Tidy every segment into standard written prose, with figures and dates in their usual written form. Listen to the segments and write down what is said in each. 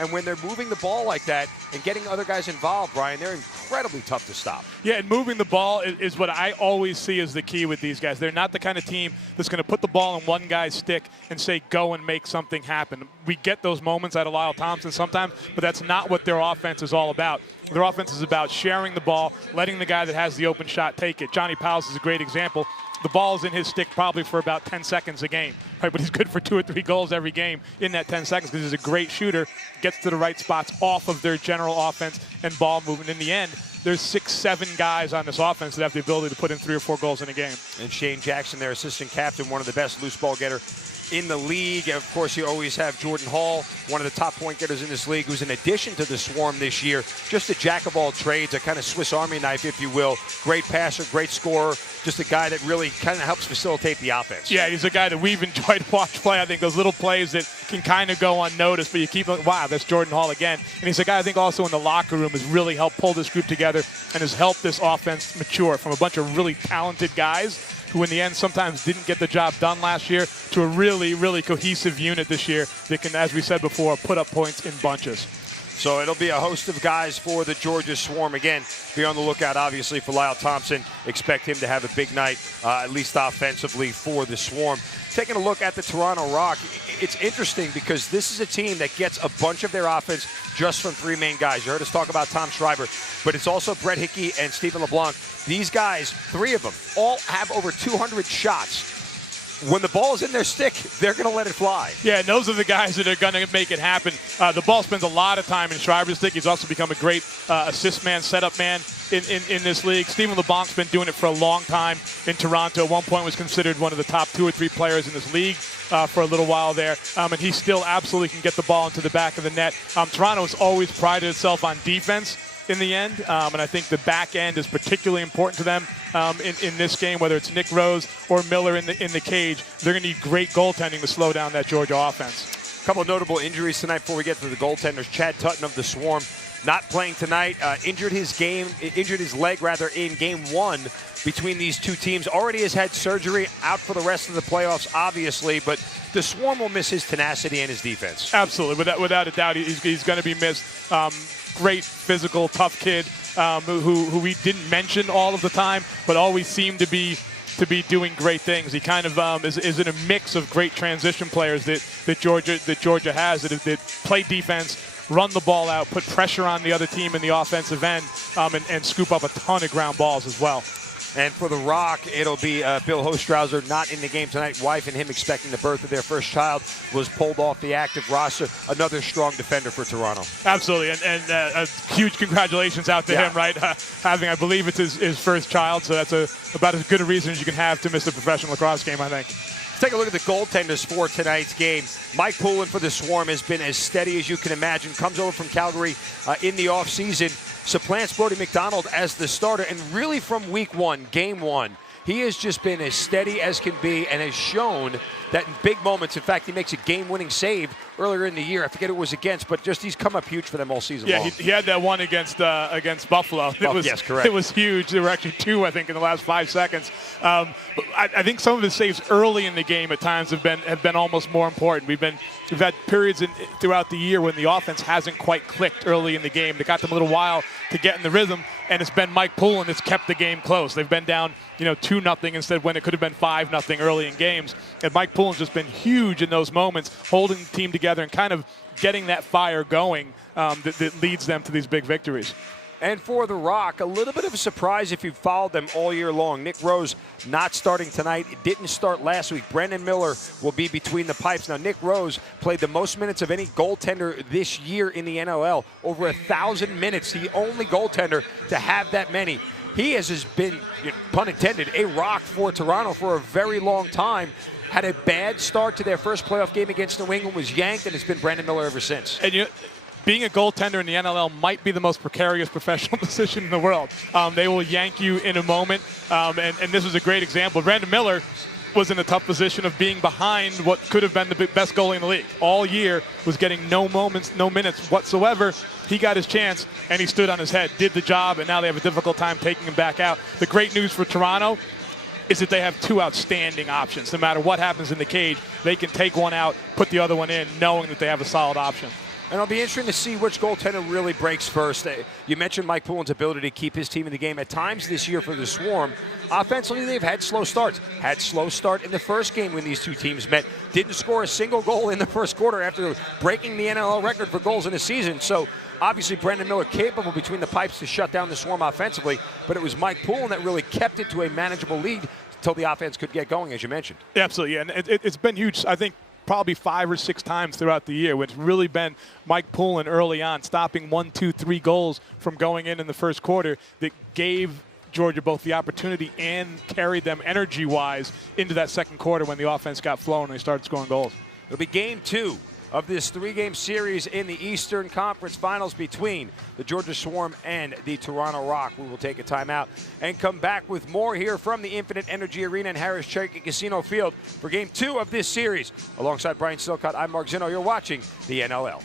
And when they're moving the ball like that and getting other guys involved, Brian, they're incredibly tough to stop. Yeah, and moving the ball is what I always see as the key with these guys. They're not the kind of team that's going to put the ball in one guy's stick and say, go and make something happen. We get those moments out of Lyle Thompson sometimes, but that's not what their offense is all about. Their offense is about sharing the ball, letting the guy that has the open shot take it. Johnny Powell is a great example. The ball's in his stick probably for about 10 seconds a game, right? But he's good for 2 or 3 goals every game in that 10 seconds because he's a great shooter, gets to the right spots off of their general offense and ball movement. In the end, there's 6, 7 guys on this offense that have the ability to put in 3 or 4 goals in a game. And Shane Jackson, their assistant captain, one of the best loose ball getter in the league. And of course, you always have Jordan Hall, one of the top point getters in this league, who's in addition to the Swarm this year, just a jack of all trades, a kind of Swiss Army knife, if you will. Great passer, great scorer, just a guy that really kind of helps facilitate the offense. Yeah, he's a guy that we've enjoyed to watch play. I think those little plays that can kind of go unnoticed, but you keep looking, wow, that's Jordan Hall again. And he's a guy I think also in the locker room has really helped pull this group together and has helped this offense mature from a bunch of really talented guys who in the end sometimes didn't get the job done last year to a really, really cohesive unit this year that can, as we said before, put up points in bunches. So it'll be a host of guys for the Georgia Swarm. Again, be on the lookout, obviously, for Lyle Thompson. Expect him to have a big night, at least offensively, for the Swarm. Taking a look at the Toronto Rock, it's interesting because this is a team that gets a bunch of their offense just from 3 main guys. You heard us talk about Tom Schreiber, but it's also Brett Hickey and Stephen LeBlanc. These guys, 3 of them, all have over 200 shots. When the ball is in their stick, they're going to let it fly. Yeah, and those are the guys that are going to make it happen. The ball spends a lot of time in Schreiber's stick. He's also become a great assist man, setup man in this league. Stephen LeBlanc's been doing it for a long time in Toronto. At one point was considered one of the top 2 or 3 players in this league for a little while there. And he still absolutely can get the ball into the back of the net. Toronto has always prided itself on defense in the end, and I think the back end is particularly important to them in this game, whether it's Nick Rose or Miller in the cage. They're going to need great goaltending to slow down that Georgia offense. A couple of notable injuries tonight before we get to the goaltenders. Chad Tutton of the Swarm not playing tonight, injured his leg in game 1 between these 2 teams. Already has had surgery, out for the rest of the playoffs, obviously, but the Swarm will miss his tenacity and his defense. Absolutely, without a doubt, he's going to be missed. Great physical, tough kid who we didn't mention all of the time, but always seemed to be doing great things. He kind of is in a mix of great transition players that Georgia has that play defense, run the ball out, put pressure on the other team in the offensive end, and scoop up a ton of ground balls as well. And for the Rock, it'll be Bill Hostrauser not in the game tonight. Wife and him expecting the birth of their first child was pulled off the active roster. Another strong defender for Toronto. Absolutely, and a huge congratulations out to him, right? Having, I believe it's his first child, so that's about as good a reason as you can have to miss a professional lacrosse game, I think. Let's take a look at the goaltenders for tonight's game. Mike Poulin for the Swarm has been as steady as you can imagine. Comes over from Calgary in the offseason. Supplants Brody McDonald as the starter. And really from week 1, game 1, he has just been as steady as can be and has shown that in big moments, in fact, he makes a game-winning save earlier in the year. I forget who it was against, but just he's come up huge for them all season long. Yeah, he had that one against Buffalo. Yes, correct. It was huge. There were actually 2, I think, in the last 5 seconds. I think some of his saves early in the game at times have been almost more important. We've had periods throughout the year when the offense hasn't quite clicked early in the game. They got them a little while to get in the rhythm, and it's been Mike Poulin that's kept the game close. They've been down 2-0 instead when it could have been 5-0 early in games. And Mike Poulin's just been huge in those moments, holding the team together and kind of getting that fire going that leads them to these big victories. And for the Rock, a little bit of a surprise if you've followed them all year long. Nick Rose not starting tonight. It didn't start last week. Brandon Miller will be between the pipes. Now, Nick Rose played the most minutes of any goaltender this year in the NLL. Over 1,000 minutes. The only goaltender to have that many. He has been, pun intended, a rock for Toronto for a very long time. Had a bad start to their first playoff game against New England, was yanked, and it's been Brandon Miller ever since. And being a goaltender in the NLL might be the most precarious professional position in the world. They will yank you in a moment, and this was a great example. Brandon Miller was in a tough position of being behind what could have been the best goalie in the league. All year was getting no minutes whatsoever. He got his chance, and he stood on his head, did the job, and now they have a difficult time taking him back out. The great news for Toronto is that they have 2 outstanding options. No matter what happens in the cage, they can take one out, put the other one in, knowing that they have a solid option. And it'll be interesting to see which goaltender really breaks first. You mentioned Mike Poulin's ability to keep his team in the game. At times this year for the Swarm, offensively they've had slow starts. Had slow start in the first game when these two teams met. Didn't score a single goal in the first quarter after breaking the NLL record for goals in a season. So obviously Brendan Miller capable between the pipes to shut down the Swarm offensively, but it was Mike Poulin that really kept it to a manageable lead until the offense could get going, as you mentioned. Yeah, absolutely, and it's been huge. I think probably 5 or 6 times throughout the year. It's really been Mike Poulin early on, stopping 1, 2, 3 goals from going in the first quarter that gave Georgia both the opportunity and carried them energy-wise into that second quarter when the offense got flowing and they started scoring goals. It'll be game 2 of this 3-game series in the Eastern Conference Finals between the Georgia Swarm and the Toronto Rock. We will take a timeout and come back with more here from the Infinite Energy Arena in Harris Cherokee Casino Field for game 2 of this series. Alongside Brian Silcott, I'm Mark Zinno. You're watching the NLL.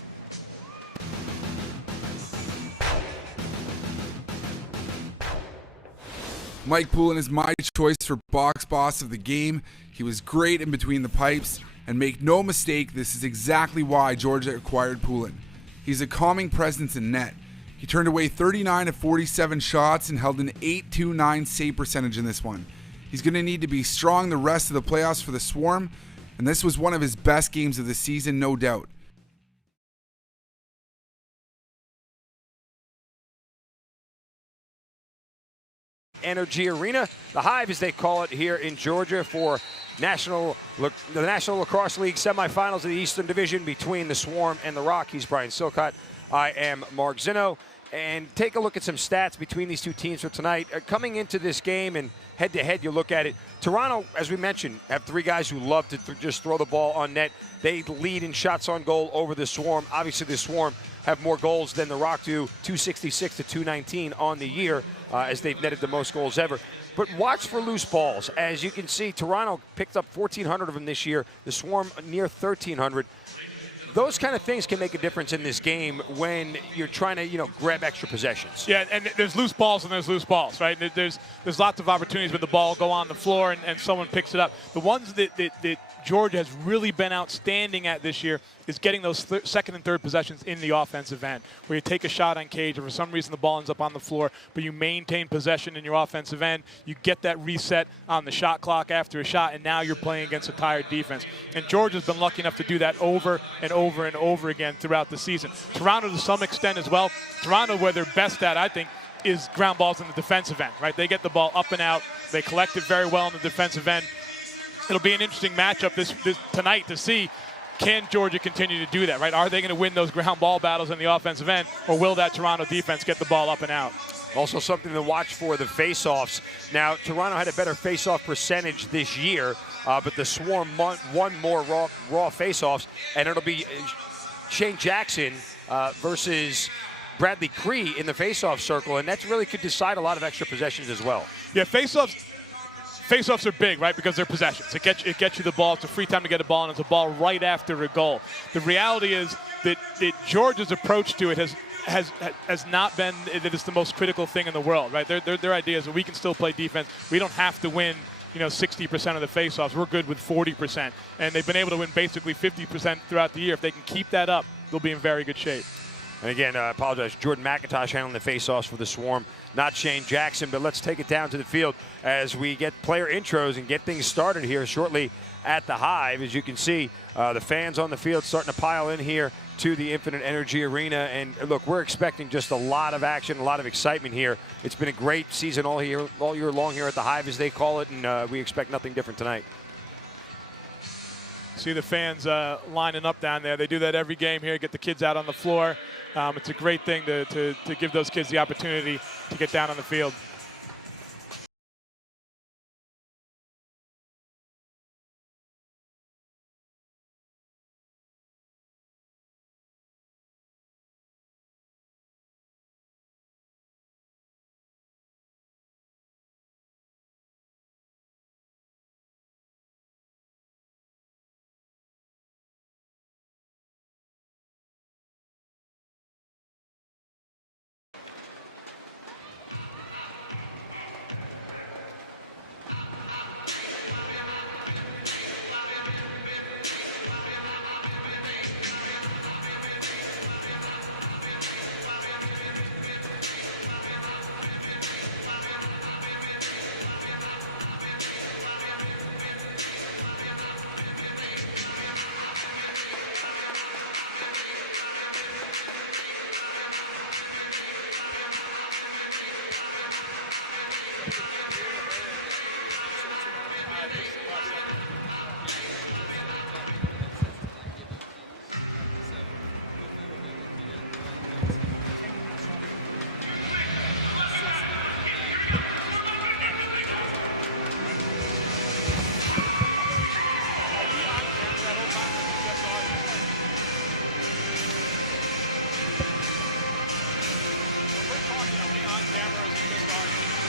Mike Poulin is my choice for box boss of the game. He was great in between the pipes, and make no mistake, this is exactly why Georgia acquired Poulin. He's a calming presence in net. He turned away 39 of 47 shots and held an .829 save percentage in this one. He's going to need to be strong the rest of the playoffs for the Swarm, and this was one of his best games of the season, no doubt. Energy Arena, the Hive as they call it here in Georgia for the National Lacrosse League semifinals of the Eastern Division between the Swarm and the Rock. He's Brian Silcott. I am Mark Zinno. And take a look at some stats between these two teams for tonight. Coming into this game and head-to-head, you look at it. Toronto, as we mentioned, have 3 guys who love to just throw the ball on net. They lead in shots on goal over the Swarm. Obviously, the Swarm have more goals than the Rock do, 266 to 219 on the year, as they've netted the most goals ever. But watch for loose balls. As you can see, Toronto picked up 1,400 of them this year. The Swarm near 1,300. Those kind of things can make a difference in this game when you're trying to, grab extra possessions. Yeah, and there's loose balls and there's loose balls, right? There's lots of opportunities when the ball go on the floor and someone picks it up. The ones that Georgia has really been outstanding at this year is getting those second and third possessions in the offensive end, where you take a shot on cage, or for some reason the ball ends up on the floor, but you maintain possession in your offensive end. You get that reset on the shot clock after a shot, and now you're playing against a tired defense. And Georgia's been lucky enough to do that over and over and over again throughout the season. Toronto to some extent as well. Toronto, where they're best at, I think, is ground balls in the defensive end, right? They get the ball up and out. They collect it very well in the defensive end. It'll be an interesting matchup this tonight to see, can Georgia continue to do that, right? Are they going to win those ground ball battles in the offensive end, or will that Toronto defense get the ball up and out? Also something to watch for, the face-offs. Now, Toronto had a better face-off percentage this year, but the Swarm won more raw face-offs, and it'll be Shane Jackson versus Bradley Cree in the face-off circle, and that really could decide a lot of extra possessions as well. Yeah, face-offs are big, right, because they're possessions. It gets you the ball. It's a free time to get a ball, and it's a ball right after a goal. The reality is that Georgia's approach to it has not been that it's the most critical thing in the world, right? Their idea is that we can still play defense. We don't have to win 60% of the face-offs. We're good with 40%. And they've been able to win basically 50% throughout the year. If they can keep that up, they'll be in very good shape. And again, I apologize, Jordan McIntosh handling the face-offs for the Swarm, not Shane Jackson, but let's take it down to the field as we get player intros and get things started here shortly at the Hive. As you can see, the fans on the field starting to pile in here to the Infinite Energy Arena. And look, we're expecting just a lot of action, a lot of excitement here. It's been a great season all year long here at the Hive, as they call it, and we expect nothing different tonight. See the fans lining up down there. They do that every game here, get the kids out on the floor. It's a great thing to give those kids the opportunity to get down on the field. talk, me on camera as a just audience.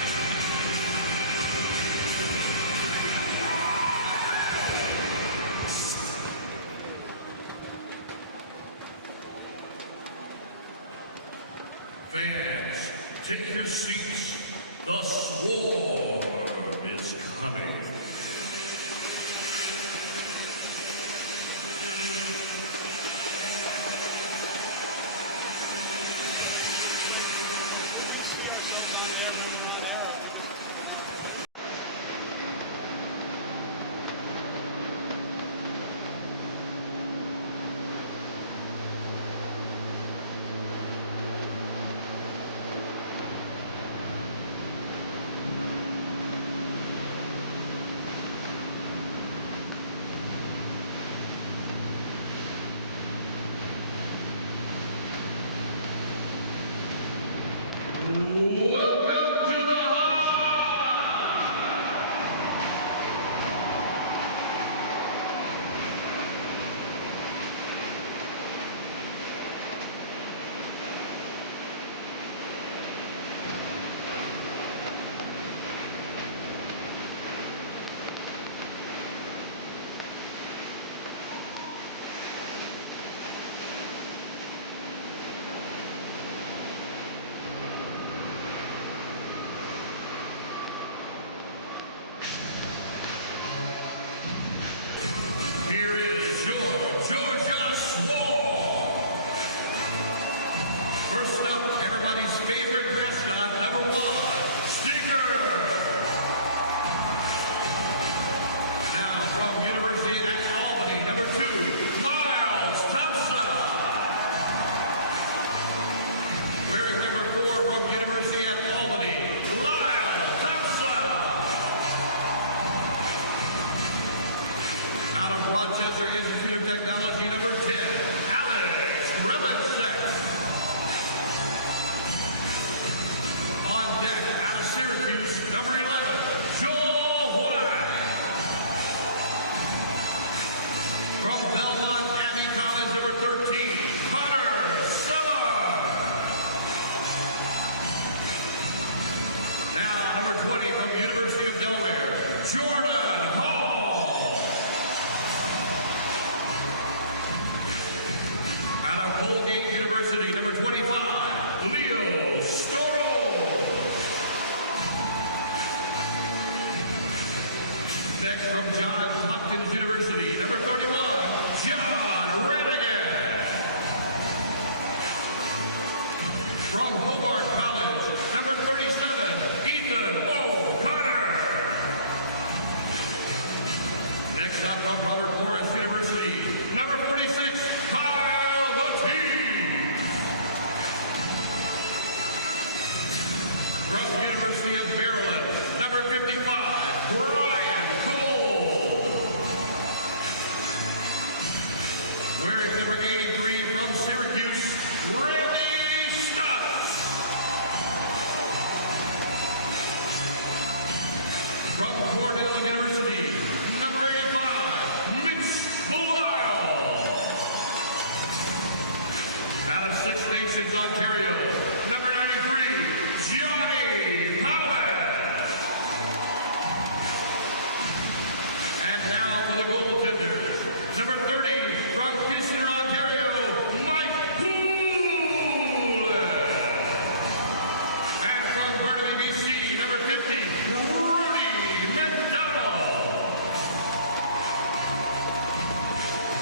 Fans, take your seats. The swarm is coming. When we see ourselves on there when we're on air, we just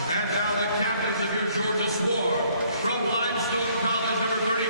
And now the captains of your Georgia Swarm, from Limestone College, number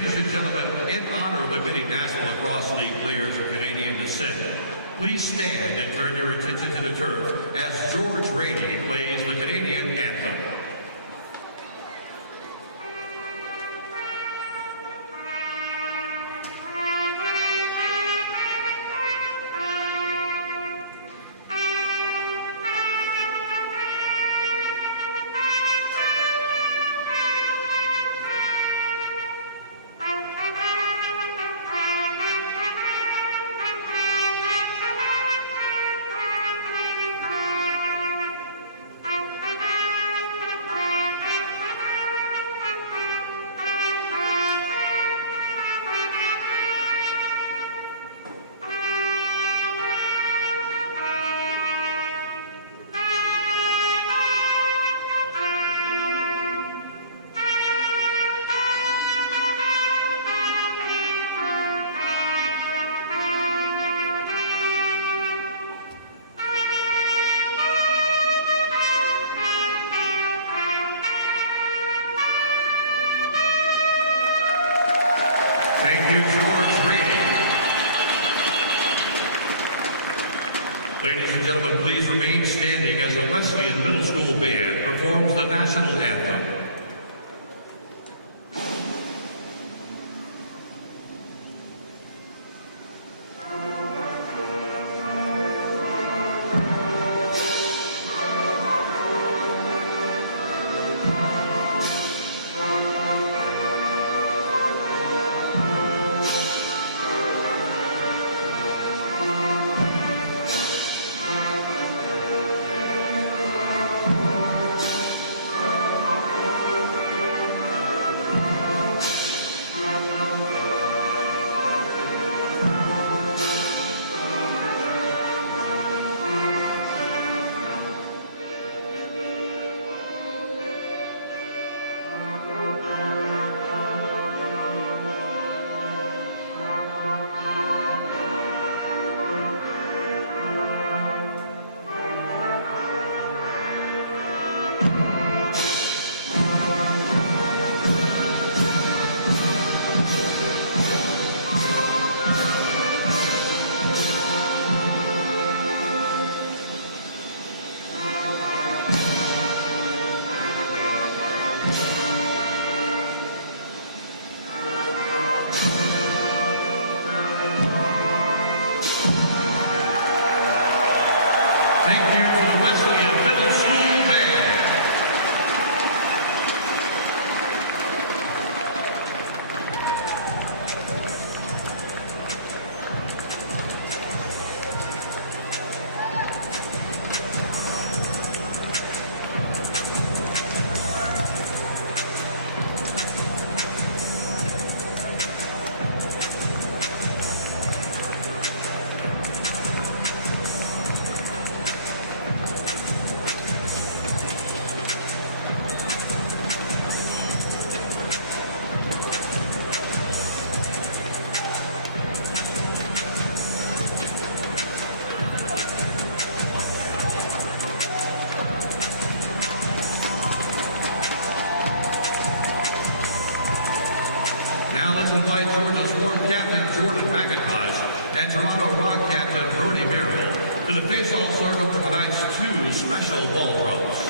Ladies and gentlemen, in honor of the many National Lacrosse League players of Canadian descent, please stand and turn your attention to the turf as George Brady plays the Canadian anthem. Thank you, George Brady. Ladies and gentlemen, please remain standing as the Wesleyan Middle School Band performs the national anthem. Thank you to the Wesleyan Middle School Band. Now let's invite Georgia's former captain, Jordan McIntosh, and Toronto Rock captain, Brody Merrill, to the face-off circle for tonight's two special ball throws.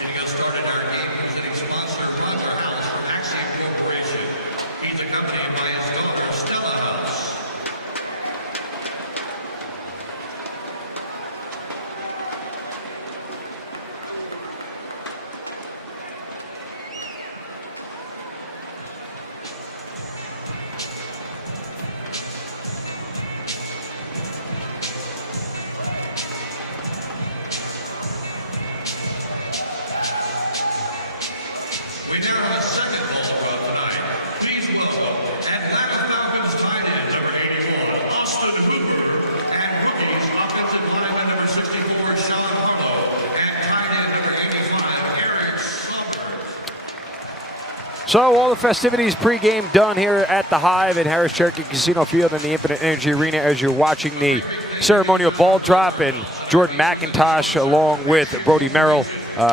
Getting us started in our game visiting sponsor, Roger House from Axiom Corporation. He's accompanied by his daughter, Stella House. We now have a second ball throw tonight. Please welcome Atlanta Falcons tight end number 81, Austin Hoover, and rookies offensive lineman number 64, Sean Harlow, and tight end number 85, Eric Summers. So all the festivities pregame done here at the Hive at Harris Cherokee Casino Field in the Infinite Energy Arena as you're watching the ceremonial ball drop, and Jordan McIntosh along with Brody Merrill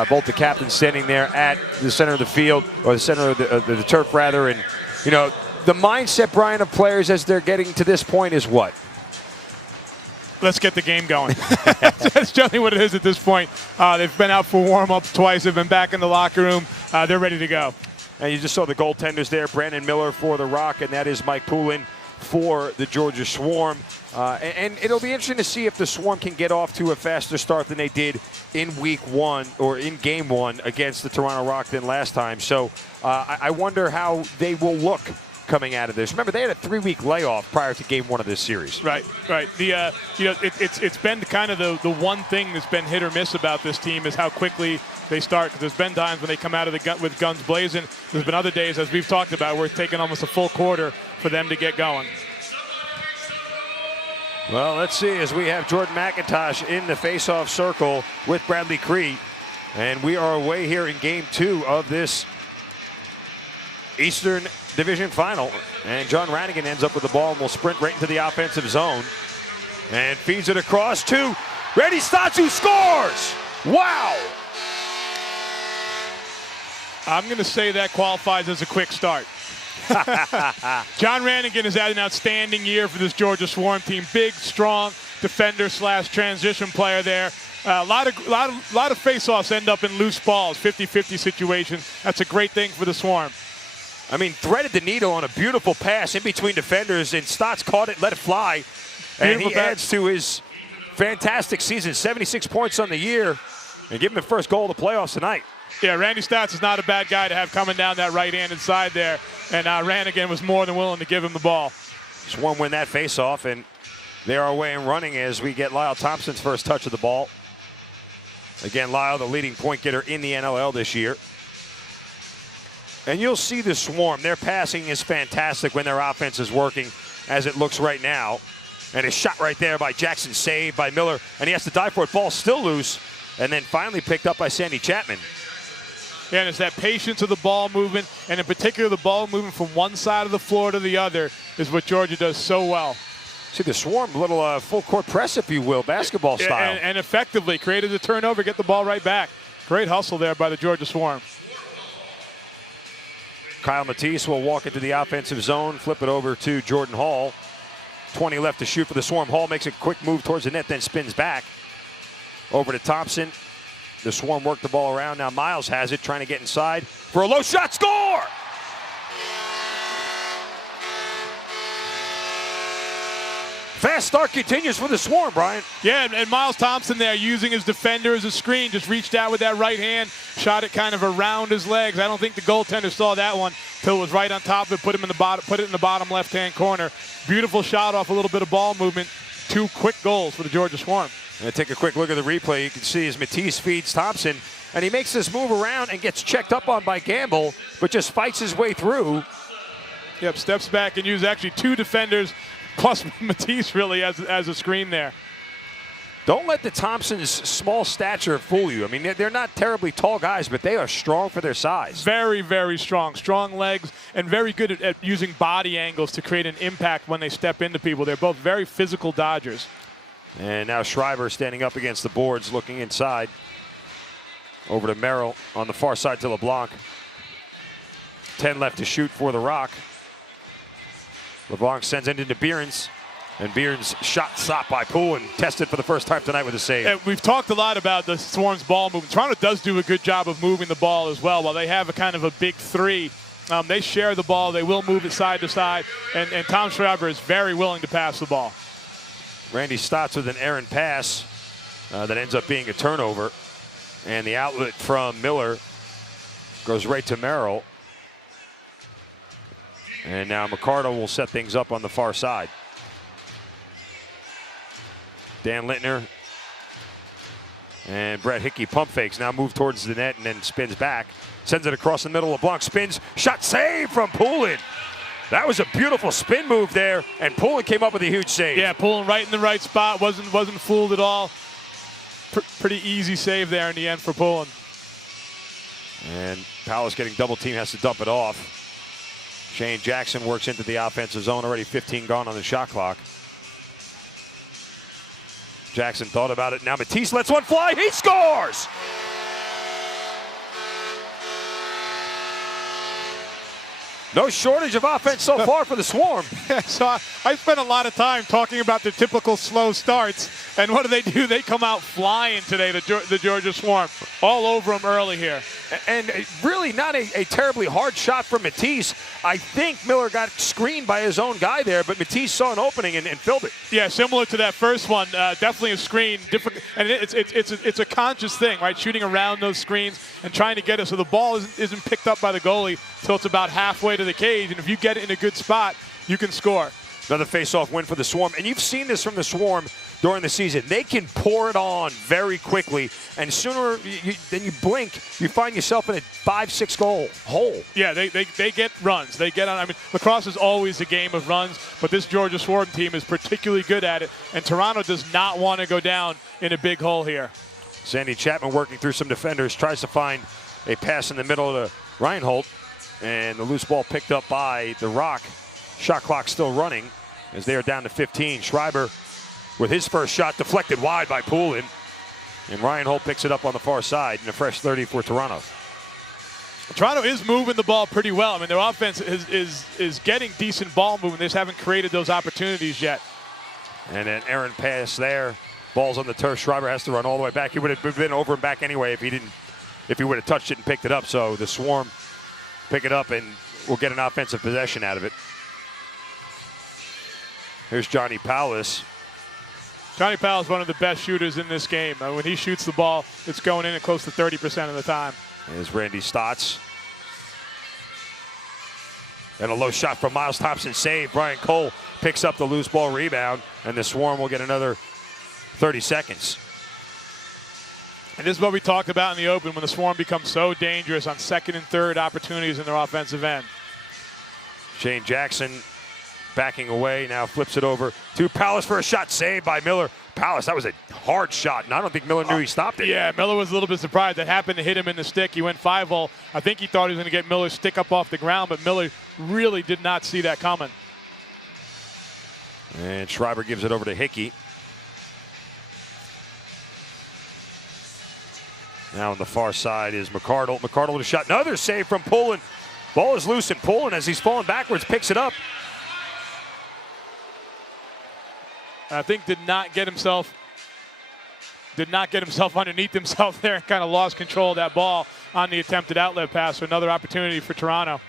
both the captains standing there at the center of the field, or the center of the turf, rather. And, you know, the mindset, Brian, of players as they're getting to this point is what? Let's get the game going. That's generally what it is at this point. They've been out for warm-ups twice. They've been back in the locker room. They're ready to go. And you just saw the goaltenders there, Brandon Miller for the Rock, and that is Mike Poulin for the Georgia Swarm. And it'll be interesting to see if the Swarm can get off to a faster start than they did in week one, or in game one against the Toronto Rock than last time. So I wonder how they will look coming out of this. Remember, they had a 3-week layoff prior to game one of this series. Right. The it's been kind of the one thing that's been hit or miss about this team is how quickly they start. Because there's been times when they come out of the gut with guns blazing. There's been other days, as we've talked about, where it's taken almost a full quarter for them to get going. Well, let's see, as we have Jordan McIntosh in the face-off circle with Bradley Cree. And we are away here in game 2 of this Eastern Division final. And John Ranigan ends up with the ball and will sprint right into the offensive zone. And feeds it across to Randy Stotts, who scores! Wow! I'm going to say that qualifies as a quick start. John Ranigan has had an outstanding year for this Georgia Swarm team. Big, strong defender / transition player there. A lot of face-offs end up in loose balls, 50-50 situations. That's a great thing for the Swarm. I mean, threaded the needle on a beautiful pass in between defenders, and Stotts caught it, let it fly. And he adds to his fantastic season, 76 points on the year, and give him the first goal of the playoffs tonight. Yeah, Randy Stotts is not a bad guy to have coming down that right-handed side there, and Ranigan was more than willing to give him the ball. Swarm win that face-off, and they are away and running as we get Lyle Thompson's first touch of the ball. Again, Lyle, the leading point getter in the NLL this year. And you'll see the Swarm. Their passing is fantastic when their offense is working, as it looks right now. And a shot right there by Jackson, saved by Miller, and he has to dive for it. Ball still loose, and then finally picked up by Sandy Chapman. Yeah, and it's that patience of the ball movement, and in particular the ball movement from one side of the floor to the other is what Georgia does so well. See the Swarm, a little full-court press, if you will, basketball style. And effectively created the turnover, get the ball right back. Great hustle there by the Georgia Swarm. Kyle Matisse will walk into the offensive zone, flip it over to Jordan Hall. 20 left to shoot for the Swarm. Hall makes a quick move towards the net, then spins back. Over to Thompson. The Swarm work the ball around. Now Miles has it, trying to get inside for a low shot. Score! Fast start continues for the Swarm, Brian. Yeah, and Miles Thompson there using his defender as a screen. Just reached out with that right hand, shot it kind of around his legs. I don't think the goaltender saw that one till it was right on top of it, put it in the bottom left-hand corner. Beautiful shot off a little bit of ball movement. 2 quick goals for the Georgia Swarm. And take a quick look at the replay. You can see as Matisse feeds Thompson, and he makes this move around and gets checked up on by Gamble, but just fights his way through. Yep, steps back and uses actually 2 defenders plus Matisse really as a screen there. Don't let the Thompsons' small stature fool you. I mean, they're not terribly tall guys, but they are strong for their size. Very, very strong. Strong legs and very good at using body angles to create an impact when they step into people. They're both very physical dodgers. And now Schreiber standing up against the boards, looking inside. Over to Merrill on the far side to LeBlanc. 10 left to shoot for the Rock. LeBlanc sends it into Behrens. And Behrens shot stopped by Poulin, tested for the first time tonight with a save. Yeah, we've talked a lot about the Swarm's ball movement. Toronto does do a good job of moving the ball as well. While they have a kind of a big 3, they share the ball. They will move it side to side. And Tom Schreiber is very willing to pass the ball. Randy Stotts with an errant pass that ends up being a turnover. And the outlet from Miller goes right to Merrill. And now McCardle will set things up on the far side. Dan Littner and Brett Hickey pump fakes, now move towards the net and then spins back. Sends it across the middle. LeBlanc spins. Shot save from Poulin. That was a beautiful spin move there, and Poulin came up with a huge save. Yeah, Poulin right in the right spot. Wasn't fooled at all. Pretty easy save there in the end for Poulin. And Powell's getting double team, has to dump it off. Shane Jackson works into the offensive zone, already 15 gone on the shot clock. Jackson thought about it. Now Matisse lets one fly. He scores! No shortage of offense so far for the Swarm. So I spent a lot of time talking about the typical slow starts, and what do? They come out flying today, the Georgia Swarm, all over them early here. And really not a terribly hard shot from Matisse. I think Miller got screened by his own guy there, but Matisse saw an opening and filled it. Yeah, similar to that first one, definitely a screen. Different, and it's a conscious thing, right? Shooting around those screens and trying to get it so the ball isn't picked up by the goalie till it's about halfway to the cage, and if you get it in a good spot, you can score. Another face-off win for the Swarm, and you've seen this from the Swarm during the season. They can pour it on very quickly, and sooner than you blink, you find yourself in a 5-6 goal hole. Yeah, they get runs. They get on. I mean, lacrosse is always a game of runs, but this Georgia Swarm team is particularly good at it, and Toronto does not want to go down in a big hole here. Sandy Chapman working through some defenders, tries to find a pass in the middle to Reinhold, and the loose ball picked up by the Rock. Shot clock still running as they are down to 15. Schreiber with his first shot deflected wide by Poulin. And Reinhold picks it up on the far side and a fresh 30 for Toronto. Toronto is moving the ball pretty well. I mean, their offense is getting decent ball movement. They just haven't created those opportunities yet. And an errant pass there. Ball's on the turf. Schreiber has to run all the way back. He would have been over and back anyway if he would have touched it and picked it up. So the Swarm pick it up and will get an offensive possession out of it. Here's Johnny Powless. Johnny Powell is one of the best shooters in this game. When he shoots the ball, it's going in at close to 30% of the time. There's Randy Stotts. And a low shot from Miles Thompson saved. Brian Cole picks up the loose ball rebound, and the Swarm will get another 30 seconds. And this is what we talked about in the open when the Swarm becomes so dangerous on second and third opportunities in their offensive end. Shane Jackson backing away, now flips it over to Powless for a shot saved by Miller. Powless, that was a hard shot, and I don't think Miller knew he stopped it. Yeah, Miller was a little bit surprised. That happened to hit him in the stick. He went 5-0. I think he thought he was going to get Miller's stick up off the ground, but Miller really did not see that coming. And Schreiber gives it over to Hickey. Now on the far side is McCardle. McCardle with a shot. Another save from Poulin. Ball is loose, and Poulin, as he's falling backwards, picks it up. I think did not get himself underneath himself there and kind of lost control of that ball on the attempted outlet pass. So another opportunity for Toronto.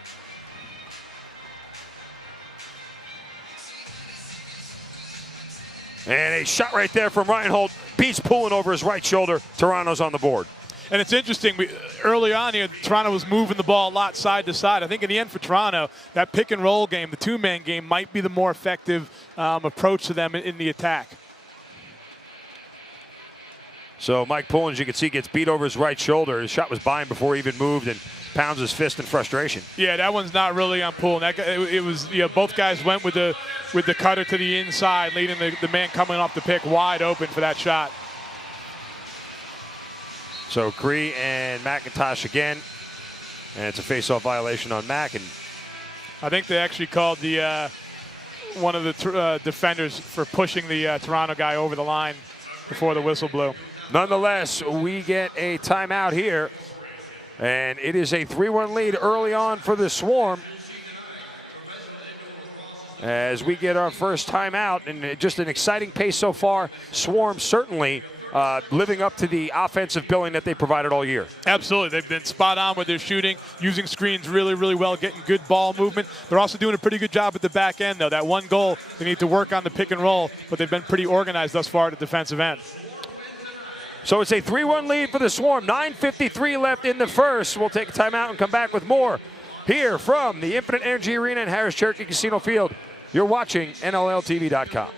And a shot right there from Reinhold beats Poulin over his right shoulder. Toronto's on the board. And it's interesting, early on here, Toronto was moving the ball a lot side to side. I think in the end for Toronto, that pick and roll game, the two-man game, might be the more effective approach to them in the attack. So Mike Poulin, as you can see, gets beat over his right shoulder. His shot was by him before he even moved and pounds his fist in frustration. Yeah, that one's not really on Poulin. It was, you know, both guys went with the cutter to the inside, leading the man coming off the pick wide open for that shot. So Cree and McIntosh again, and it's a face-off violation on Mack. And I think they actually called the one of the defenders for pushing the Toronto guy over the line before the whistle blew. Nonetheless, we get a timeout here, and it is a 3-1 lead early on for the Swarm. As we get our first timeout, and just an exciting pace so far. Swarm certainly living up to the offensive billing that they provided all year. Absolutely. They've been spot on with their shooting, using screens really, really well, getting good ball movement. They're also doing a pretty good job at the back end, though. That one goal, they need to work on the pick and roll, but they've been pretty organized thus far at the defensive end. So it's a 3-1 lead for the Swarm. 9:53 left in the first. We'll take a timeout and come back with more here from the Infinite Energy Arena in Harris Cherokee Casino Field. You're watching NLLTV.com.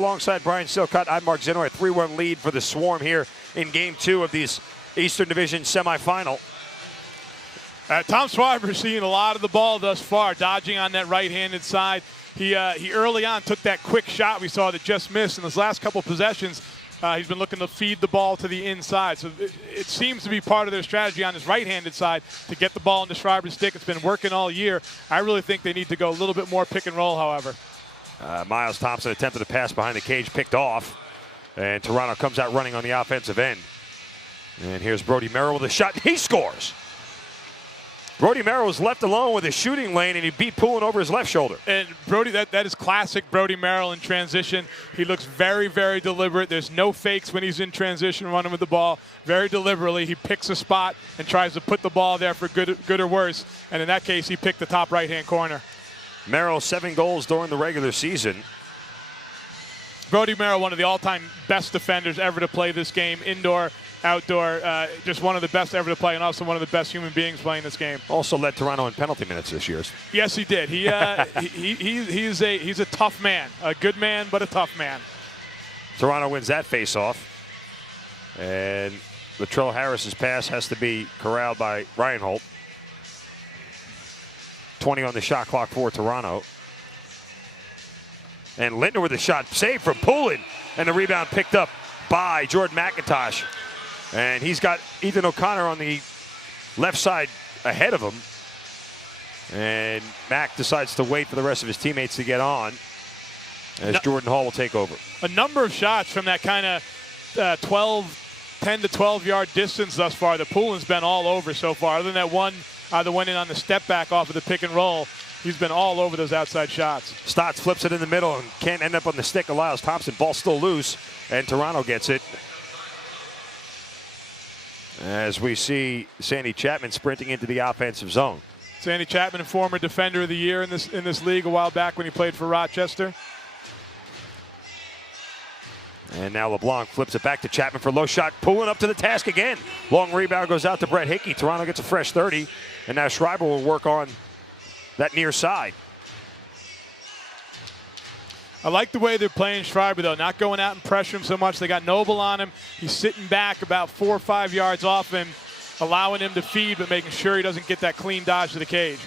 Alongside Brian Silcott, I'm Mark Zinner. A 3-1 lead for the Swarm here in Game 2 of this Eastern Division semifinal. Tom Schreiber seeing a lot of the ball thus far, dodging on that right-handed side. He early on took that quick shot we saw that just missed. In his last couple possessions, he's been looking to feed the ball to the inside. So it seems to be part of their strategy on his right-handed side to get the ball into Schreiber's stick. It's been working all year. I really think they need to go a little bit more pick and roll, however. Miles Thompson attempted to pass behind the cage, picked off. And Toronto comes out running on the offensive end. And here's Brody Merrill with a shot, and he scores. Brody Merrill was left alone with his shooting lane, and he beat Poulin over his left shoulder. And Brody, that is classic Brody Merrill in transition. He looks very, very deliberate. There's no fakes when he's in transition running with the ball. Very deliberately, he picks a spot and tries to put the ball there for good or worse. And in that case, he picked the top right-hand corner. Merrill, 7 goals during the regular season. Brody Merrill, one of the all-time best defenders ever to play this game, indoor, outdoor, just one of the best ever to play, and also one of the best human beings playing this game. Also led Toronto in penalty minutes this year. Yes, he did. He's a tough man, a good man, but a tough man. Toronto wins that face-off, and Latrell Harris's pass has to be corralled by Reinhold. 20 on the shot clock for Toronto. And Lintner with a shot saved from Poulin, and the rebound picked up by Jordan McIntosh. And he's got Ethan O'Connor on the left side ahead of him. And Mac decides to wait for the rest of his teammates to get on as Jordan Hall will take over. A number of shots from that kind of 10 to 12 yard distance thus far that Poulin's been all over so far. Other than that one that went in on the step back off of the pick and roll, he's been all over those outside shots. Stotts flips it in the middle and can't end up on the stick of Lyles Thompson. Ball still loose, and Toronto gets it. As we see Sandy Chapman sprinting into the offensive zone. Sandy Chapman, former defender of the year in this league a while back when he played for Rochester. And now LeBlanc flips it back to Chapman for low shot. Pulling up to the task again. Long rebound goes out to Brett Hickey. Toronto gets a fresh 30. And now Schreiber will work on that near side. I like the way they're playing Schreiber, though. Not going out and pressure him so much. They got Noble on him. He's sitting back about 4 or 5 yards off him, allowing him to feed, but making sure he doesn't get that clean dodge to the cage.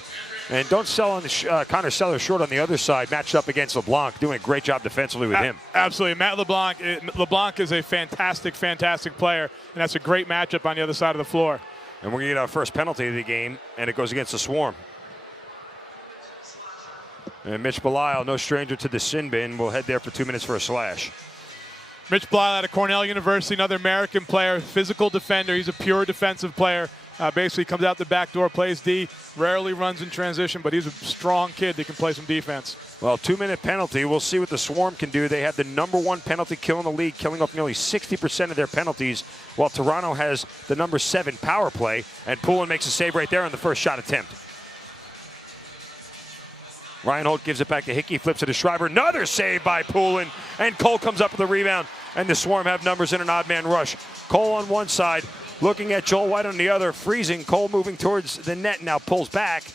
And don't sell on the Connor Sellers short on the other side, matched up against LeBlanc, doing a great job defensively with him. Absolutely. Matt LeBlanc. LeBlanc is a fantastic, fantastic player, and that's a great matchup on the other side of the floor. And we're going to get our first penalty of the game, and it goes against the Swarm. And Mitch Belisle, no stranger to the sin bin, will head there for 2 minutes for a slash. Mitch Belisle out of Cornell University, another American player, physical defender. He's a pure defensive player. Basically comes out the back door, plays D, rarely runs in transition, but he's a strong kid that can play some defense. Well, 2-minute penalty. We'll see what the Swarm can do. They have the #1 penalty kill in the league, killing off nearly 60% of their penalties, while Toronto has the #7 power play, and Poulin makes a save right there on the first shot attempt. Reinhold gives it back to Hickey, flips it to Schreiber. Another save by Poulin, and Cole comes up with the rebound, and the Swarm have numbers in an odd man rush. Cole on one side, looking at Joel White on the other, freezing. Cole moving towards the net, now pulls back,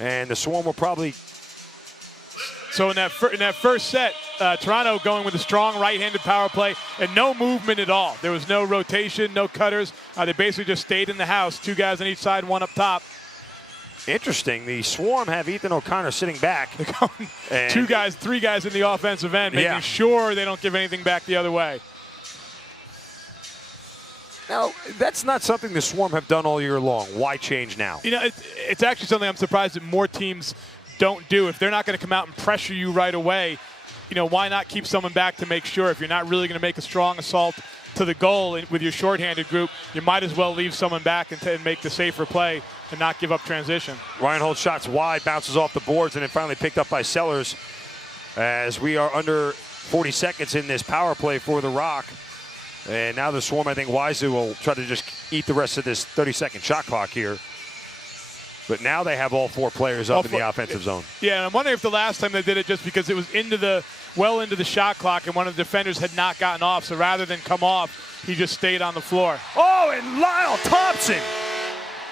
and the Swarm will probably... So in that first set, Toronto going with a strong right-handed power play and no movement at all. There was no rotation, no cutters. They basically just stayed in the house. 2 guys on each side, 1 up top. Interesting. The Swarm have Ethan O'Connor sitting back. 3 guys in the offensive end, making sure they don't give anything back the other way. Now, that's not something the Swarm have done all year long. Why change now? You know, it's actually something I'm surprised that more teams don't do. If they're not going to come out and pressure you right away, you know, why not keep someone back to make sure? If you're not really going to make a strong assault to the goal with your shorthanded group, you might as well leave someone back and make the safer play and not give up transition. Reinhold shots wide, bounces off the boards, and then finally picked up by Sellers as we are under 40 seconds in this power play for the Rock. And now the Swarm, I think wisely, will try to just eat the rest of this 30-second shot clock here. But now they have all 4 players up in the offensive zone. Yeah, and I'm wondering if the last time they did it just because it was well into the shot clock and one of the defenders had not gotten off. So rather than come off, he just stayed on the floor. Oh, and Lyle Thompson,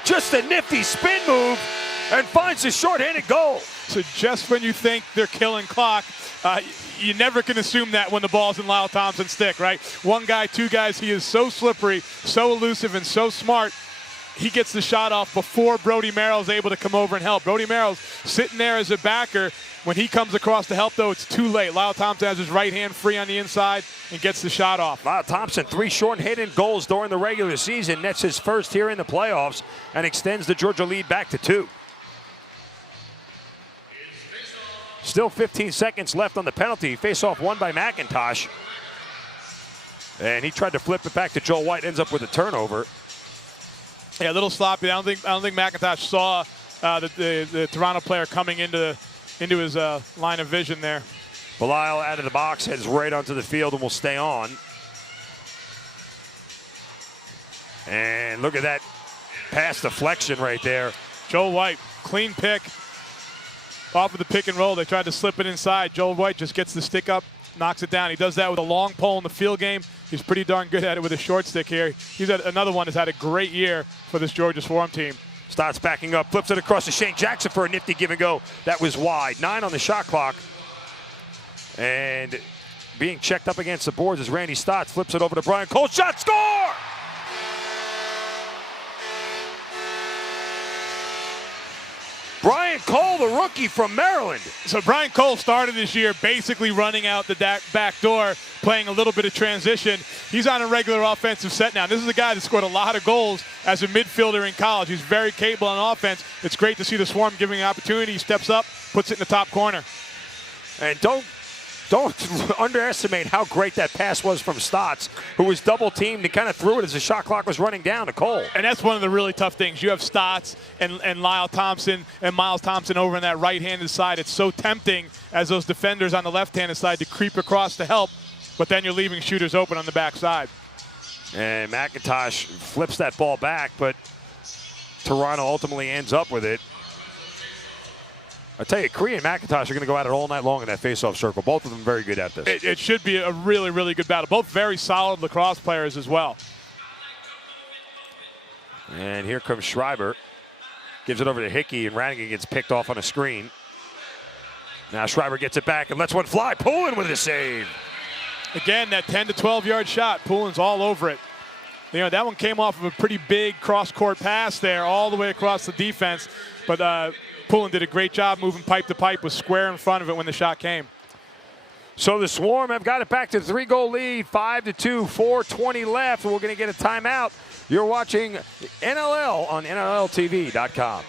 just a nifty spin move and finds his short-handed goal. So just when you think they're killing clock, you never can assume that when the ball's in Lyle Thompson's stick, right? One guy, two guys, he is so slippery, so elusive, and so smart. He gets the shot off before Brody Merrill's able to come over and help. Brody Merrill's sitting there as a backer. When he comes across to help, though, it's too late. Lyle Thompson has his right hand free on the inside and gets the shot off. Lyle Thompson, 3 short-handed goals during the regular season. Nets his first here in the playoffs and extends the Georgia lead back to 2. Still 15 seconds left on the penalty. Face-off won by McIntosh. And he tried to flip it back to Joel White. Ends up with a turnover. Yeah, a little sloppy. I don't think McIntosh saw the Toronto player coming into his line of vision there. Belisle out of the box, heads right onto the field and will stay on. And look at that pass deflection right there. Joel White, clean pick. Off of the pick and roll, they tried to slip it inside. Joel White just gets the stick up, knocks it down. He does that with a long pole in the field game. He's pretty darn good at it with a short stick here. He's had another one that's had a great year for this Georgia Swarm team. Stotts backing up, flips it across to Shane Jackson for a nifty give and go. That was wide. 9 on the shot clock. And being checked up against the boards as Randy Stotts flips it over to Brian Cole. Shot, score! Brian Cole, the rookie from Maryland. So Brian Cole started this year basically running out the back door, playing a little bit of transition. He's on a regular offensive set now. This is a guy that scored a lot of goals as a midfielder in college. He's very capable on offense. It's great to see the Swarm giving an opportunity. He steps up, puts it in the top corner. And don't underestimate how great that pass was from Stotts, who was double teamed and kind of threw it as the shot clock was running down to Cole. And that's one of the really tough things. You have Stotts and Lyle Thompson and Miles Thompson over on that right-handed side. It's so tempting as those defenders on the left-handed side to creep across to help, but then you're leaving shooters open on the backside. And McIntosh flips that ball back, but Toronto ultimately ends up with it. I tell you, Cree and McIntosh are going to go at it all night long in that face-off circle. Both of them very good at this. It should be a really, really good battle. Both very solid lacrosse players as well. And here comes Schreiber. Gives it over to Hickey, and Radigan gets picked off on a screen. Now Schreiber gets it back and lets one fly. Poulin with a save. Again, that 10 to 12-yard shot. Poulin's all over it. You know, that one came off of a pretty big cross-court pass there all the way across the defense. But Poulin did a great job moving pipe to pipe, was square in front of it when the shot came. So the Swarm have got it back to the 3-goal lead, 5-2, 4:20 left. We're going to get a timeout. You're watching NLL on NLLTV.com.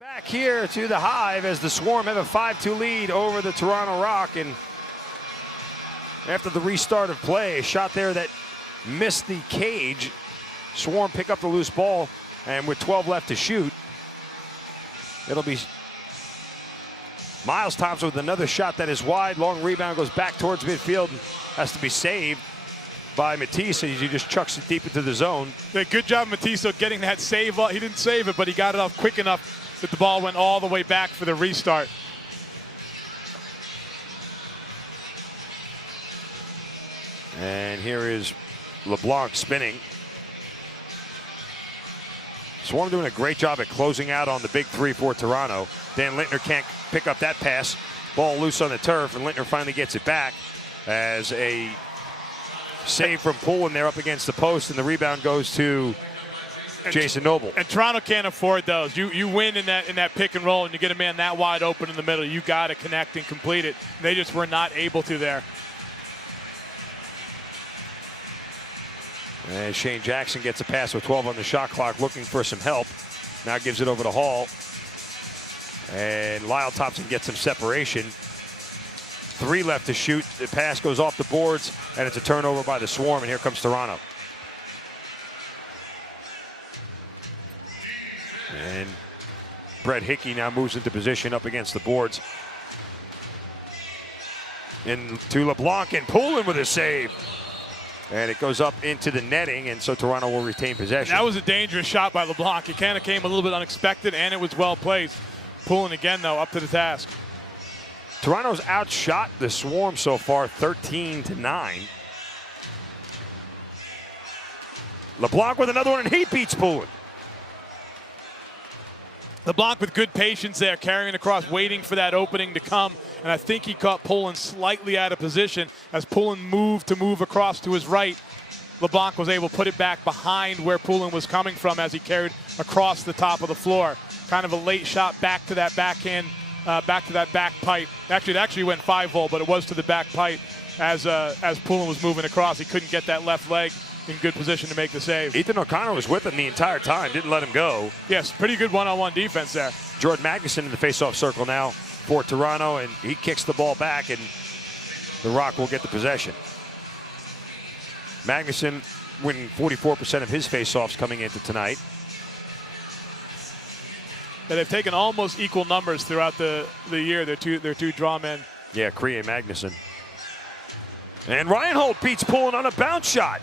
Back here to the Hive as the Swarm have a 5-2 lead over the Toronto Rock. And after the restart of play, a shot there that missed the cage. Swarm pick up the loose ball, and with 12 left to shoot, it'll be Miles Thompson with another shot that is wide. Long rebound goes back towards midfield and has to be saved by Matisse. He just chucks it deep into the zone. Yeah, good job, Matisse, getting that save. He didn't save it, but he got it off quick enough that the ball went all the way back for the restart. And here is LeBlanc spinning. Swarm doing a great job at closing out on the big three for Toronto. Dan Lintner can't pick up that pass. Ball loose on the turf, and Lintner finally gets it back as a save from Poulin there up against the post, and the rebound goes to Jason Noble. And Toronto can't afford those. You win in that pick and roll, and you get a man that wide open in the middle. You got to connect and complete it. They just were not able to there. And Shane Jackson gets a pass with 12 on the shot clock, looking for some help. Now gives it over to Hall. And Lyle Thompson gets some separation. 3 left to shoot. The pass goes off the boards, and it's a turnover by the Swarm, and here comes Toronto. And Brett Hickey now moves into position up against the boards. Into LeBlanc, and Poulin with a save. And it goes up into the netting, and so Toronto will retain possession. That was a dangerous shot by LeBlanc. It kind of came a little bit unexpected, and it was well placed. Poulin again, though, up to the task. Toronto's outshot the Swarm so far, 13-9. LeBlanc with another one, and he beats Poulin. LeBlanc with good patience there, carrying across, waiting for that opening to come. And I think he caught Poulin slightly out of position as Poulin moved across to his right. LeBlanc was able to put it back behind where Poulin was coming from as he carried across the top of the floor. Kind of a late shot back to that backhand, back to that back pipe. Actually, it actually went 5-volt, but it was to the back pipe as Poulin was moving across. He couldn't get that left leg in good position to make the save. Ethan O'Connor was with him the entire time, didn't let him go. Yes, pretty good one-on-one defense there. Jordan Magnuson in the face-off circle now for Toronto, and he kicks the ball back, and the Rock will get the possession. Magnuson winning 44% of his face-offs coming into tonight. Yeah, they've taken almost equal numbers throughout the year. They're two draw men. Yeah, Cree and Magnuson. And Ryan Holt beats Poulin on a bounce shot.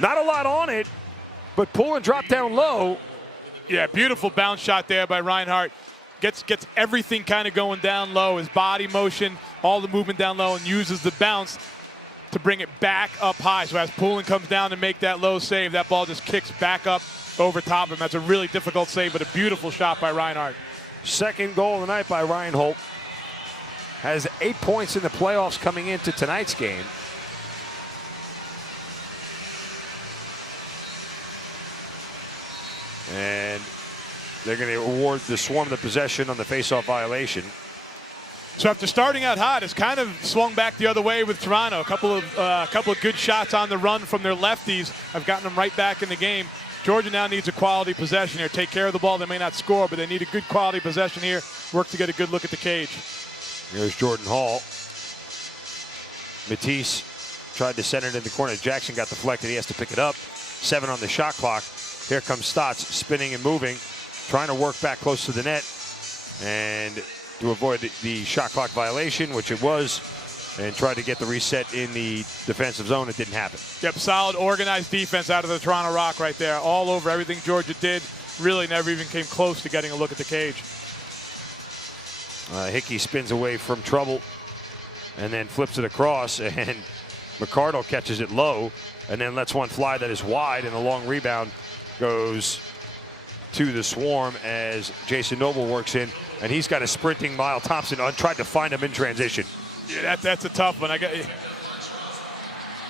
Not a lot on it, but Poulin dropped down low. Yeah, beautiful bounce shot there by Reinhardt. Gets everything kind of going down low, his body motion, all the movement down low, and uses the bounce to bring it back up high. So as Poulin comes down to make that low save, that ball just kicks back up over top of him. That's a really difficult save, but a beautiful shot by Reinhardt. Second goal of the night by Ryan Holt. Has 8 points in the playoffs coming into tonight's game. And they're going to award the Swarm the possession on the face-off violation. So after starting out hot, it's kind of swung back the other way with Toronto. A couple of good shots on the run from their lefties have gotten them right back in the game. Georgia now needs a quality possession here. Take care of the ball. They may not score, but they need a good quality possession here. Work to get a good look at the cage. Here's Jordan Hall. Matisse tried to send it in the corner. Jackson got deflected. He has to pick it up. 7 on the shot clock. Here comes Stotts, spinning and moving, trying to work back close to the net, and to avoid the shot clock violation, which it was, and tried to get the reset in the defensive zone. It didn't happen. Yep, solid, organized defense out of the Toronto Rock right there. All over everything Georgia did. Really never even came close to getting a look at the cage. Hickey spins away from trouble and then flips it across, and McCardle catches it low and then lets one fly that is wide, and the long rebound goes to the Swarm as Jason Noble works in, and he's got a sprinting Lyle Thompson on, tried to find him in transition. Yeah, that's a tough one.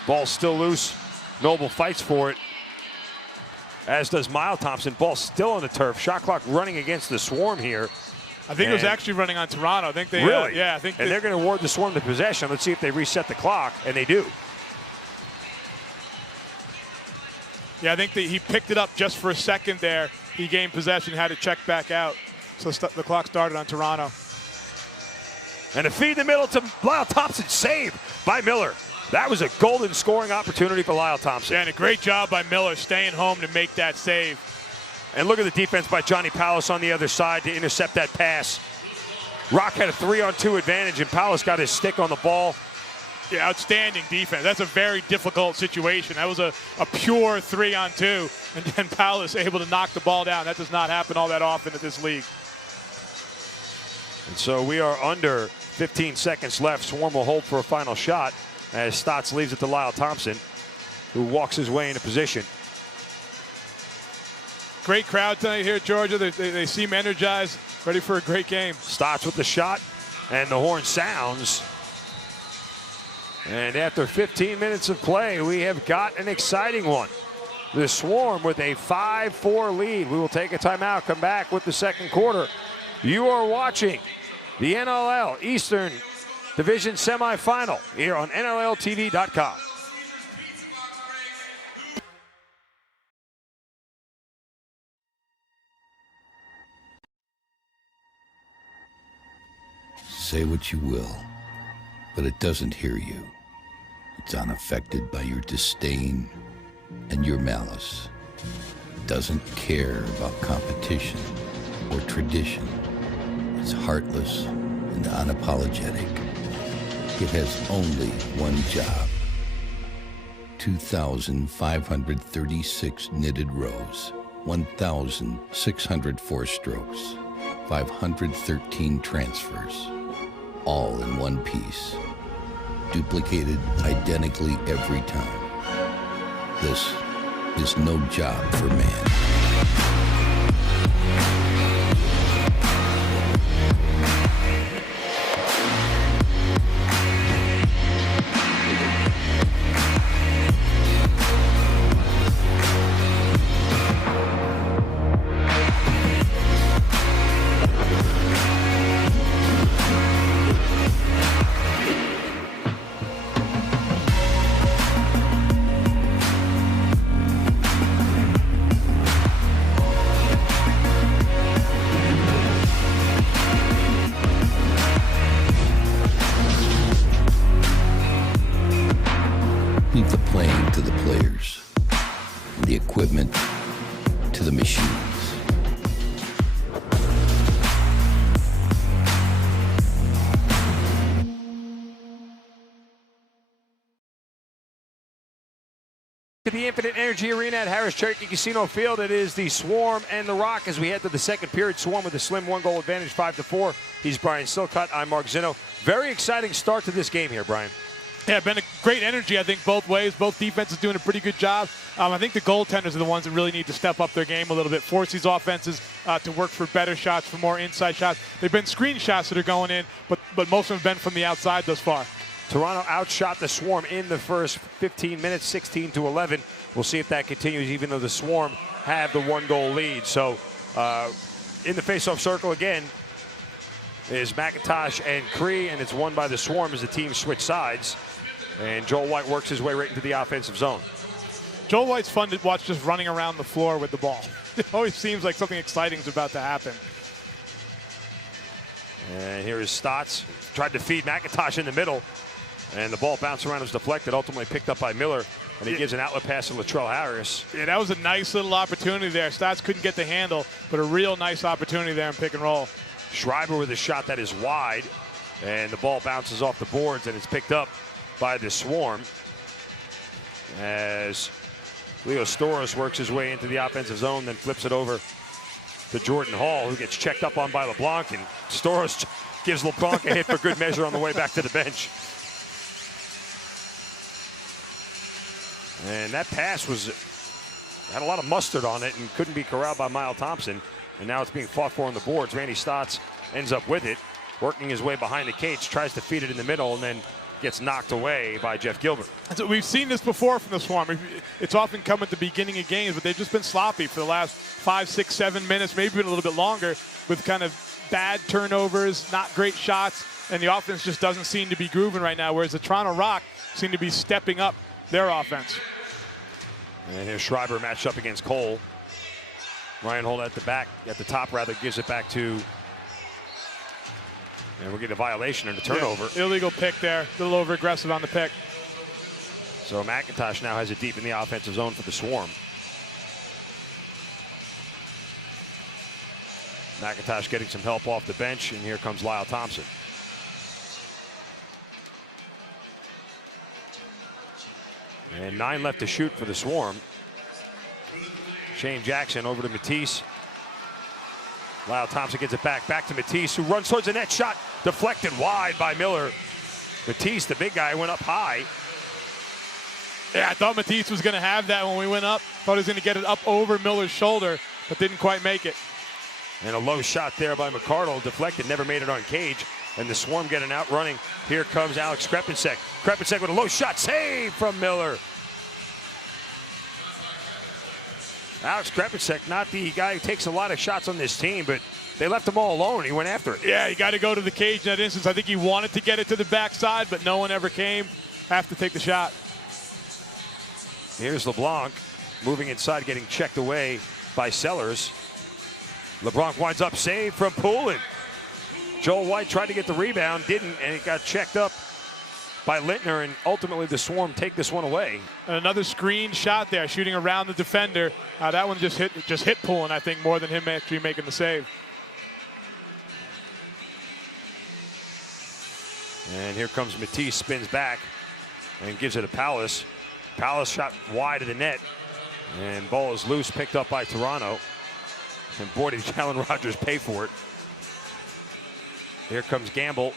Ball still loose. Noble fights for it, as does Miles Thompson. Ball still on the turf. Shot clock running against the Swarm here. I think it was actually running on Toronto. I think they really. Yeah, I think. And they're going to award the Swarm the possession. Let's see if they reset the clock, and they do. Yeah, I think he picked it up just for a second there. He gained possession, had to check back out. So the clock started on Toronto. And a feed in the middle to Lyle Thompson, saved by Miller. That was a golden scoring opportunity for Lyle Thompson. Yeah, and a great job by Miller staying home to make that save. And look at the defense by Johnny Palos on the other side to intercept that pass. Rock had a 3-on-2 advantage, and Palos got his stick on the ball. Yeah, outstanding defense. That's a very difficult situation. That was a pure 3-on-2, and then Palos able to knock the ball down. That does not happen all that often at this league. And so we are under 15 seconds left. Swarm will hold for a final shot as Stotts leaves it to Lyle Thompson, who walks his way into position. great crowd tonight here at Georgia. They seem energized, ready for a great game. Stotts with the shot, and the horn sounds. And after 15 minutes of play, we have got an exciting one. The Swarm with a 5-4 lead. We will take a timeout, come back with the second quarter. You are watching the NLL Eastern Division semifinal here on NLLTV.com. Say what you will, but it doesn't hear you. It's unaffected by your disdain and your malice. It doesn't care about competition or tradition. It's heartless and unapologetic. It has only one job. 2,536 knitted rows, 1,604 strokes, 513 transfers, all in one piece, duplicated identically every time. This is no job for man. Leave the playing to the players, the equipment to the machines. To the Infinite Energy Arena at Harris Cherokee Casino Field, it is the Swarm and the Rock as we head to the second period. Swarm with a slim one-goal advantage, 5-4. He's Brian Silcott. I'm Mark Zinno. Very exciting start to this game here, Brian. Yeah, been a great energy, I think, both ways. Both defenses doing a pretty good job. I think the goaltenders are the ones that really need to step up their game a little bit, force these offenses to work for better shots, for more inside shots. They've been screen shots that are going in, but most of them have been from the outside thus far. Toronto outshot the Swarm in the first 15 minutes, 16-11. We'll see if that continues, even though the Swarm have the one-goal lead. So in the face-off circle again is McIntosh and Cree, and it's won by the Swarm as the team switch sides. And Joel White works his way right into the offensive zone. Joel White's fun to watch just running around the floor with the ball. It always seems like something exciting is about to happen. And here is Stotts. Tried to feed McIntosh in the middle. And the ball bounced around, was deflected, ultimately picked up by Miller. And he gives an outlet pass to Latrell Harris. Yeah, that was a nice little opportunity there. Stotts couldn't get the handle, but a real nice opportunity there in pick and roll. Schreiber with a shot that is wide. And the ball bounces off the boards, and it's picked up by the Swarm as Leo Storos works his way into the offensive zone, then flips it over to Jordan Hall, who gets checked up on by LeBlanc, and Storos gives LeBlanc a hit for good measure on the way back to the bench. And that pass had a lot of mustard on it and couldn't be corralled by Miles Thompson, and now it's being fought for on the boards. Randy Stotts ends up with it, working his way behind the cage, tries to feed it in the middle, and then gets knocked away by Jeff Gilbert. So we've seen this before from the Swarm. It's often come at the beginning of games, but they've just been sloppy for the last 5, 6, 7 minutes, maybe even a little bit longer, with kind of bad turnovers, not great shots, and the offense just doesn't seem to be grooving right now, whereas the Toronto Rock seem to be stepping up their offense. And here's Schreiber matched up against Cole. Ryan Holt at the top, gives it back to, and we'll get a violation and a turnover. Yeah, illegal pick there, a little over-aggressive on the pick. So McIntosh now has it deep in the offensive zone for the Swarm. McIntosh getting some help off the bench, and here comes Lyle Thompson. And 9 left to shoot for the Swarm. Shane Jackson over to Matisse. Lyle Thompson gets it back to Matisse, who runs towards the net. Shot deflected wide by Miller. Matisse, the big guy, went up high. Yeah, I thought Matisse was going to have that when we went up. Thought he was going to get it up over Miller's shoulder. but didn't quite make it. And a low shot there by McCardle, deflected, never made it on Cage. And the Swarm getting out running. Here comes Alex Krepensek. Krepensek with a low shot, save from Miller. Alex Krepensek, not the guy who takes a lot of shots on this team, but they left him all alone. He went after it. Yeah, you got to go to the cage in that instance. I think he wanted to get it to the backside, but no one ever came. Have to take the shot. Here's LeBlanc moving inside, getting checked away by Sellers. LeBlanc winds up, save from Poulin. Joel White tried to get the rebound, didn't, and it got checked up by Lintner, and ultimately the Swarm take this one away. And another screen shot there, shooting around the defender. That one just hit Poulin, I think, more than him actually making the save. And here comes Matisse, spins back and gives it to Palace. Palace shot wide of the net, and ball is loose, picked up by Toronto. And boy, did Allen Rogers pay for it. Here comes Gamble.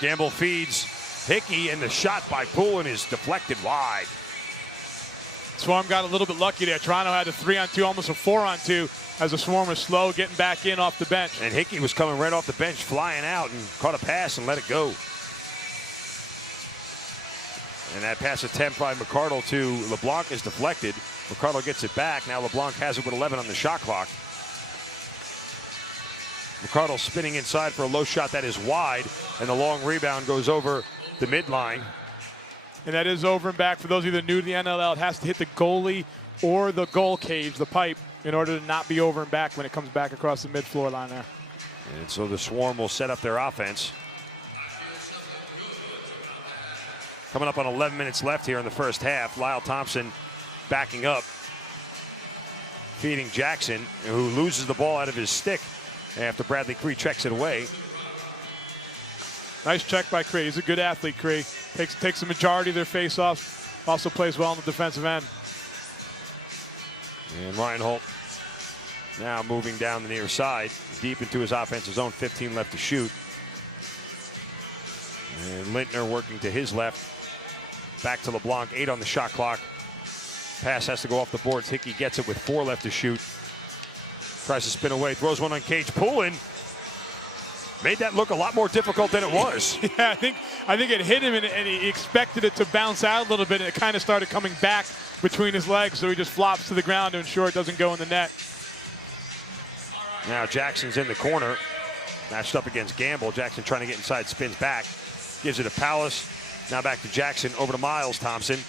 Gamble feeds Hickey, and the shot by Poulin is deflected wide. Swarm got a little bit lucky there. Toronto had a 3-on-2, almost a 4-on-2, as the Swarm was slow getting back in off the bench. And Hickey was coming right off the bench, flying out, and caught a pass and let it go. And that pass attempt by McCardle to LeBlanc is deflected. McCardle gets it back. Now LeBlanc has it with 11 on the shot clock. McCardle spinning inside for a low shot that is wide, and the long rebound goes over the midline. And that is over and back. For those of you that are new to the NLL, it has to hit the goalie or the goal cage, the pipe, in order to not be over and back when it comes back across the mid-floor line there. And so the Swarm will set up their offense. Coming up on 11 minutes left here in the first half. Lyle Thompson backing up, feeding Jackson, who loses the ball out of his stick after Bradley Cree checks it away. Nice check by Cree. He's a good athlete, Cree. Takes the majority of their face-offs. Also plays well on the defensive end. And Ryan Holt now moving down the near side, deep into his offensive zone, 15 left to shoot. And Lintner working to his left. Back to LeBlanc, 8 on the shot clock. Pass has to go off the boards. Hickey gets it with 4 left to shoot. Tries to spin away, throws one on Cage. Poulin made that look a lot more difficult than it was. Yeah, I think it hit him, and he expected it to bounce out a little bit, and it kind of started coming back between his legs, so he just flops to the ground to ensure it doesn't go in the net. Now Jackson's in the corner, matched up against Gamble. Jackson trying to get inside, spins back, gives it to Palace. Now back to Jackson, over to Miles Thompson.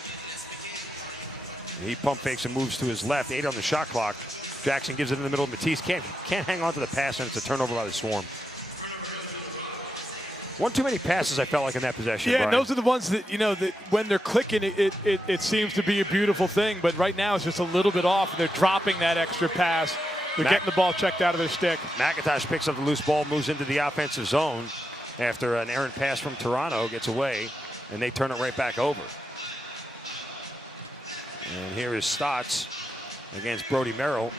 He pump fakes and moves to his left, 8 on the shot clock. Jackson gives it in the middle. Matisse can't hang on to the pass, and it's a turnover by the Swarm. One too many passes, I felt like, in that possession. Yeah, Brian. and those are the ones that, you know, that when they're clicking, it seems to be a beautiful thing. But right now, it's just a little bit off, and they're dropping that extra pass. They're getting the ball checked out of their stick. McIntosh picks up the loose ball, moves into the offensive zone after an errant pass from Toronto gets away, and they turn it right back over. And here is Stotts against Brody Merrill.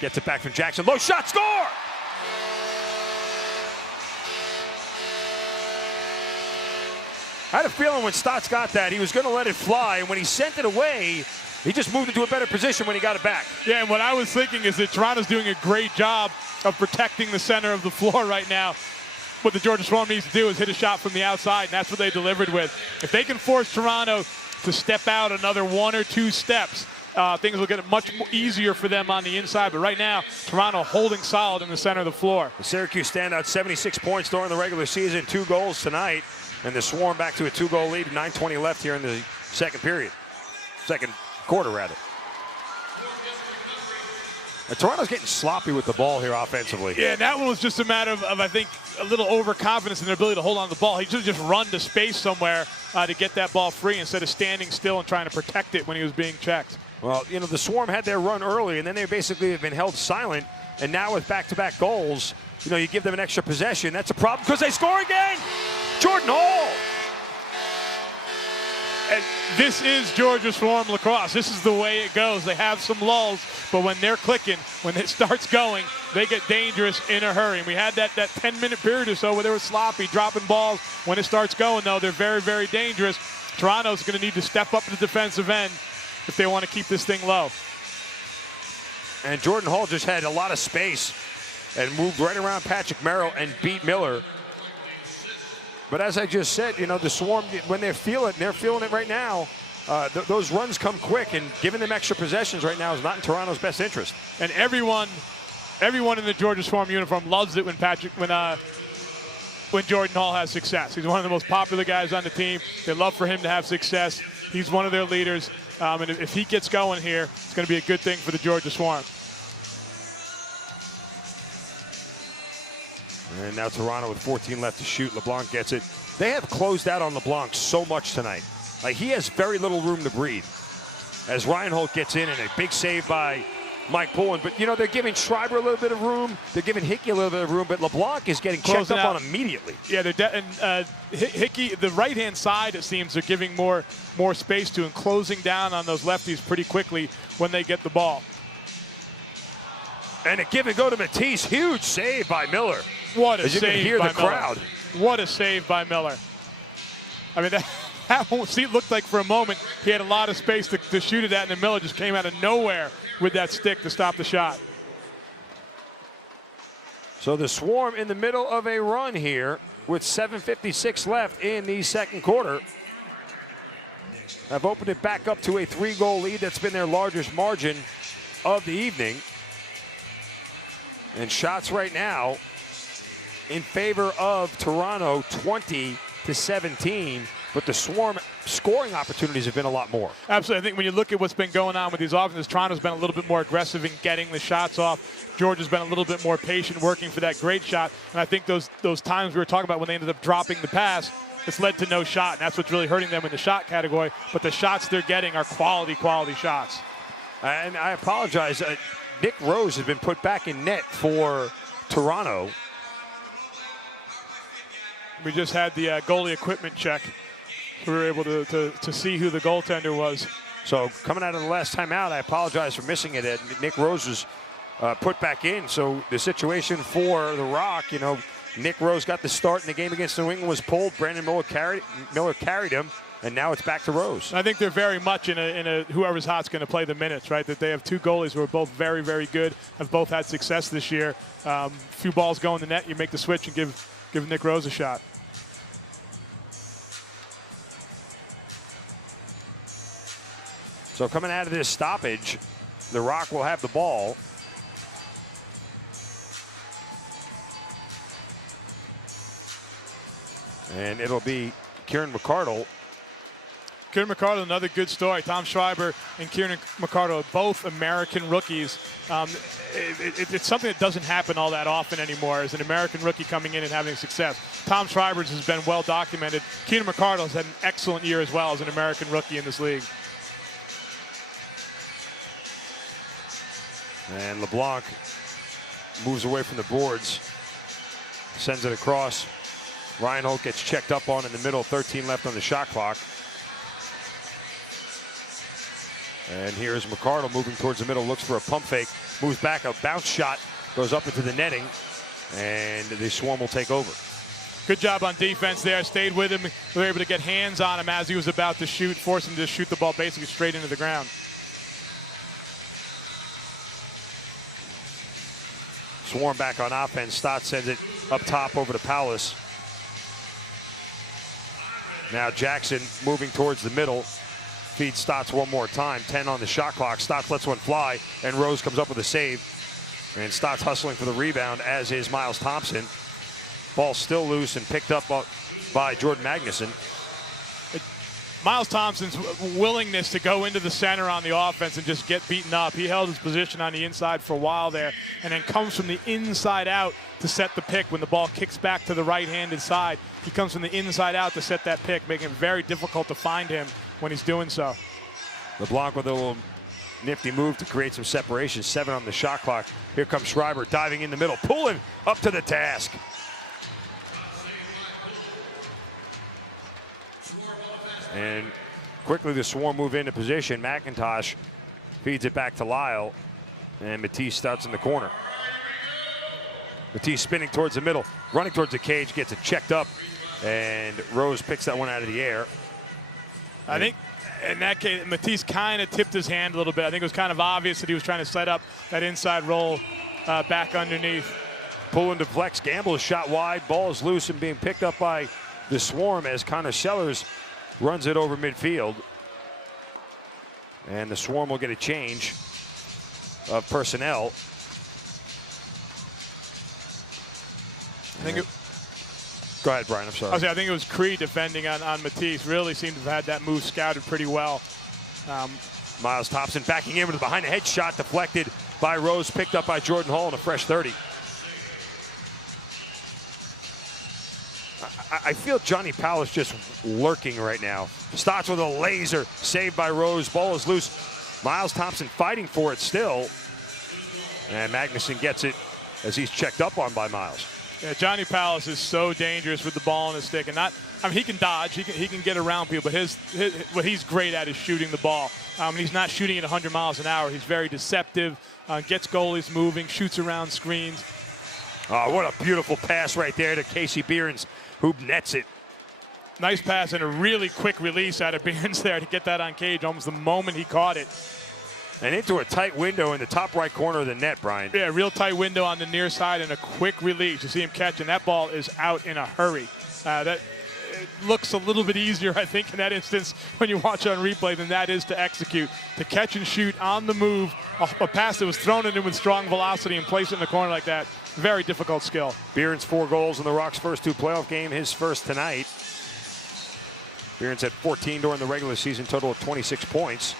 Gets it back from Jackson. Low shot, score! I had a feeling when Stotts got that, he was going to let it fly, and when he sent it away, he just moved into a better position when he got it back. Yeah, and what I was thinking is that Toronto's doing a great job of protecting the center of the floor right now. What the Georgia Swarm needs to do is hit a shot from the outside, and that's what they delivered with. If they can force Toronto to step out another 1 or 2 steps, things will get much easier for them on the inside. But right now, Toronto holding solid in the center of the floor. The Syracuse standout, 76 points during the regular season, 2 goals tonight. And the Swarm back to a 2-goal lead, 9:20 left here in the second quarter, rather. And Toronto's getting sloppy with the ball here offensively. Yeah, that one was just a matter of I think, a little overconfidence in their ability to hold on to the ball. He should have just run to space somewhere to get that ball free instead of standing still and trying to protect it when he was being checked. Well, you know, the Swarm had their run early, and then they basically have been held silent. And now with back-to-back goals, you know, you give them an extra possession. That's a problem because they score again. Jordan Hall. And this is Georgia Swarm lacrosse. This is the way it goes. They have some lulls, but when they're clicking, when it starts going, they get dangerous in a hurry. And we had that 10-minute period or so where they were sloppy, dropping balls. When it starts going, though, they're very, very dangerous. Toronto's going to need to step up to the defensive end if they want to keep this thing low. And Jordan Hall just had a lot of space and moved right around Patrick Merrill and beat Miller. But as I just said, you know, the Swarm, when they feel it, and they're feeling it right now, those runs come quick, and giving them extra possessions right now is not in Toronto's best interest. And everyone in the Georgia Swarm uniform loves it when Jordan Hall has success. He's one of the most popular guys on the team. They love for him to have success. He's one of their leaders. And if he gets going here, it's going to be a good thing for the Georgia Swarm. And now Toronto with 14 left to shoot. LeBlanc gets it. They have closed out on LeBlanc so much tonight. Like, he has very little room to breathe. As Ryan Holt gets in, and a big save by Mike Pullen. But, you know, they're giving Schreiber a little bit of room. They're giving Hickey a little bit of room. But LeBlanc is getting checked up on immediately. Yeah, and Hickey, the right-hand side, it seems, they're giving more space to and closing down on those lefties pretty quickly when they get the ball. And a give and go to Matisse. Huge save by Miller. What a As you save can hear by the Miller. crowd. What a save by Miller. I mean, that looked like for a moment he had a lot of space to shoot it at, and then Miller just came out of nowhere with that stick to stop the shot. So the Swarm in the middle of a run here with 7:56 left in the second quarter. Have opened it back up to a 3-goal lead. That's been their largest margin of the evening. And shots right now in favor of Toronto, 20-17. But the Swarm scoring opportunities have been a lot more. Absolutely. I think when you look at what's been going on with these offenses, Toronto's been a little bit more aggressive in getting the shots off. Georgia's been a little bit more patient working for that great shot. And I think those times we were talking about when they ended up dropping the pass, it's led to no shot. And that's what's really hurting them in the shot category. But the shots they're getting are quality shots. And I apologize. Nick Rose has been put back in net for Toronto. We just had the goalie equipment check. We were able to see who the goaltender was. So coming out of the last timeout, I apologize for missing it. Nick Rose was put back in. So the situation for the Rock, you know, Nick Rose got the start in the game against New England, was pulled. Brandon Miller carried him. And now it's back to Rose. I think they're very much in a whoever's hot's going to play the minutes, right? That they have two goalies who are both very, very good, have both had success this year. Few balls go in the net, you make the switch and give Nick Rose a shot. So coming out of this stoppage, the Rock will have the ball. And it'll be Kieran McArdle. Kieran McArdle, another good story. Tom Schreiber and Kieran McArdle are both American rookies. It's something that doesn't happen all that often anymore, as an American rookie coming in and having success. Tom Schreiber's has been well documented. Kieran McArdle has had an excellent year as well as an American rookie in this league. And LeBlanc moves away from the boards, sends it across. Ryan Holt gets checked up on in the middle, 13 left on the shot clock. And here's McArdle moving towards the middle, looks for a pump fake, moves back, a bounce shot, goes up into the netting, and the Swarm will take over. Good job on defense there, stayed with him. They were able to get hands on him as he was about to shoot, force him to shoot the ball basically straight into the ground. Swarm back on offense. Stott sends it up top over to Powless. Now Jackson moving towards the middle. Feeds Stotts one more time. 10 on the shot clock. Stotts lets one fly, and Rose comes up with a save. And Stotts hustling for the rebound, as is Miles Thompson. Ball still loose and picked up by Jordan Magnuson. Miles Thompson's willingness to go into the center on the offense and just get beaten up. He held his position on the inside for a while there, and then comes from the inside out to set the pick when the ball kicks back to the right-handed side. He comes from the inside out to set that pick, making it very difficult to find him when he's doing so. LeBlanc with a little nifty move to create some separation. 7 on the shot clock. Here comes Schreiber diving in the middle, pulling up to the task. And quickly the Swarm move into position. McIntosh feeds it back to Lyle, and Matisse starts in the corner. Matisse spinning towards the middle, running towards the cage, gets it checked up, and Rose picks that one out of the air. I think In that case, Matisse kind of tipped his hand a little bit. I think it was kind of obvious that he was trying to set up that inside roll back underneath. Pulling to flex, Gamble is shot wide. Ball is loose and being picked up by the Swarm as Connor Sellers runs it over midfield. And the Swarm will get a change of personnel. I think Go ahead, Brian. I'm sorry. I think it was Creed defending on Matisse. Really seemed to have had that move scouted pretty well. Miles Thompson backing in with a behind the head shot deflected by Rose, picked up by Jordan Hall and a fresh 30. I feel Johnny Powell is just lurking right now. Stotts with a laser, saved by Rose. Ball is loose. Miles Thompson fighting for it still. And Magnuson gets it as he's checked up on by Miles. Yeah, Johnny Powell is so dangerous with the ball on his stick, and he can dodge, he can get around people, but what he's great at is shooting the ball. And he's not shooting at 100 miles an hour. He's very deceptive, gets goalies moving, shoots around screens. Oh, what a beautiful pass right there to Casey Behrens, who nets it. Nice pass and a really quick release out of Behrens there to get that on Cage almost the moment he caught it. And into a tight window in the top right corner of the net, Brian. Yeah, real tight window on the near side and a quick release. You see him catch, and that ball is out in a hurry. It looks a little bit easier, I think, in that instance when you watch on replay than that is to execute. To catch and shoot on the move, a pass that was thrown in with strong velocity and place it in the corner like that, very difficult skill. Behrens 4 goals in the Rock's first 2 playoff game, his first tonight. Behrens had 14 during the regular season, total of 26 points.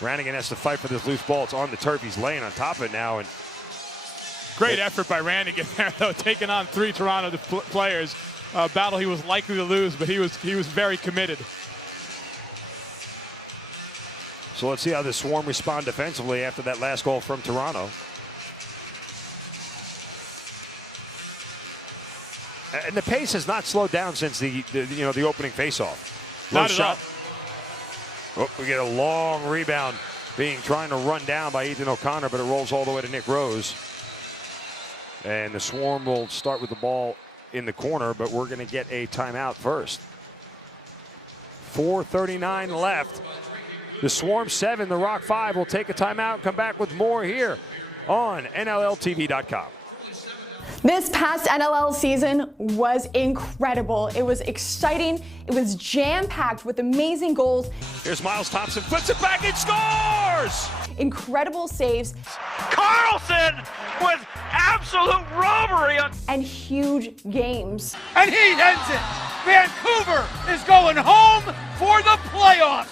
Rannigan has to fight for this loose ball. It's on the turf. He's laying on top of it now. And great effort by Rannigan there, though, taking on 3 Toronto players. A battle he was likely to lose, but he was very committed. So let's see how the Swarm respond defensively after that last goal from Toronto. And the pace has not slowed down since the opening faceoff. Not at all. Oh, we get a long rebound trying to run down by Ethan O'Connor, but it rolls all the way to Nick Rose. And the Swarm will start with the ball in the corner, but we're going to get a timeout first. 4:39 left. The Swarm 7, the Rock 5 will take a timeout, come back with more here on NLLTV.com. This past NLL season was incredible. It was exciting. It was jam-packed with amazing goals. Here's Miles Thompson, flips it back and scores! Incredible saves. Carlson with absolute robbery. And huge games. And he ends it. Vancouver is going home for the playoffs.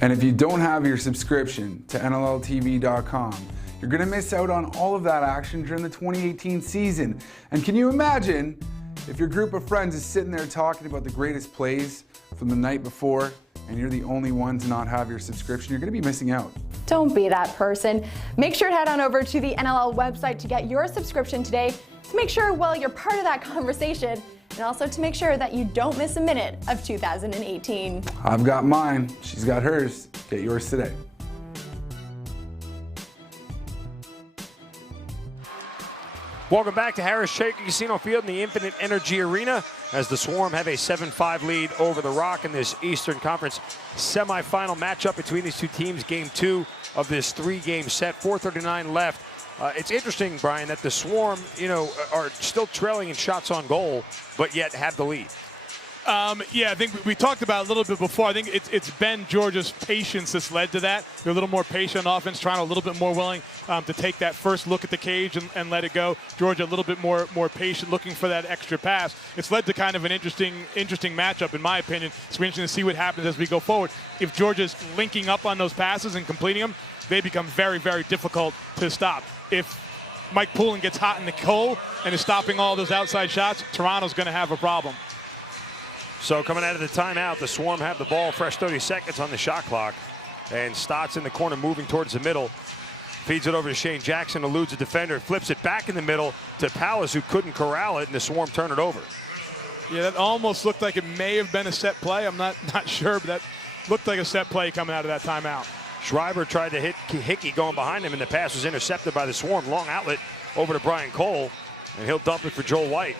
And if you don't have your subscription to NLLTV.com, you're going to miss out on all of that action during the 2018 season. And can you imagine if your group of friends is sitting there talking about the greatest plays from the night before and you're the only one to not have your subscription? You're going to be missing out. Don't be that person. Make sure to head on over to the NLL website to get your subscription today to make sure, well, you're part of that conversation and also to make sure that you don't miss a minute of 2018. I've got mine. She's got hers. Get yours today. Welcome back to Harris Shaker Casino Field in the Infinite Energy Arena as the Swarm have a 7-5 lead over the Rock in this Eastern Conference semifinal matchup between these two teams. Game 2 of this 3-game set. 4:39 left. It's interesting, Brian, that the Swarm, are still trailing in shots on goal, but yet have the lead. Yeah, I think we talked about it a little bit before. I think it's been Georgia's patience that's led to that. They're a little more patient on offense, trying a little bit more willing to take that first look at the cage and let it go. Georgia a little bit more patient, looking for that extra pass. It's led to kind of an interesting matchup, in my opinion. It's interesting to see what happens as we go forward. If Georgia's linking up on those passes and completing them, they become very, very difficult to stop. If Mike Poulin gets hot in the coal and is stopping all those outside shots, Toronto's going to have a problem. So coming out of the timeout, the Swarm have the ball, fresh 30 seconds on the shot clock. And Stotts in the corner moving towards the middle. Feeds it over to Shane Jackson, eludes a defender, flips it back in the middle to Palace, who couldn't corral it, and the Swarm turn it over. Yeah, that almost looked like it may have been a set play. I'm not sure, but that looked like a set play coming out of that timeout. Schreiber tried to hit Hickey going behind him, and the pass was intercepted by the Swarm. Long outlet over to Brian Cole, and he'll dump it for Joel White.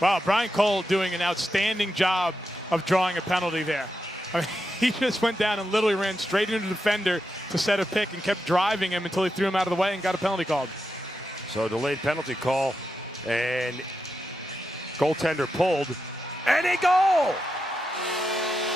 Wow, Brian Cole doing an outstanding job of drawing a penalty there. I mean, he just went down and literally ran straight into the defender to set a pick and kept driving him until he threw him out of the way and got a penalty called. So delayed penalty call, and goaltender pulled, and a goal!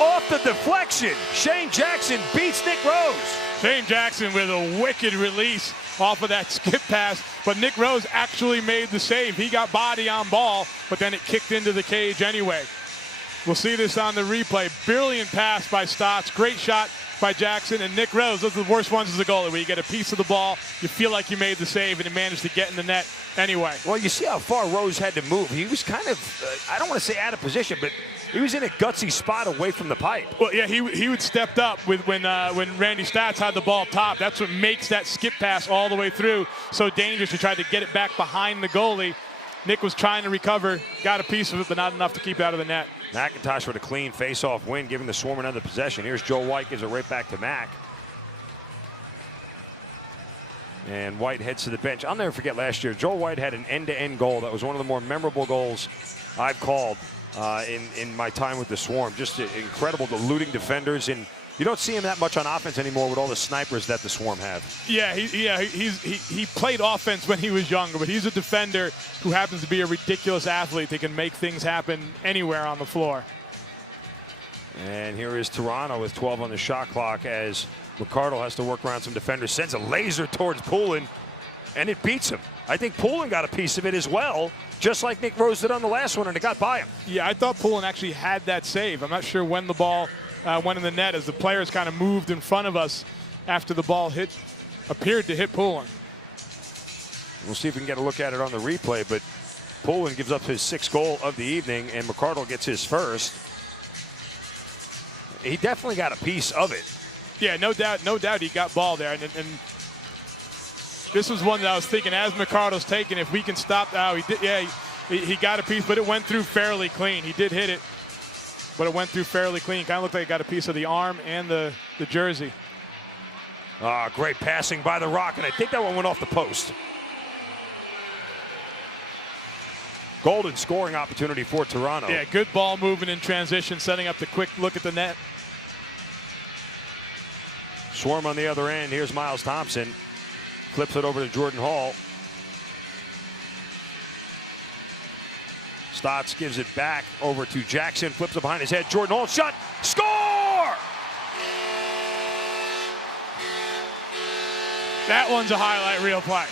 Off the deflection, Shane Jackson beats Nick Rose. Shane Jackson with a wicked release off of that skip pass, but Nick Rose actually made the save. He got body on ball, but then it kicked into the cage anyway. We'll see this on the replay. Brilliant pass by Stotts, great shot by Jackson, and Nick Rose. Those are the worst ones as a goalie, where you get a piece of the ball, you feel like you made the save, and you managed to get in the net anyway. Well, you see how far Rose had to move. He was kind of, I don't want to say out of position, but he was in a gutsy spot away from the pipe. Well, yeah, he would stepped up with when Randy Stotts had the ball up top. That's what makes that skip pass all the way through so dangerous. He tried to get it back behind the goalie. Nick was trying to recover, got a piece of it, but not enough to keep it out of the net. McIntosh with a clean face-off win, giving the Swarm another possession. Here's Joe White, gives it right back to Mac. And White heads to the bench. I'll never forget last year, Joe White had an end-to-end goal. That was one of the more memorable goals I've called in my time with the Swarm. Just incredible, eluding defenders, and you don't see him that much on offense anymore with all the snipers that the Swarm have. Yeah, he played offense when he was younger, but he's a defender who happens to be a ridiculous athlete that can make things happen anywhere on the floor. And here is Toronto with 12 on the shot clock as Ricardo has to work around some defenders. Sends a laser towards Poulin, and it beats him. I think Poulin got a piece of it as well, just like Nick Rose did on the last one, and it got by him. Yeah, I thought Poulin actually had that save. I'm not sure when the ball went in the net, as the players kind of moved in front of us after the ball appeared to hit Poulin. We'll see if we can get a look at it on the replay, but Poulin gives up his 6th goal of the evening, and McCardle gets his first. He definitely got a piece of it. Yeah, no doubt he got ball there. And this was one that I was thinking, as McCardle's taking, if we can stop that, he got a piece, but it went through fairly clean. He did hit it, but it went through fairly clean. Kind of looked like he got a piece of the arm and the jersey. Great passing by the Rock, and I think that one went off the post. Golden scoring opportunity for Toronto. Yeah, good ball movement in transition, setting up the quick look at the net. Swarm on the other end. Here's Miles Thompson. Flips it over to Jordan Hall. Stotts gives it back over to Jackson. Flips it behind his head. Jordan Hall shot. Score! That one's a highlight reel play.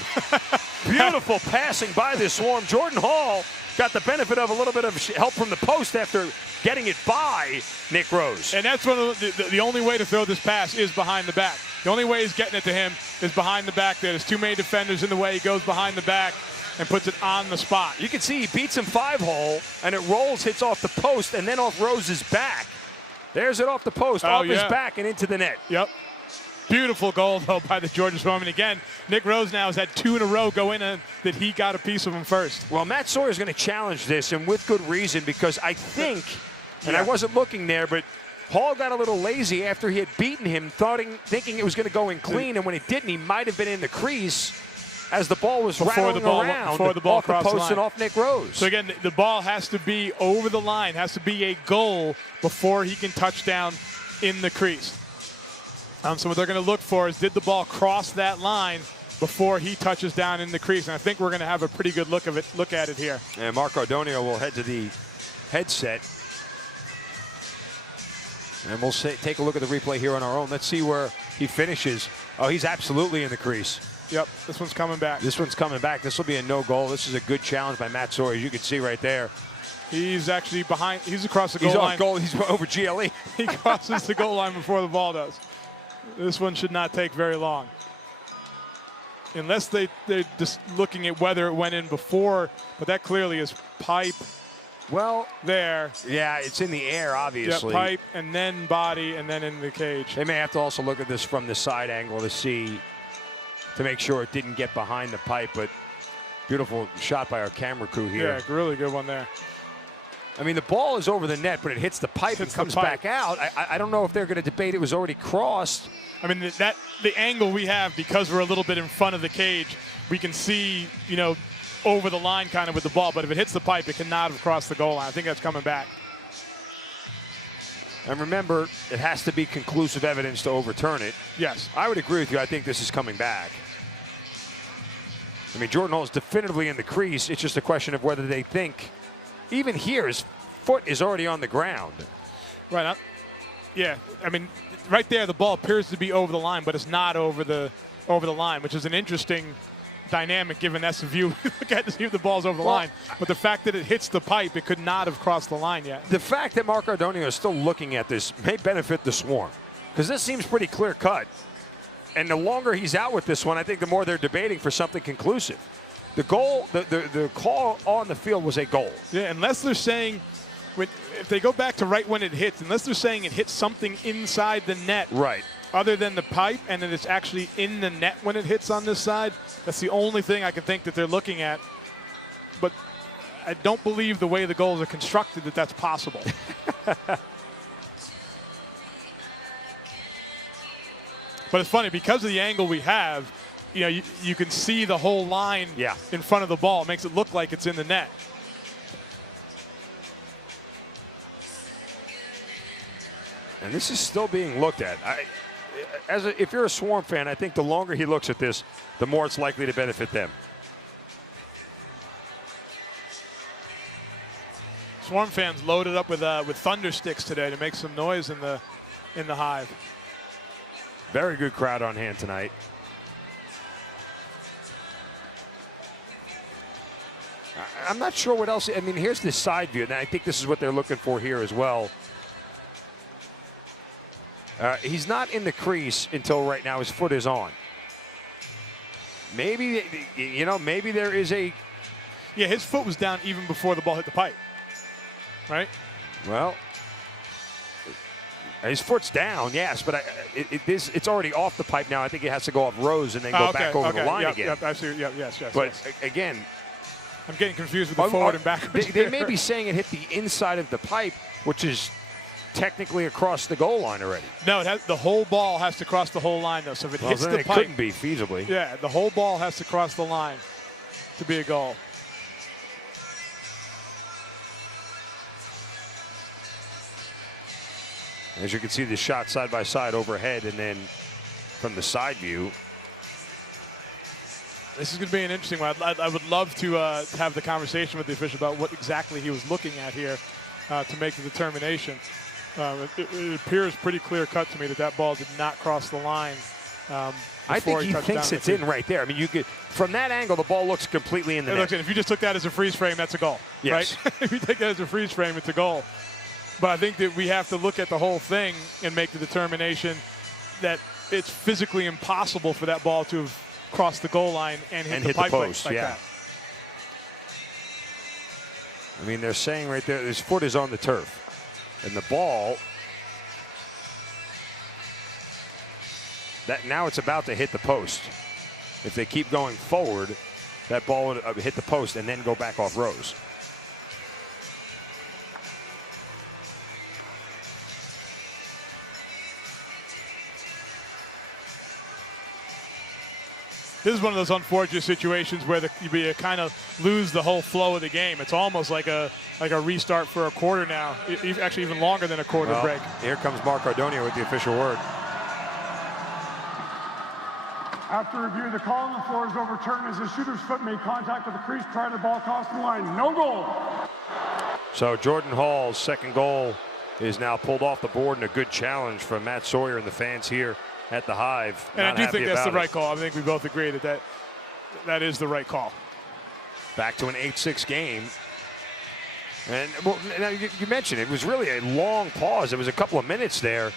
Beautiful passing by the Swarm. Jordan Hall got the benefit of a little bit of help from the post after getting it by Nick Rose. And that's one of the only way to throw this pass is behind the back. The only way he's getting it to him is behind the back there. There's too many defenders in the way. He goes behind the back and puts it on the spot. You can see he beats him 5-hole, and it rolls, hits off the post, and then off Rose's back. There's it off the post, off his back and into the net. Yep. Beautiful goal, though, by the Georgia Swarm. And again, Nick Rose now has had 2 in a row go in and that he got a piece of him first. Well, Matt Sawyer is going to challenge this, and with good reason, because I think, and I wasn't looking there, but Hall got a little lazy after he had beaten him, thinking it was going to go in clean, and when it didn't, he might have been in the crease as the ball was rattling around before the ball off the post and off Nick Rose. So again, the ball has to be over the line, has to be a goal before he can touch down in the crease. So what they're going to look for is, did the ball cross that line before he touches down in the crease? And I think we're going to have a pretty good look at it here. And Mark Ardonio will head to the headset. And we'll take a look at the replay here on our own. Let's see where he finishes. Oh, he's absolutely in the crease. Yep, this one's coming back. This one's coming back. This will be a no goal. This is a good challenge by Matt Sawyer, as you can see right there. He's actually behind. He's across the goal line. He's off goal. He's over GLE. He crosses the goal line before the ball does. This one should not take very long. Unless they're just looking at whether it went in before, but that clearly is pipe. Well, there. Yeah, it's in the air, obviously. Yeah, pipe, and then body, and then in the cage. They may have to also look at this from the side angle to make sure it didn't get behind the pipe, but beautiful shot by our camera crew here. Yeah, really good one there. I mean, the ball is over the net, but it hits the pipe and comes back out. I don't know if they're going to debate it was already crossed. I mean, the angle we have, because we're a little bit in front of the cage, we can see, over the line kind of with the ball, but if it hits the pipe, it cannot have crossed the goal line. I think that's coming back. And remember, it has to be conclusive evidence to overturn it. Yes. I would agree with you. I think this is coming back. I mean, Jordan Hall is definitively in the crease. It's just a question of whether they think, even here, his foot is already on the ground. Right. Yeah. I mean, right there, the ball appears to be over the line, but it's not over the line, which is an interesting dynamic given that's the view we look at to see if the ball's over the line. But the fact that it hits the pipe, it could not have crossed the line yet. The fact that Mark Ardonio is still looking at this may benefit the Swarm, because this seems pretty clear cut. And the longer he's out with this one, I think the more they're debating for something conclusive. The goal, the call on the field was a goal. Yeah, unless they're saying, if they go back to right when it hits, unless they're saying it hits something inside the net. Right. Other than the pipe, and then it's actually in the net when it hits on this side. That's the only thing I can think that they're looking at. But I don't believe the way the goals are constructed that that's possible. But it's funny, because of the angle we have, you can see the whole line in front of the ball. It makes it look like it's in the net. And this is still being looked at. If you're a Swarm fan, I think the longer he looks at this, the more it's likely to benefit them. Swarm fans loaded up with thunder sticks today to make some noise in the Hive. Very good crowd on hand tonight. I'm not sure what else. I mean, here's the side view, and I think this is what they're looking for here as well. He's not in the crease until right now his foot is on. Maybe, maybe there is a... Yeah, his foot was down even before the ball hit the pipe, right? Well, his foot's down, yes, but it's already off the pipe now. I think it has to go off Rose and then go back over the line again. Yep, I see. Yes. But again... I'm getting confused with the forward and backwards. They may be saying it hit the inside of the pipe, which is technically across the goal line already. No, the whole ball has to cross the whole line, though. So if it hits the it pipe, couldn't be feasibly. Yeah, the whole ball has to cross the line to be a goal. As you can see, the shot side by side overhead, and then from the side view. This is going to be an interesting one. I would love to have the conversation with the official about what exactly he was looking at here to make the determination. It appears pretty clear cut to me that ball did not cross the line. I think he thinks it's in right there. I mean, you could, from that angle, the ball looks completely in the net. If you just took that as a freeze frame, that's a goal, yes. Right? If you take that as a freeze frame, it's a goal. But I think that we have to look at the whole thing and make the determination that it's physically impossible for that ball to have crossed the goal line and hit the post like that. I mean, they're saying right there, his foot is on the turf. And the ball, now it's about to hit the post. If they keep going forward, that ball would hit the post and then go back off Rose. This is one of those unfortunate situations where you kind of lose the whole flow of the game. It's almost like a restart for a quarter now, actually even longer than a quarter break. Here comes Mark Ardonio with the official word. After review, the call on the floor is overturned as the shooter's foot made contact with the crease prior to the ball crossing the line. No goal. So Jordan Hall's second goal is now pulled off the board, and a good challenge from Matt Sawyer and the fans here at the Hive. And I do think that's the right call. I think we both agree that is the right call. Back to an 8-6 game. And well, now you mentioned it was really a long pause. It was a couple of minutes there.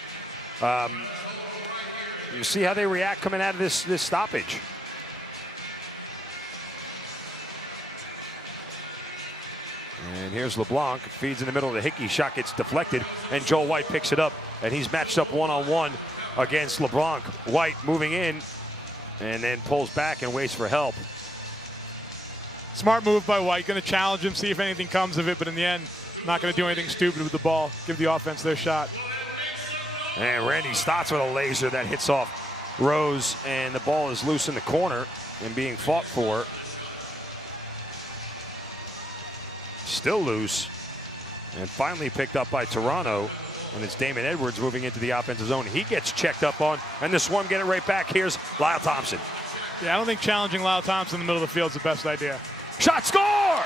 You see how they react coming out of this stoppage. And here's LeBlanc, feeds in the middle of the Hickey. Shot gets deflected, and Joel White picks it up, and he's matched up one-on-one against LeBlanc. White moving in, and then pulls back and waits for help. Smart move by White. Going to challenge him, see if anything comes of it, but in the end, not going to do anything stupid with the ball. Give the offense their shot. And Randy Stotts with a laser that hits off Rose, and the ball is loose in the corner and being fought for. still loose. And finally picked up by Toronto. And it's Damon Edwards moving into the offensive zone. He gets checked up on, and the Swarm get it right back. Here's Lyle Thompson. Yeah, I don't think challenging Lyle Thompson in the middle of the field is the best idea. Shot, score!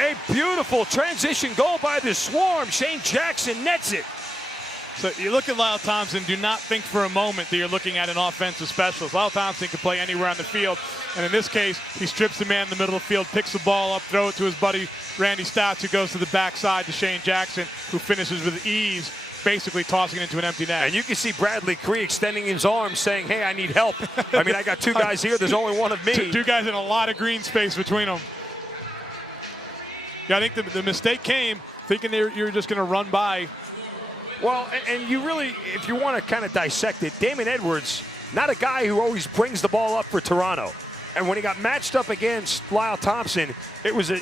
A beautiful transition goal by the Swarm. Shane Jackson nets it. So you look at Lyle Thompson, do not think for a moment that you're looking at an offensive specialist. Lyle Thompson can play anywhere on the field, and in this case, he strips the man in the middle of the field, picks the ball up, throw it to his buddy Randy Stotts, who goes to the backside to Shane Jackson, who finishes with ease, basically tossing it into an empty net. And you can see Bradley Cree extending his arms saying, hey, I need help. I mean, I got two guys here. There's only one of me. Two guys in a lot of green space between them. Yeah, I think the mistake came thinking you were just going to run by. Well, and you really, if you want to kind of dissect it, Damon Edwards, not a guy who always brings the ball up for Toronto. And when he got matched up against Lyle Thompson, it was a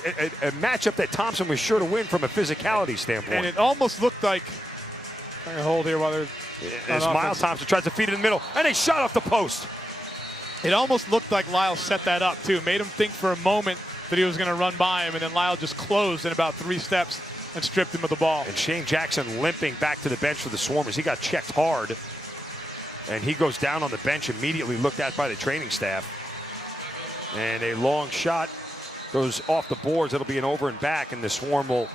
matchup that Thompson was sure to win from a physicality standpoint. And it almost looked like, I'm going to hold here while they're as Lyle Thompson tries to feed it in the middle, and a shot off the post. It almost looked like Lyle set that up, too. Made him think for a moment that he was going to run by him, and then Lyle just closed in about 3 steps and stripped him of the ball. And Shane Jackson limping back to the bench for the Swarmers. He got checked hard, and he goes down on the bench, immediately looked at by the training staff. And a long shot goes off the boards. It'll be an over and back, and the Swarm will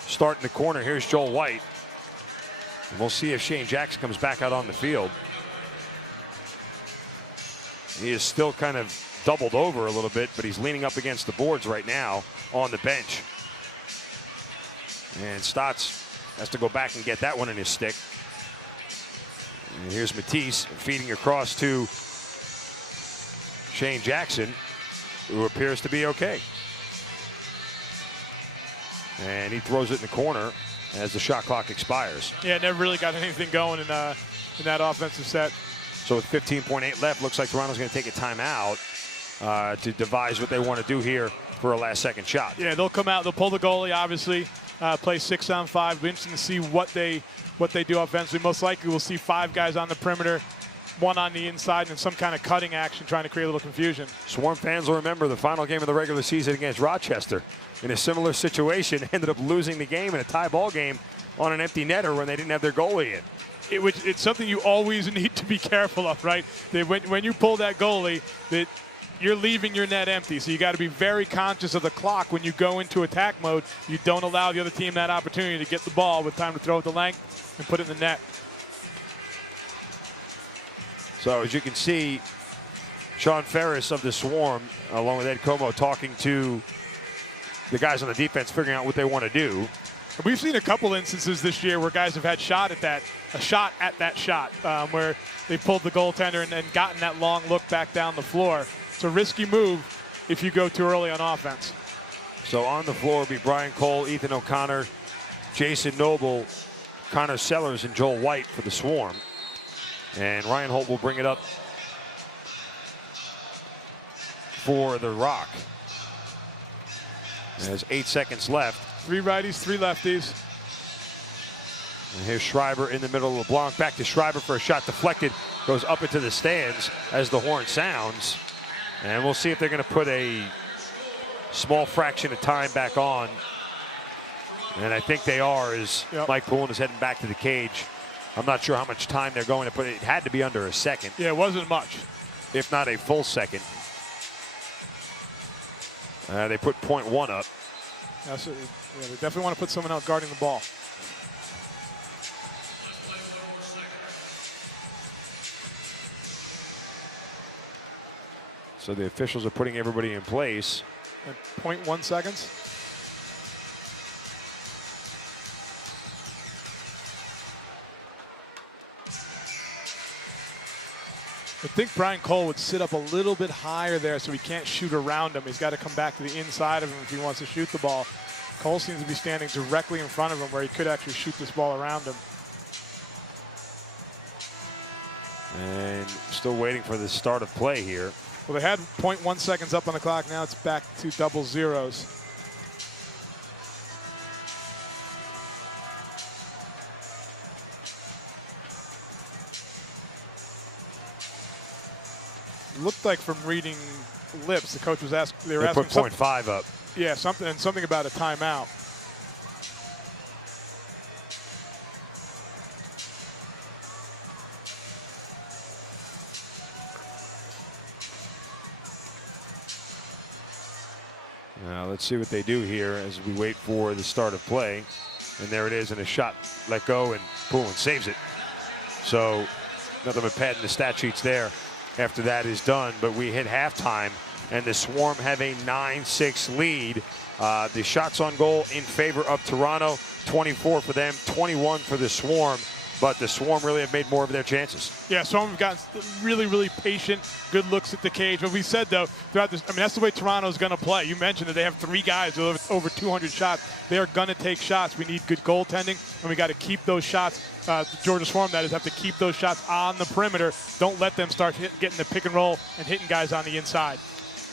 start in the corner. Here's Joel White. And we'll see if Shane Jackson comes back out on the field. He is still kind of doubled over a little bit, but he's leaning up against the boards right now on the bench. And Stotts has to go back and get that one in his stick. And here's Matisse feeding across to Shane Jackson, who appears to be okay. And he throws it in the corner as the shot clock expires. Yeah, never really got anything going in that offensive set. So with 15.8 left, looks like Toronto's going to take a timeout to devise what they want to do here for a last-second shot. Yeah, they'll come out, they'll pull the goalie, obviously, play 6-on-5. It'll be interesting to see what they do offensively. Most likely we'll see 5 guys on the perimeter, 1 on the inside, and some kind of cutting action trying to create a little confusion. Swarm fans will remember the final game of the regular season against Rochester. In a similar situation, ended up losing the game in a tie ball game on an empty netter when they didn't have their goalie in. It's something you always need to be careful of, right? When you pull that goalie, that you're leaving your net empty. So you got to be very conscious of the clock when you go into attack mode. You don't allow the other team that opportunity to get the ball with time to throw it the length and put it in the net. So as you can see, Sean Ferris of the Swarm, along with Ed Como, talking to the guys on the defense, figuring out what they want to do. We've seen a couple instances this year where guys have had a shot at that shot, where they pulled the goaltender and gotten that long look back down the floor. It's a risky move if you go too early on offense. So on the floor will be Brian Cole, Ethan O'Connor, Jason Noble, Connor Sellers, and Joel White for the Swarm. And Ryan Holt will bring it up for the Rock. There's 8 seconds left. 3 righties, 3 lefties. And here's Schreiber in the middle of LeBlanc. Back to Schreiber for a shot deflected. Goes up into the stands as the horn sounds. And we'll see if they're going to put a small fraction of time back on. And I think they are, as Mike Poulin is heading back to the cage. I'm not sure how much time they're going to put. It had to be under a second. Yeah, it wasn't much. If not a full second. They put .1 up. Yeah, so, they definitely want to put someone out guarding the ball. So the officials are putting everybody in place. And 0.1 seconds. I think Brian Cole would sit up a little bit higher there so he can't shoot around him. He's got to come back to the inside of him if he wants to shoot the ball. Cole seems to be standing directly in front of him where he could actually shoot this ball around him. And still waiting for the start of play here. Well, they had 0.1 seconds up on the clock. Now it's back to double zeros. looked like from reading lips, the coach was asking. They were They asking put 0.5 up. Yeah, something about a timeout. Now let's see what they do here as we wait for the start of play. And there it is, and a shot let go, and Poulin saves it. So nothing but padding the stat sheets there after that is done. But we hit halftime, and the Swarm have a 9-6 lead. The shots on goal in favor of Toronto, 24 for them, 21 for the Swarm. But the Swarm really have made more of their chances. Yeah, Swarm have gotten really, really patient, good looks at the cage. But we said, though, throughout this, I mean, that's the way Toronto's going to play. You mentioned that they have 3 guys with over 200 shots. They are going to take shots. We need good goaltending, and we got to keep those shots. The Georgia Swarm, that is, have to keep those shots on the perimeter. Don't let them start getting the pick and roll and hitting guys on the inside.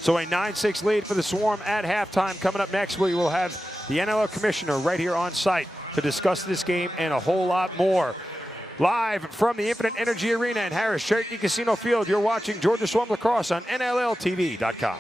So a 9-6 lead for the Swarm at halftime. Coming up next, we will have the NLL commissioner right here on site to discuss this game and a whole lot more. Live from the Infinite Energy Arena in Harris Cherokee Casino Field, you're watching Georgia Swarm Lacrosse on NLLTV.com.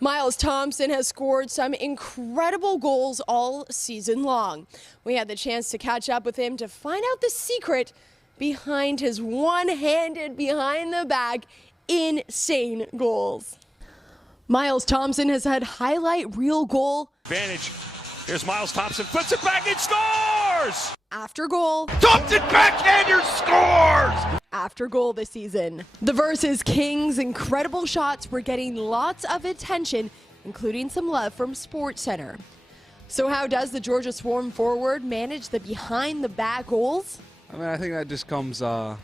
Miles Thompson has scored some incredible goals all season long. We had the chance to catch up with him to find out the secret behind his one-handed, behind-the-back, insane goals. Miles Thompson has had highlight reel goal Advantage. Here's Miles Thompson, flips it back and scores! after goal Thompson backhander scores! after goal this season. The Versus Kings' incredible shots were getting lots of attention, including some love from SportsCenter. So how does the Georgia Swarm forward manage the behind-the-back goals? I mean, I think that just comes, I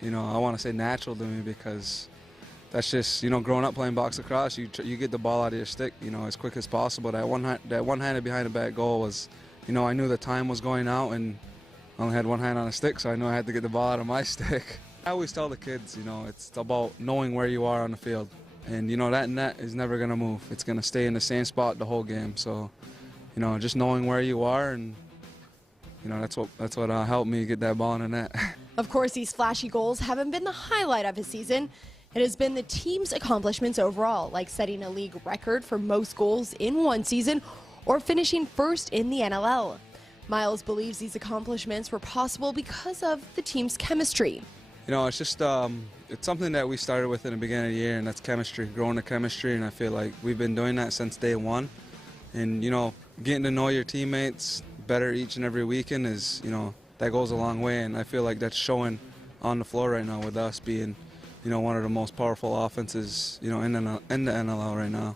want to say natural to me, because that's just, growing up playing box lacrosse, you get the ball out of your stick, as quick as possible. That one-handed behind-the-back goal was, I knew the time was going out, and I only had one hand on a stick, so I knew I had to get the ball out of my stick. I always tell the kids, it's about knowing where you are on the field. And, that net is never going to move. It's going to stay in the same spot the whole game. So, just knowing where you are, and, that's what helped me get that ball in the net. Of course, these flashy goals haven't been the highlight of his season. It has been the team's accomplishments overall, like setting a league record for most goals in one season or finishing first in the NLL. Miles believes these accomplishments were possible because of the team's chemistry. It's just it's something that we started with in the beginning of the year, and that's chemistry, growing the chemistry, and I feel like we've been doing that since day one. And, getting to know your teammates better each and every weekend is, that goes a long way, and I feel like that's showing on the floor right now with us being, one of the most powerful offenses, in the NLL right now.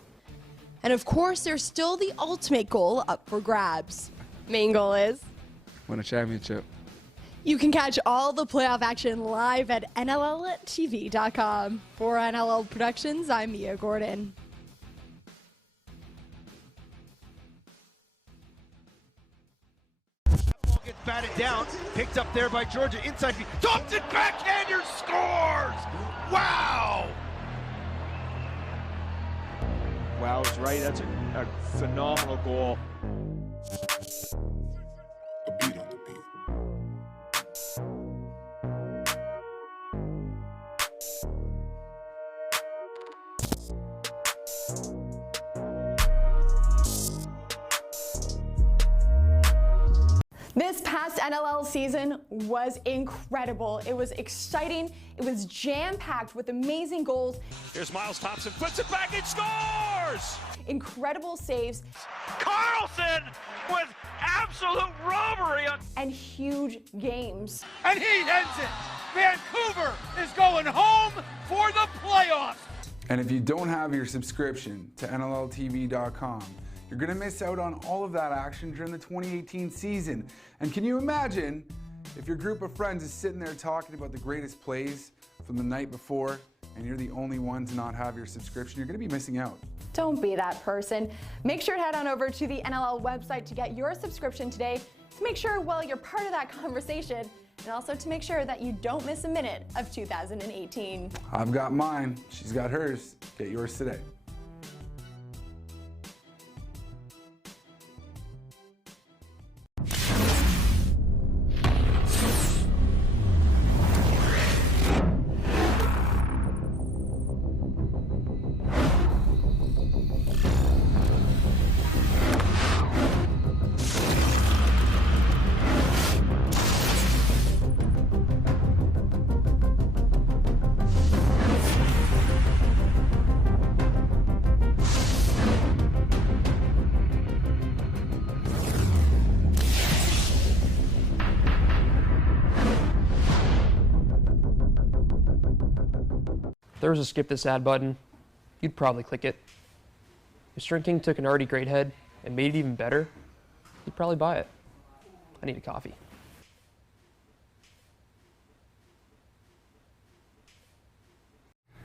And of course, there's still the ultimate goal up for grabs. Main goal is? Win a championship. You can catch all the playoff action live at NLLTV.com. For NLL Productions, I'm Mia Gordon. Ball gets batted down, picked up there by Georgia, inside. Thompson backhander scores! Wow! Wow is right. That's a phenomenal goal. This past NLL season was incredible. It was exciting. It was jam-packed with amazing goals. Here's Miles Thompson, flips it back and scores! Incredible saves. Carlson with absolute robbery on. And huge games. And he ends it. Vancouver is going home for the playoffs. And if you don't have your subscription to NLLTV.com, you're going to miss out on all of that action during the 2018 season. And can you imagine if your group of friends is sitting there talking about the greatest plays from the night before, and you're the only one to not have your subscription? You're going to be missing out. Don't be that person. Make sure to head on over to the NLL website to get your subscription today to make sure, well, you're part of that conversation, and also to make sure that you don't miss a minute of 2018. I've got mine. She's got hers. Get yours today. there was a skip this ad button, you'd probably click it. If Strength King took an already great head and made it even better, you'd probably buy it. I need a coffee.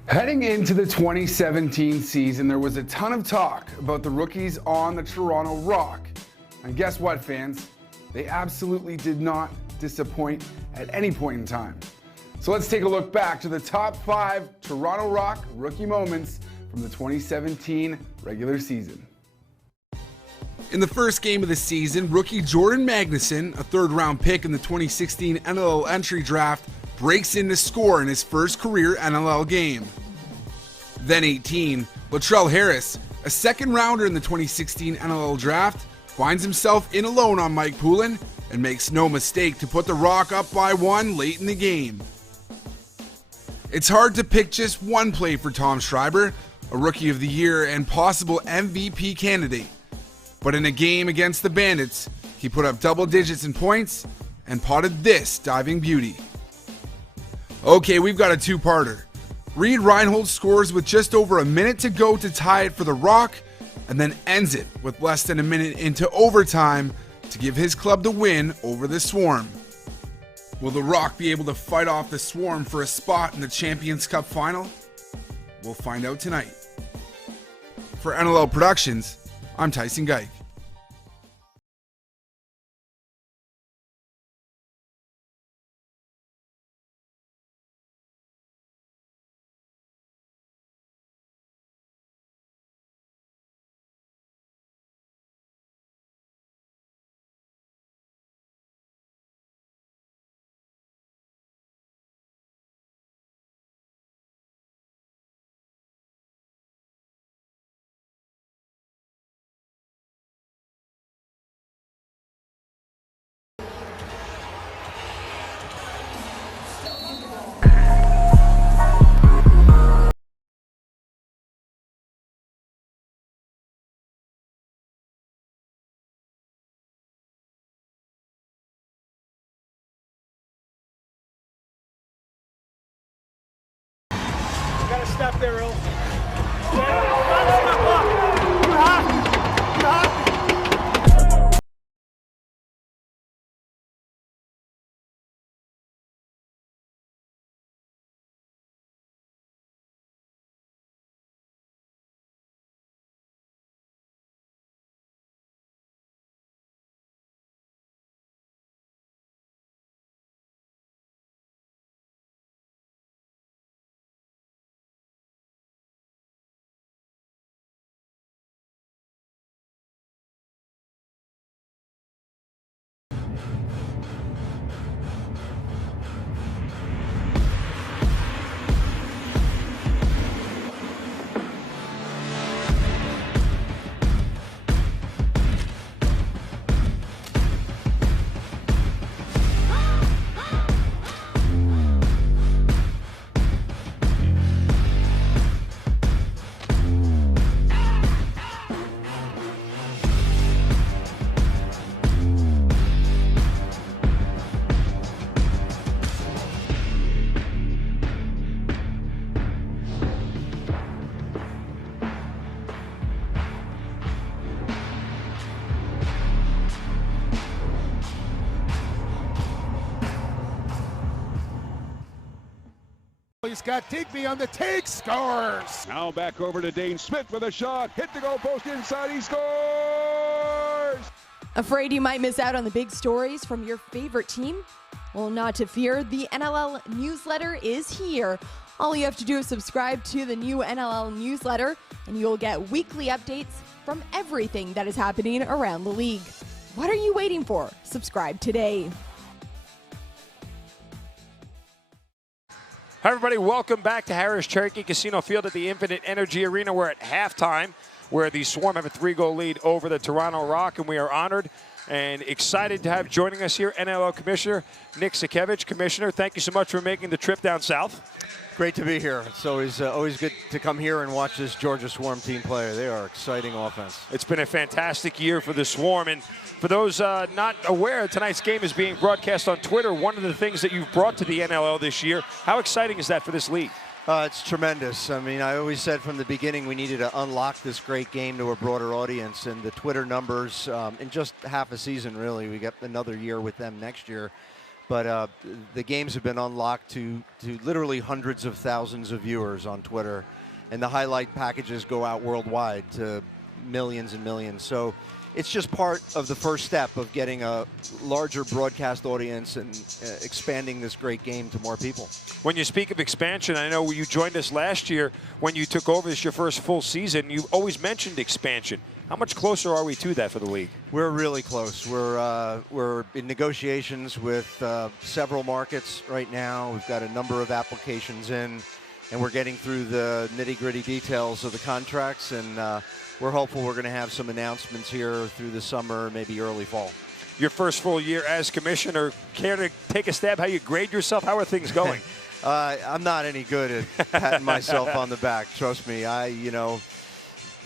Heading into the 2017 season, there was a ton of talk about the rookies on the Toronto Rock. And guess what, fans? They absolutely did not disappoint at any point in time. So let's take a look back to the top 5 Toronto Rock rookie moments from the 2017 regular season. In the first game of the season, rookie Jordan Magnuson, a third-round pick in the 2016 NLL entry draft, breaks in to score in his first career NLL game. Then 18, Latrell Harris, a second-rounder in the 2016 NLL draft, finds himself in alone on Mike Poulin and makes no mistake to put the Rock up by 1 late in the game. It's hard to pick just one play for Tom Schreiber, a Rookie of the Year and possible MVP candidate. But in a game against the Bandits, he put up double digits in points and potted this diving beauty. Okay, we've got a two-parter. Reed Reinhold scores with just over a minute to go to tie it for the Rock, and then ends it with less than a minute into overtime to give his club the win over the Swarm. Will the Rock be able to fight off the Swarm for a spot in the Champions Cup final? We'll find out tonight. For NLL Productions, I'm Tyson Geik. Gotta stop there, Earl. He's got Digby on the take, scores! Now back over to Dane Smith with a shot, hit the goal post inside, he scores! Afraid you might miss out on the big stories from your favorite team? Well, not to fear, the NLL newsletter is here. All you have to do is subscribe to the new NLL newsletter, and you'll get weekly updates from everything that is happening around the league. What are you waiting for? Subscribe today. Hi, everybody. Welcome back to Harris Cherokee Casino Field at the Infinite Energy Arena. We're at halftime, where the Swarm have a 3-goal lead over the Toronto Rock, and we are honored and excited to have joining us here NLL Commissioner Nick Sakiewicz. Commissioner, thank you so much for making the trip down south. Great to be here. It's always good to come here and watch this Georgia Swarm team play. They are exciting offense. It's been a fantastic year for the Swarm, and for those not aware, tonight's game is being broadcast on Twitter. One of the things that you've brought to the NLL this year. How exciting is that for this league? It's tremendous. I mean, I always said from the beginning we needed to unlock this great game to a broader audience, and the Twitter numbers in just half a season, really. We got another year with them next year. But the games have been unlocked to literally hundreds of thousands of viewers on Twitter, and the highlight packages go out worldwide to millions and millions. So it's just part of the first step of getting a larger broadcast audience and expanding this great game to more people. When you speak of expansion, I know you joined us last year when you took over. This is your first full season. You always mentioned expansion. How much closer are we to that for the league? We're really close. We're in negotiations with several markets right now. We've got a number of applications in, and we're getting through the nitty-gritty details of the contracts, and we're hopeful we're going to have some announcements here through the summer, maybe early fall. Your first full year as commissioner, care to take a stab how you grade yourself? How are things going? I'm not any good at patting myself on the back. Trust me.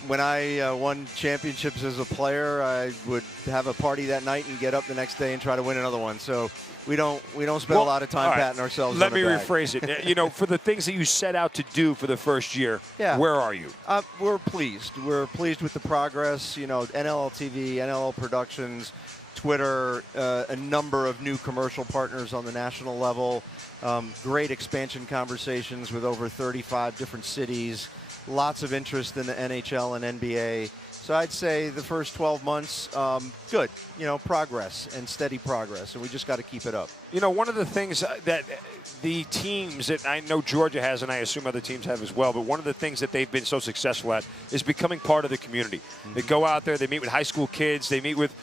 When I won championships as a player, I would have a party that night and get up the next day and try to win another one. So we don't spend a lot of time patting ourselves on the back. Let me rephrase it. For the things that you set out to do for the first year, where are you? We're pleased. We're pleased with the progress. NLL TV, NLL Productions, Twitter, a number of new commercial partners on the national level, great expansion conversations with over 35 different cities. Lots of interest in the NHL and NBA. So I'd say the first 12 months, good. Progress and steady progress, and we just got to keep it up. One of the things that the teams that I know Georgia has, and I assume other teams have as well, but one of the things that they've been so successful at is becoming part of the community. Mm-hmm. They go out there, they meet with high school kids, they meet with,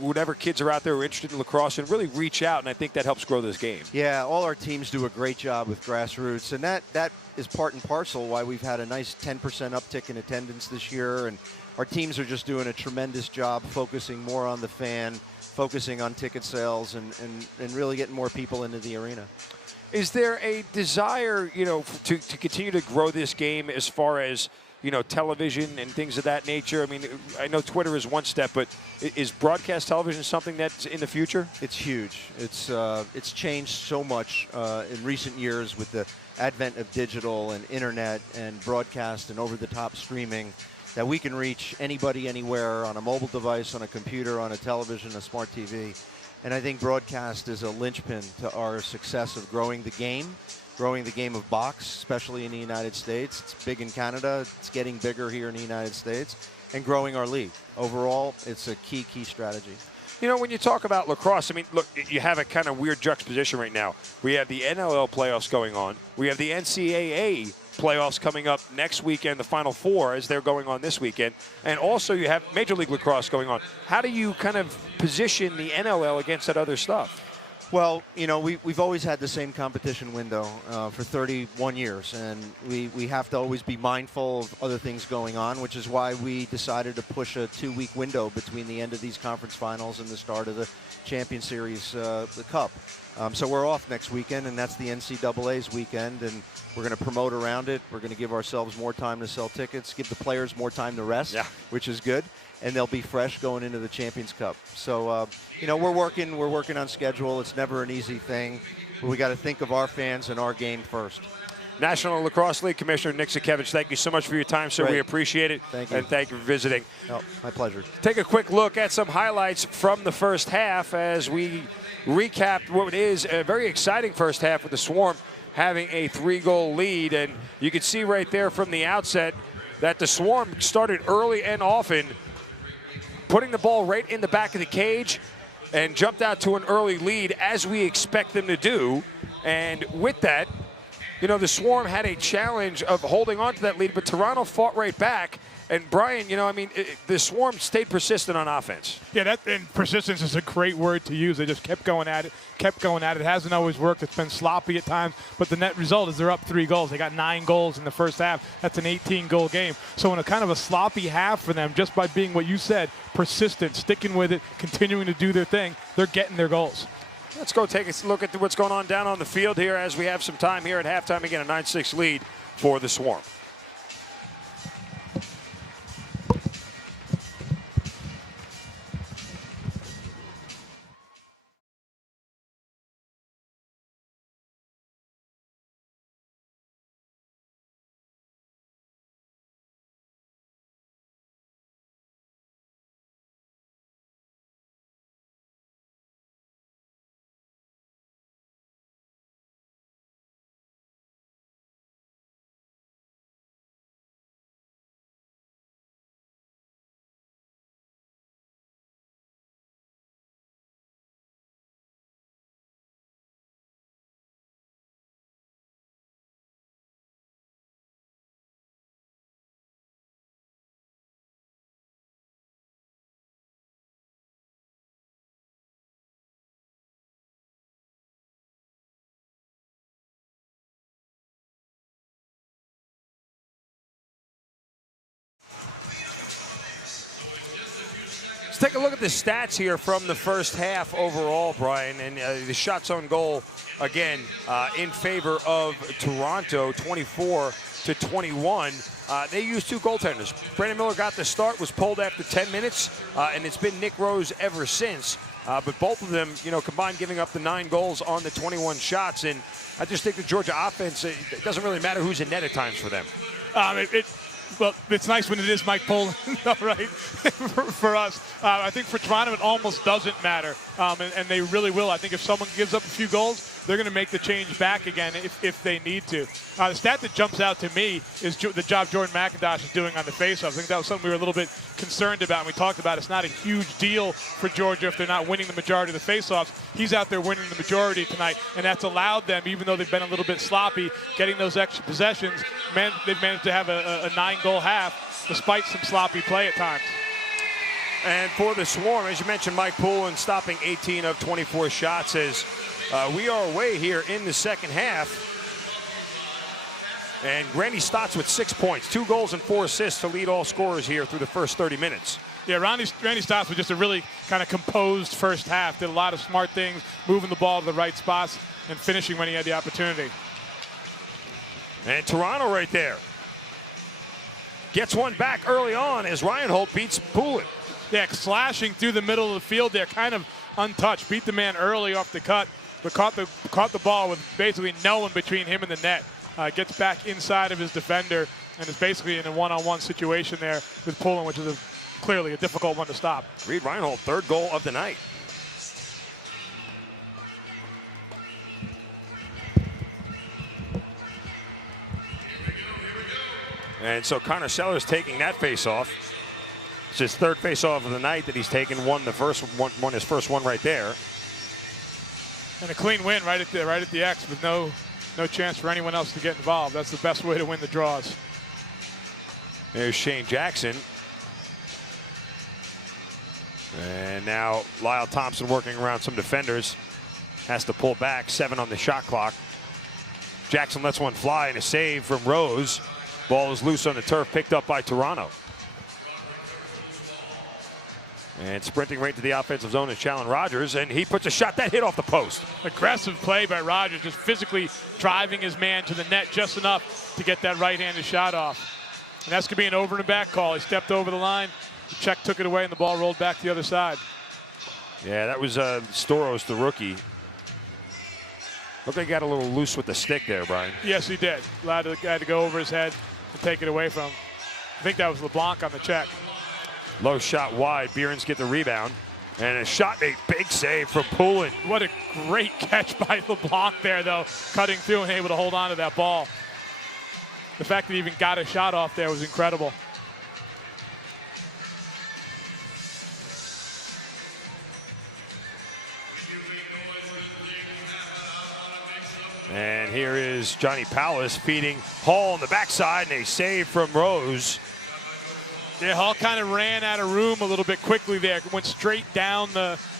whatever kids are out there who are interested in lacrosse, and really reach out, and I think that helps grow this game. Yeah, all our teams do a great job with grassroots, and that is part and parcel why we've had a nice 10% uptick in attendance this year, and our teams are just doing a tremendous job focusing more on the fan, focusing on ticket sales, and really getting more people into the arena. Is there a desire, to continue to grow this game as far as, television and things of that nature? I mean, I know Twitter is one step, but is broadcast television something that's in the future? It's huge. It's changed so much in recent years with the advent of digital and internet and broadcast and over-the-top streaming, that we can reach anybody, anywhere, on a mobile device, on a computer, on a television, a smart TV. And I think broadcast is a linchpin to our success of growing the game of box, especially in the United States. It's big in Canada. It's getting bigger here in the United States. And growing our league. Overall, it's a key strategy. When you talk about lacrosse, I mean, look, you have a kind of weird juxtaposition right now. We have the NLL playoffs going on. We have the NCAA playoffs coming up next weekend, the Final Four, as they're going on this weekend. And also you have Major League Lacrosse going on. How do you kind of position the NLL against that other stuff? Well, we've always had the same competition window for 31 years, and we have to always be mindful of other things going on, which is why we decided to push a 2-week window between the end of these conference finals and the start of the Champion Series, the Cup. So we're off next weekend, and that's the NCAA's weekend, and we're going to promote around it. We're going to give ourselves more time to sell tickets, give the players more time to rest, which is good, and they'll be fresh going into the Champions Cup. So, we're working on schedule. It's never an easy thing, but we got to think of our fans and our game first. National Lacrosse League Commissioner Nick Sakevich, thank you so much for your time, sir. Great. We appreciate it. Thank you. And thank you for visiting. Oh, my pleasure. Take a quick look at some highlights from the first half as we recap what is a very exciting first half with the Swarm having a 3-goal lead. And you can see right there from the outset that the Swarm started early and often, putting the ball right in the back of the cage and jumped out to an early lead, as we expect them to do. And with that, the Swarm had a challenge of holding on to that lead, but Toronto fought right back. And Brian, the Swarm stayed persistent on offense. Yeah, and persistence is a great word to use. They just kept going at it. It hasn't always worked. It's been sloppy at times, but the net result is they're up 3 goals. They got 9 goals in the first half. That's an 18-goal game. So in a kind of a sloppy half for them, just by being what you said, persistent, sticking with it, continuing to do their thing, they're getting their goals. Let's go take a look at what's going on down on the field here as we have some time here at halftime. Again, a 9-6 lead for the Swarm. take a look at the stats here from the first half overall, Brian. And the shots on goal, again, in favor of Toronto, 24-21. They used 2 goaltenders. Brandon Miller got the start, was pulled after 10 minutes, and it's been Nick Rose ever since. But both of them, combined giving up the 9 goals on the 21 shots. And I just think the Georgia offense, it doesn't really matter who's in net at times for them. Well, it's nice when it is Mike Poland, right, for us. I think for Toronto, it almost doesn't matter, and they really will. I think if someone gives up a few goals, they're going to make the change back again if they need to. The stat that jumps out to me is the job Jordan McIntosh is doing on the faceoffs. I think that was something we were a little bit concerned about, and we talked about it's not a huge deal for Georgia if they're not winning the majority of the faceoffs. He's out there winning the majority tonight, and that's allowed them, even though they've been a little bit sloppy, getting those extra possessions. They've managed to have a 9-goal half despite some sloppy play at times. And for the Swarm, as you mentioned, Mike Poulin stopping 18 of 24 shots as we are away here in the second half. And Randy Stotts with 6 points, 2 goals and 4 assists to lead all scorers here through the first 30 minutes. Yeah, Randy Stotts was just a really kind of composed first half. Did a lot of smart things, moving the ball to the right spots and finishing when he had the opportunity. And Toronto right there gets one back early on as Ryan Holt beats Poulin. Yeah, slashing through the middle of the field there, kind of untouched. Beat the man early off the cut, but caught the ball with basically no one between him and the net. Gets back inside of his defender and is basically in a one-on-one situation there with Poulin, which is clearly a difficult one to stop. Reed Reinhold, 3rd goal of the night. And so Connor Sellers taking that face-off. It's his 3rd face-off of the night that he's taken. Won his first one right there. And a clean win right at the X with no chance for anyone else to get involved. That's the best way to win the draws. There's Shane Jackson. And now Lyle Thompson working around some defenders. Has to pull back, 7 on the shot clock. Jackson lets one fly and a save from Rose. Ball is loose on the turf, picked up by Toronto. And sprinting right to the offensive zone is Challen Rogers, and he puts a shot that hit off the post. Aggressive play by Rogers, just physically driving his man to the net just enough to get that right-handed shot off. And that's going to be an over and back call. He stepped over the line, the check took it away, and the ball rolled back to the other side. Yeah, that was Storos, the rookie. Looked like he got a little loose with the stick there, Brian. Yes, he did. Allowed the guy to go over his head and take it away from him. I think that was LeBlanc on the check. Low shot wide. Behrens get the rebound. And a shot, a big save from Poulin. What a great catch by LeBlanc there, though. Cutting through and able to hold on to that ball. The fact that he even got a shot off there was incredible. And here is Johnny Powis feeding Hall on the backside, and a save from Rose. Yeah, Hall kind of ran out of room a little bit quickly there. Went straight down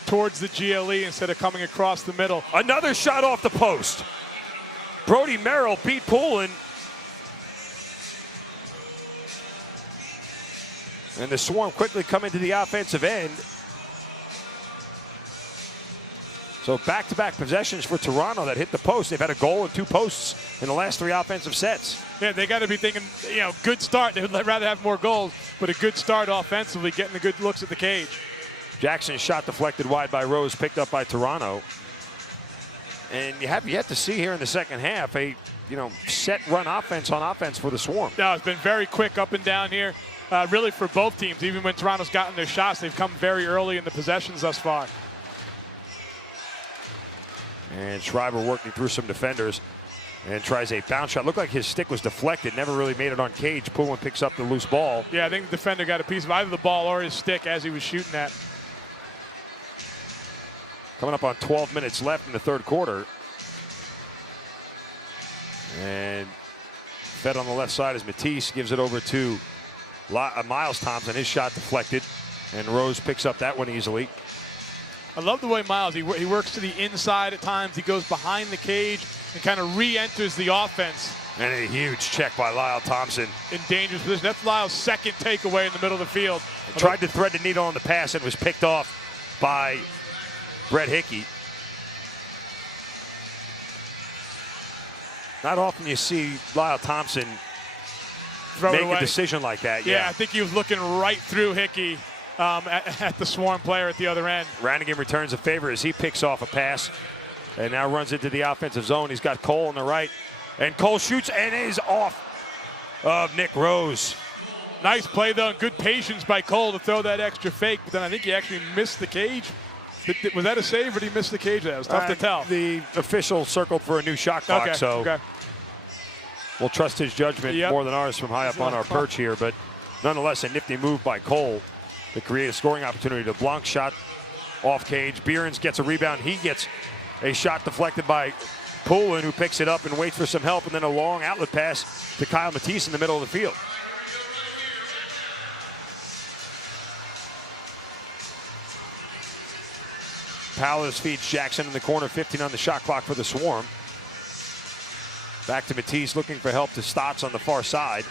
towards the GLE instead of coming across the middle. Another shot off the post. Brody Merrill beat Poulin. And the Swarm quickly come into the offensive end. So back-to-back possessions for Toronto that hit the post. They've had a goal and 2 posts in the last 3 offensive sets. Yeah, they got to be thinking, good start. They would rather have more goals, but a good start offensively, getting the good looks at the cage. Jackson's shot deflected wide by Rose, picked up by Toronto. And you have yet to see here in the second half a, set run offense on offense for the Swarm. No, it's been very quick up and down here, really for both teams. Even when Toronto's gotten their shots, they've come very early in the possessions thus far. And Schreiber working through some defenders and tries a bounce shot. Looked like his stick was deflected, never really made it on cage. Poulin picks up the loose ball. Yeah, I think the defender got a piece of either the ball or his stick as he was shooting that. Coming up on 12 minutes left in the 3rd quarter. And fed on the left side as Matisse gives it over to Miles Thompson. His shot deflected, and Rose picks up that one easily. I love the way Miles, he works to the inside at times. He goes behind the cage and kind of re-enters the offense And a huge check by Lyle Thompson. In dangerous position. That's Lyle's second takeaway in the middle of the field. Tried to thread the needle on the pass and was picked off by Brett Hickey. Not often you see Lyle Thompson make a decision like that. Yeah, I think he was looking right through Hickey at the Swarm player at the other end. Rannigan returns a favor as he picks off a pass and now runs into the offensive zone. He's got Cole on the right. And Cole shoots and is off of Nick Rose. Nice play, though, and good patience by Cole to throw that extra fake. But then I think he actually missed the cage. Was that a save or did he miss the cage? That was tough to tell. The official circled for a new shot clock, we'll trust his judgment more than ours from high up on our perch here. But nonetheless, a nifty move by Cole to create a scoring opportunity. LeBlanc shot off cage. Behrens gets a rebound. He gets a shot deflected by Poulin, who picks it up and waits for some help, and then a long outlet pass to Kyle Matisse in the middle of the field. Powers feeds Jackson in the corner, 15 on the shot clock for the Swarm. Back to Matisse, looking for help to Stotts on the far side.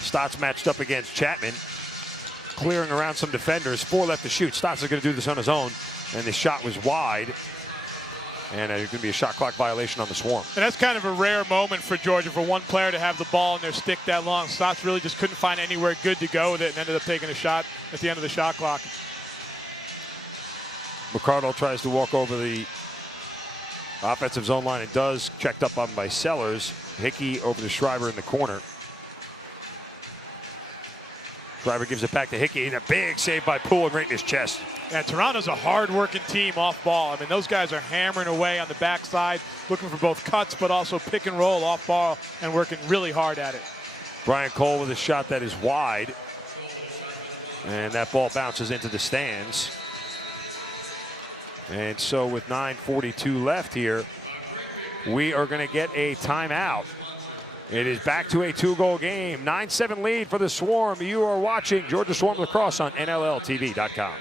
Stotts matched up against Chapman, clearing around some defenders. 4 left to shoot. Stotts is going to do this on his own, and the shot was wide. And there's going to be a shot clock violation on the Swarm. And that's kind of a rare moment for Georgia, for one player to have the ball in their stick that long. Stotts really just couldn't find anywhere good to go with it and ended up taking a shot at the end of the shot clock. McCardle tries to walk over the offensive zone line and does. Checked up on by Sellers. Hickey over to Schreiber in the corner. Schreiber gives it back to Hickey, and a big save by Poole right in his chest. Yeah, Toronto's a hard-working team off ball. I mean, those guys are hammering away on the backside, looking for both cuts but also pick and roll off ball and working really hard at it. Brian Cole with a shot that is wide. And that ball bounces into the stands. And so with 9:42 left here, we are going to get a timeout. It is back to a 2-goal game. 9-7 lead for the Swarm. You are watching Georgia Swarm Lacrosse on NLLTV.com.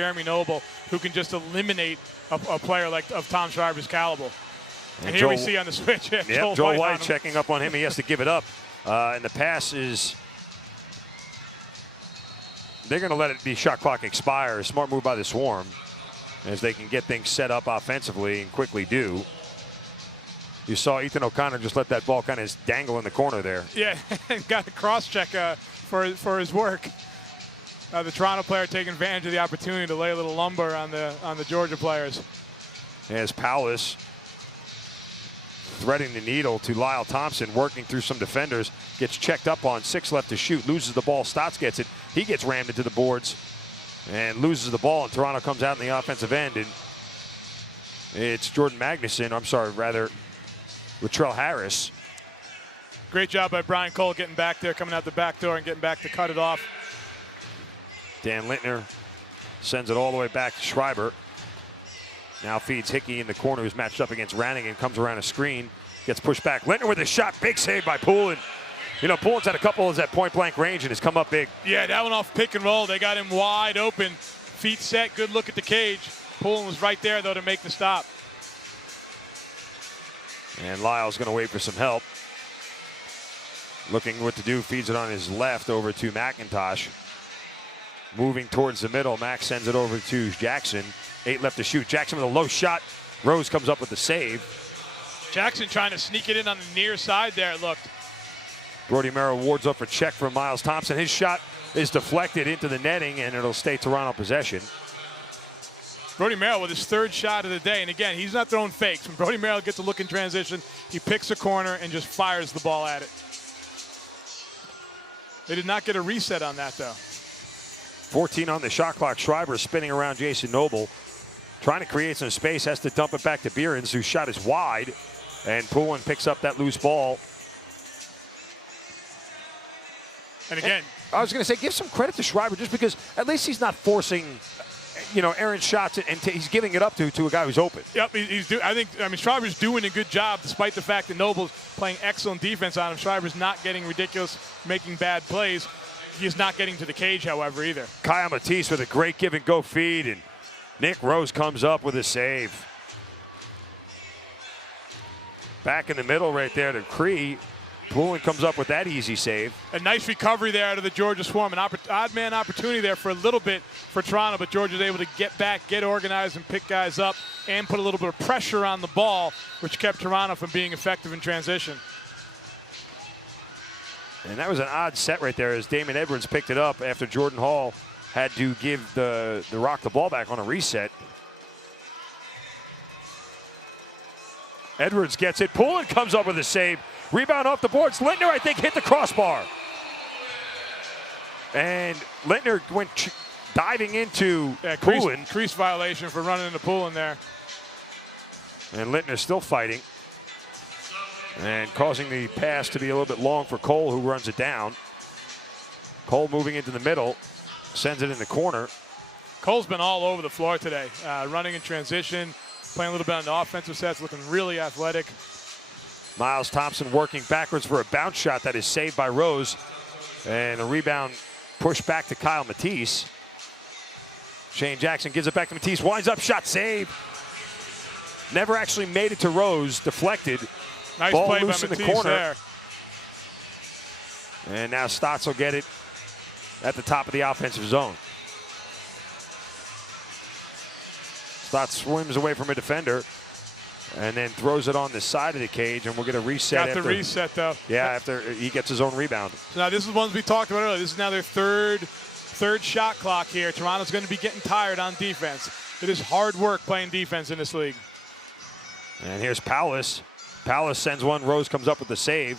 Jeremy Noble, who can just eliminate a player like of Tom Schreiber's caliber. And here we see on the switch, Joel White checking up on him. He has to give it up. And the pass is, they're going to let the shot clock expire. Smart move by the Swarm as they can get things set up offensively and quickly do. You saw Ethan O'Connor just let that ball kind of dangle in the corner there. Yeah, and got a cross-check for his work. The Toronto player taking advantage of the opportunity to lay a little lumber on the Georgia players. As Powis threading the needle to Lyle Thompson, working through some defenders, gets checked up on, 6 left to shoot, loses the ball. Stotts gets it. He gets rammed into the boards and loses the ball, and Toronto comes out in the offensive end, and it's Jordan Magnuson, Latrell Harris. Great job by Brian Cole getting back there, coming out the back door and getting back to cut it off. Dan Lintner Sends it all the way back to Schreiber. Now feeds Hickey in the corner, who's matched up against Rannigan. Comes around a screen, gets pushed back. Lintner with a shot, big save by Poulin. You know, Poulin's had a couple at point-blank range and has come up big. Yeah, that one off pick and roll. They got him wide open. Feet set, good look at the cage. Poulin was right there, though, to make the stop. And Lyle's going to wait for some help. Looking what to do, feeds it on his left over to McIntosh. Moving towards the middle, Max sends it over to Jackson. 8 left to shoot. Jackson with a low shot. Rose comes up with the save. Jackson trying to sneak it in on the near side there, it looked. Brody Merrill wards up for check from Miles Thompson. His shot is deflected into the netting, and it'll stay Toronto possession. Brody Merrill with his 3rd shot of the day. And again, he's not throwing fakes. When Brody Merrill gets a look in transition, he picks a corner and just fires the ball at it. They did not get a reset on that, though. 14 on the shot clock. Schreiber spinning around Jason Noble. Trying to create some space, has to dump it back to Behrens, whose shot is wide. And Poulin picks up that loose ball. And again, I was going to say, give some credit to Schreiber just because at least he's not forcing, you know, errant shots, and he's giving it up to a guy who's open. Yep, I mean, Schreiber's doing a good job despite the fact that Noble's playing excellent defense on him. Schreiber's not getting ridiculous, making bad plays. He's not getting to the cage, however, either. Kyle Matisse with a great give-and-go feed, and Nick Rose comes up with a save. Back in the middle right there to Cree. Poulin comes up with that easy save. A nice recovery there out of the Georgia Swarm. An odd man opportunity there for a little bit for Toronto, but Georgia's able to get back, get organized, and pick guys up and put a little bit of pressure on the ball, which kept Toronto from being effective in transition. And that was an odd set right there as Damon Edwards picked it up after Jordan Hall had to give the Rock the ball back on a reset. Edwards gets it. Poulin comes up with a save. Rebound off the boards. Lintner, I think, hit the crossbar. And Lintner went diving into Poulin. Crease violation for running into Poulin there. And Lintner still fighting. And causing the pass to be a little bit long for Cole, who runs it down. Cole moving into the middle. Sends it in the corner. Cole's been all over the floor today. Running in transition. Playing a little bit on the offensive sets. Looking really athletic. Miles Thompson working backwards for a bounce shot that is saved by Rose. And a rebound pushed back to Kyle Matisse. Shane Jackson gives it back to Matisse. Winds up, shot save. Never actually made it to Rose. Deflected. Nice Ball play loose by in the Matisse corner. there. And now Stotts will get it at the top of the offensive zone. Stotts swims away from a defender and then throws it on the side of the cage, and we'll get a reset. Got the reset, though. Yeah, after he gets his own rebound. So now this is ones we talked about earlier. This is now their third shot clock here. Toronto's going to be getting tired on defense. It is hard work playing defense in this league. And here's Powless. Powless sends one. Rose comes up with the save.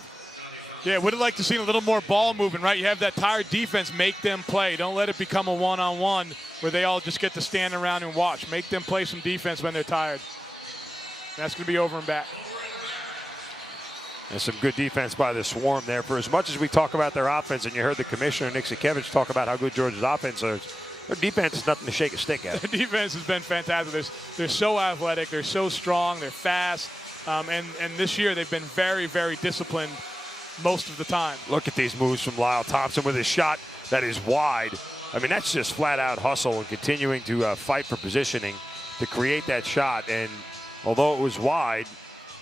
Yeah, would have liked to see a little more ball movement, right? You have that tired defense, make them play. Don't let it become a one-on-one where they all just get to stand around and watch. Make them play some defense when they're tired. That's going to be over and back. And some good defense by the Swarm there. For as much as we talk about their offense, and you heard the commissioner, Nick Sienkiewicz, talk about how good Georgia's offense is, their defense is nothing to shake a stick at. Their defense has been fantastic. They're so athletic. They're so strong. They're fast. And this year they've been very, very disciplined most of the time. Look at these moves from Lyle Thompson with his shot that is wide. I mean, that's just flat-out hustle and continuing to fight for positioning to create that shot. And although it was wide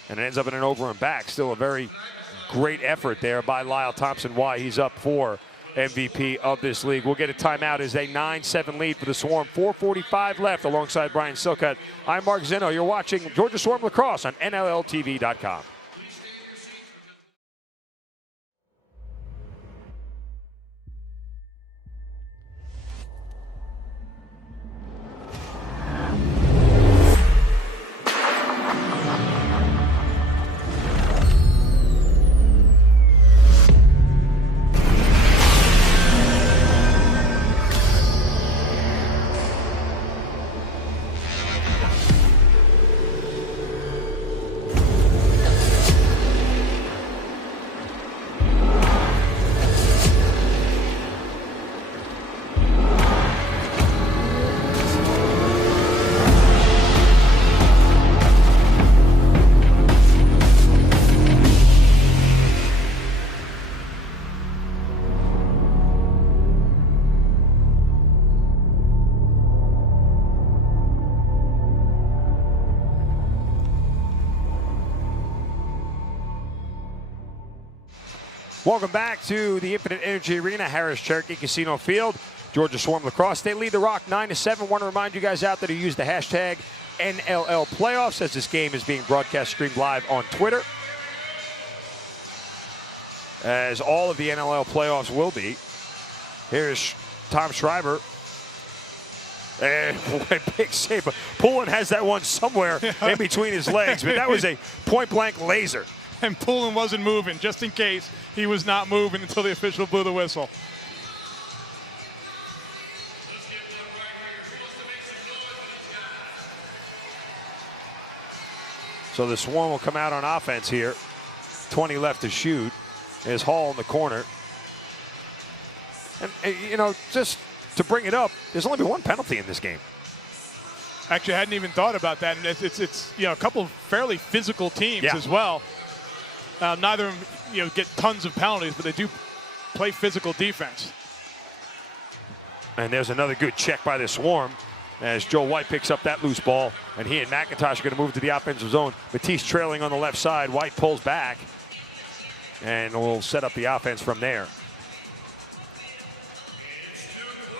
and it ends up in an over and back, still a very great effort there by Lyle Thompson, why he's up for MVP of this league. We'll get a timeout as a 9-7 lead for the Swarm. 4:45 left alongside Brian Silcutt. I'm Mark Zinno. You're watching Georgia Swarm Lacrosse on NLLTV.com. Welcome back to the Infinite Energy Arena, Harris Cherokee Casino Field. Georgia Swarm Lacrosse. They lead the Rock 9-7. Want to remind you guys out there to use the hashtag NLL Playoffs as this game is being broadcast streamed live on Twitter, as all of the NLL playoffs will be. Here's Tom Schreiber. And what a big save. Poulin has that one somewhere in between his legs, but that was a point-blank laser. And Poulin wasn't moving, just in case he was not moving until the official blew the whistle. So the Swarm will come out on offense here. 20 left to shoot. There's Hall in the corner. And, you know, just to bring it up, there's only been one penalty in this game. Actually, I hadn't even thought about that. And it's you know, a couple of fairly physical teams as well. Neither of them, you know, get tons of penalties, but they do play physical defense. And there's another good check by the Swarm as Joe White picks up that loose ball, and he and McIntosh are going to move to the offensive zone. Matisse trailing on the left side. White pulls back, and we'll set up the offense from there.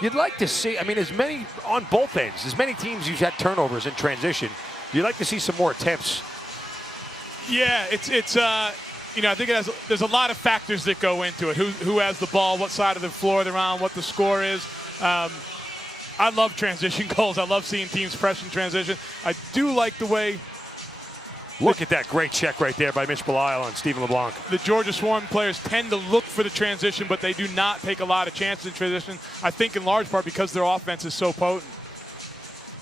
You'd like to see, I mean, as many on both ends, as many teams you've had turnovers in transition, you'd like to see some more attempts. Yeah, it's you know, I think there's a lot of factors that go into it. Who has the ball, what side of the floor they're on, what the score is. I love transition goals. I love seeing teams press in transition. I do like the way. Look at that great check right there by Mitch Belisle on Stephen LeBlanc. The Georgia Swarm players tend to look for the transition, but they do not take a lot of chances in transition. I think in large part because their offense is so potent.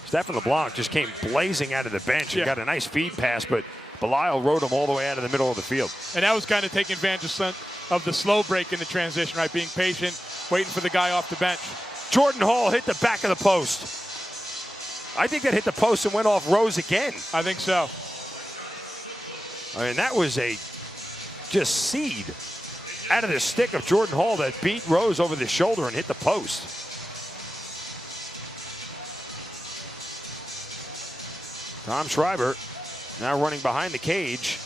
Stephen LeBlanc just came blazing out of the bench and got a nice feed pass, but Belisle rode him all the way out of the middle of the field. And that was kind of taking advantage of the slow break in the transition, right? Being patient, waiting for the guy off the bench. Jordan Hall hit the back of the post. I think that hit the post and went off Rose again. I think so. I mean, that was a just seed out of the stick of Jordan Hall that beat Rose over the shoulder and hit the post. Tom Schreiber now running behind the cage.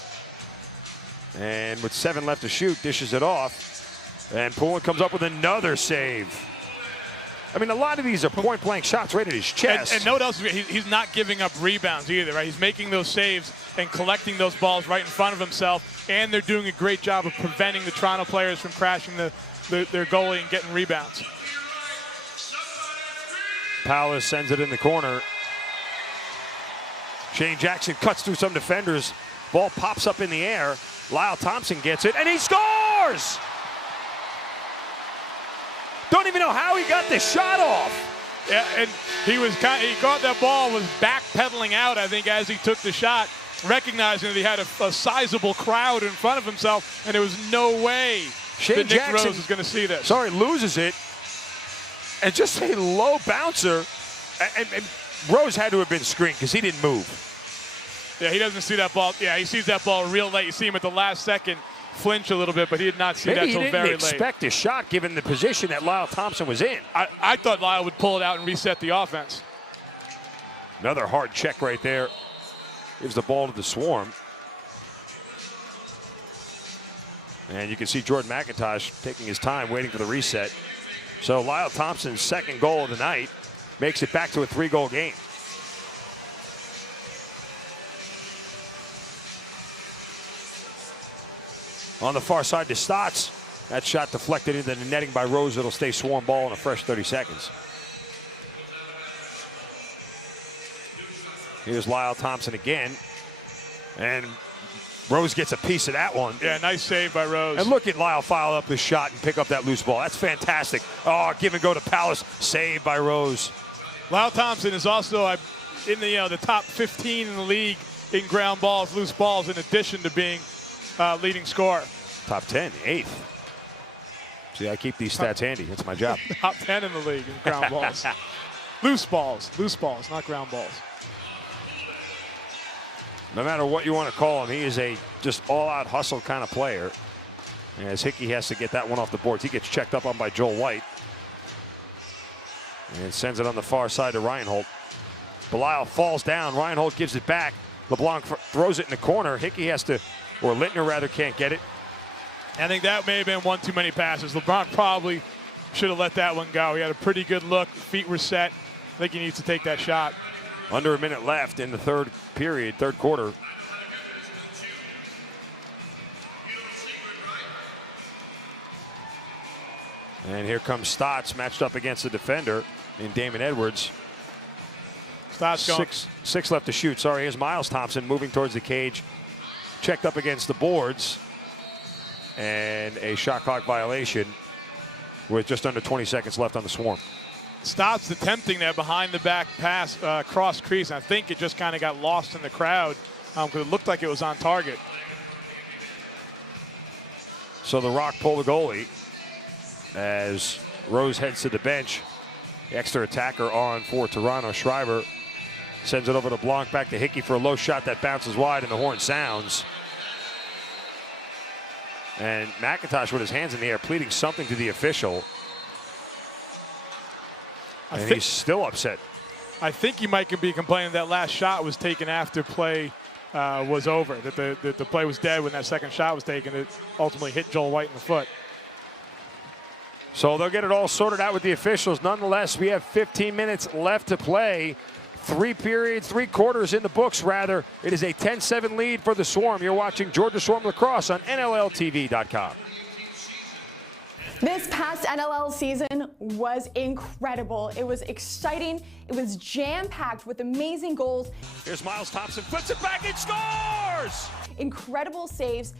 And with 7 left to shoot, dishes it off. And Poulin comes up with another save. I mean, a lot of these are point-blank shots right at his chest. And note else, he's not giving up rebounds either, right? He's making those saves and collecting those balls right in front of himself, and they're doing a great job of preventing the Toronto players from crashing their goalie and getting rebounds. Powers sends it in the corner. Shane Jackson cuts through some defenders. Ball pops up in the air. Lyle Thompson gets it, and he scores! Don't even know how he got the shot off. Yeah, and he caught that ball, was backpedaling out, I think, as he took the shot, recognizing that he had a sizable crowd in front of himself, and there was no way that Nick Jackson, Rose is going to see this. Sorry, loses it, and just a low bouncer, and Rose had to have been screened because he didn't move. Yeah, he doesn't see that ball. Yeah, he sees that ball real late. You see him at the last second flinch a little bit, but he did not see that until very late. Maybe he didn't expect a shot given the position that Lyle Thompson was in. I thought Lyle would pull it out and reset the offense. Another hard check right there. Gives the ball to the Swarm. And you can see Jordan McIntosh taking his time waiting for the reset. So Lyle Thompson's second goal of the night makes it back to a 3-goal game. On the far side to Stotts. That shot deflected into the netting by Rose. It'll stay Swarm ball in a fresh 30 seconds. Here's Lyle Thompson again. And Rose gets a piece of that one. Yeah, nice save by Rose. And look at Lyle file up the shot and pick up that loose ball. That's fantastic. Oh, give and go to Palace. Saved by Rose. Lyle Thompson is also in the top 15 in the league in ground balls, loose balls, in addition to being leading scorer. Top 10, 8th. See, I keep these stats handy. That's my job. Top 10 in the league in ground balls. Loose balls, not ground balls. No matter what you want to call him, he is a just all-out hustle kind of player. As Hickey has to get that one off the boards. He gets checked up on by Joel White. And sends it on the far side to Reinhold. Belisle falls down. Reinhold gives it back. LeBlanc throws it in the corner. Hickey has to, or Littner rather, can't get it. I think that may have been one too many passes. LeBron probably should have let that one go. He had a pretty good look. Feet were set. I think he needs to take that shot. Under a minute left in the third quarter. And here comes Stotts matched up against the defender in Damon Edwards. Stotts going. Six left to shoot. Sorry, here's Miles Thompson moving towards the cage. Checked up against the boards. And a shot clock violation with just under 20 seconds left on the Swarm. Stotts attempting that behind the back pass cross crease. And I think it just kind of got lost in the crowd because it looked like it was on target. So the Rock pull the goalie as Rose heads to the bench. The extra attacker on for Toronto. Shriver sends it over to Blanc, back to Hickey for a low shot that bounces wide, and the horn sounds. And McIntosh with his hands in the air pleading something to the official. And he's still upset. I think he might be complaining that last shot was taken after play was over, that the play was dead when that second shot was taken. It ultimately hit Joel White in the foot. So they'll get it all sorted out with the officials. Nonetheless, we have 15 minutes left to play. 3 quarters in the books, rather. It is a 10-7 lead for the Swarm. You're watching Georgia Swarm Lacrosse on NLLTV.com. This past NLL season was incredible. It was exciting. It was jam-packed with amazing goals. Here's Miles Thompson, flips it back and scores! Incredible saves.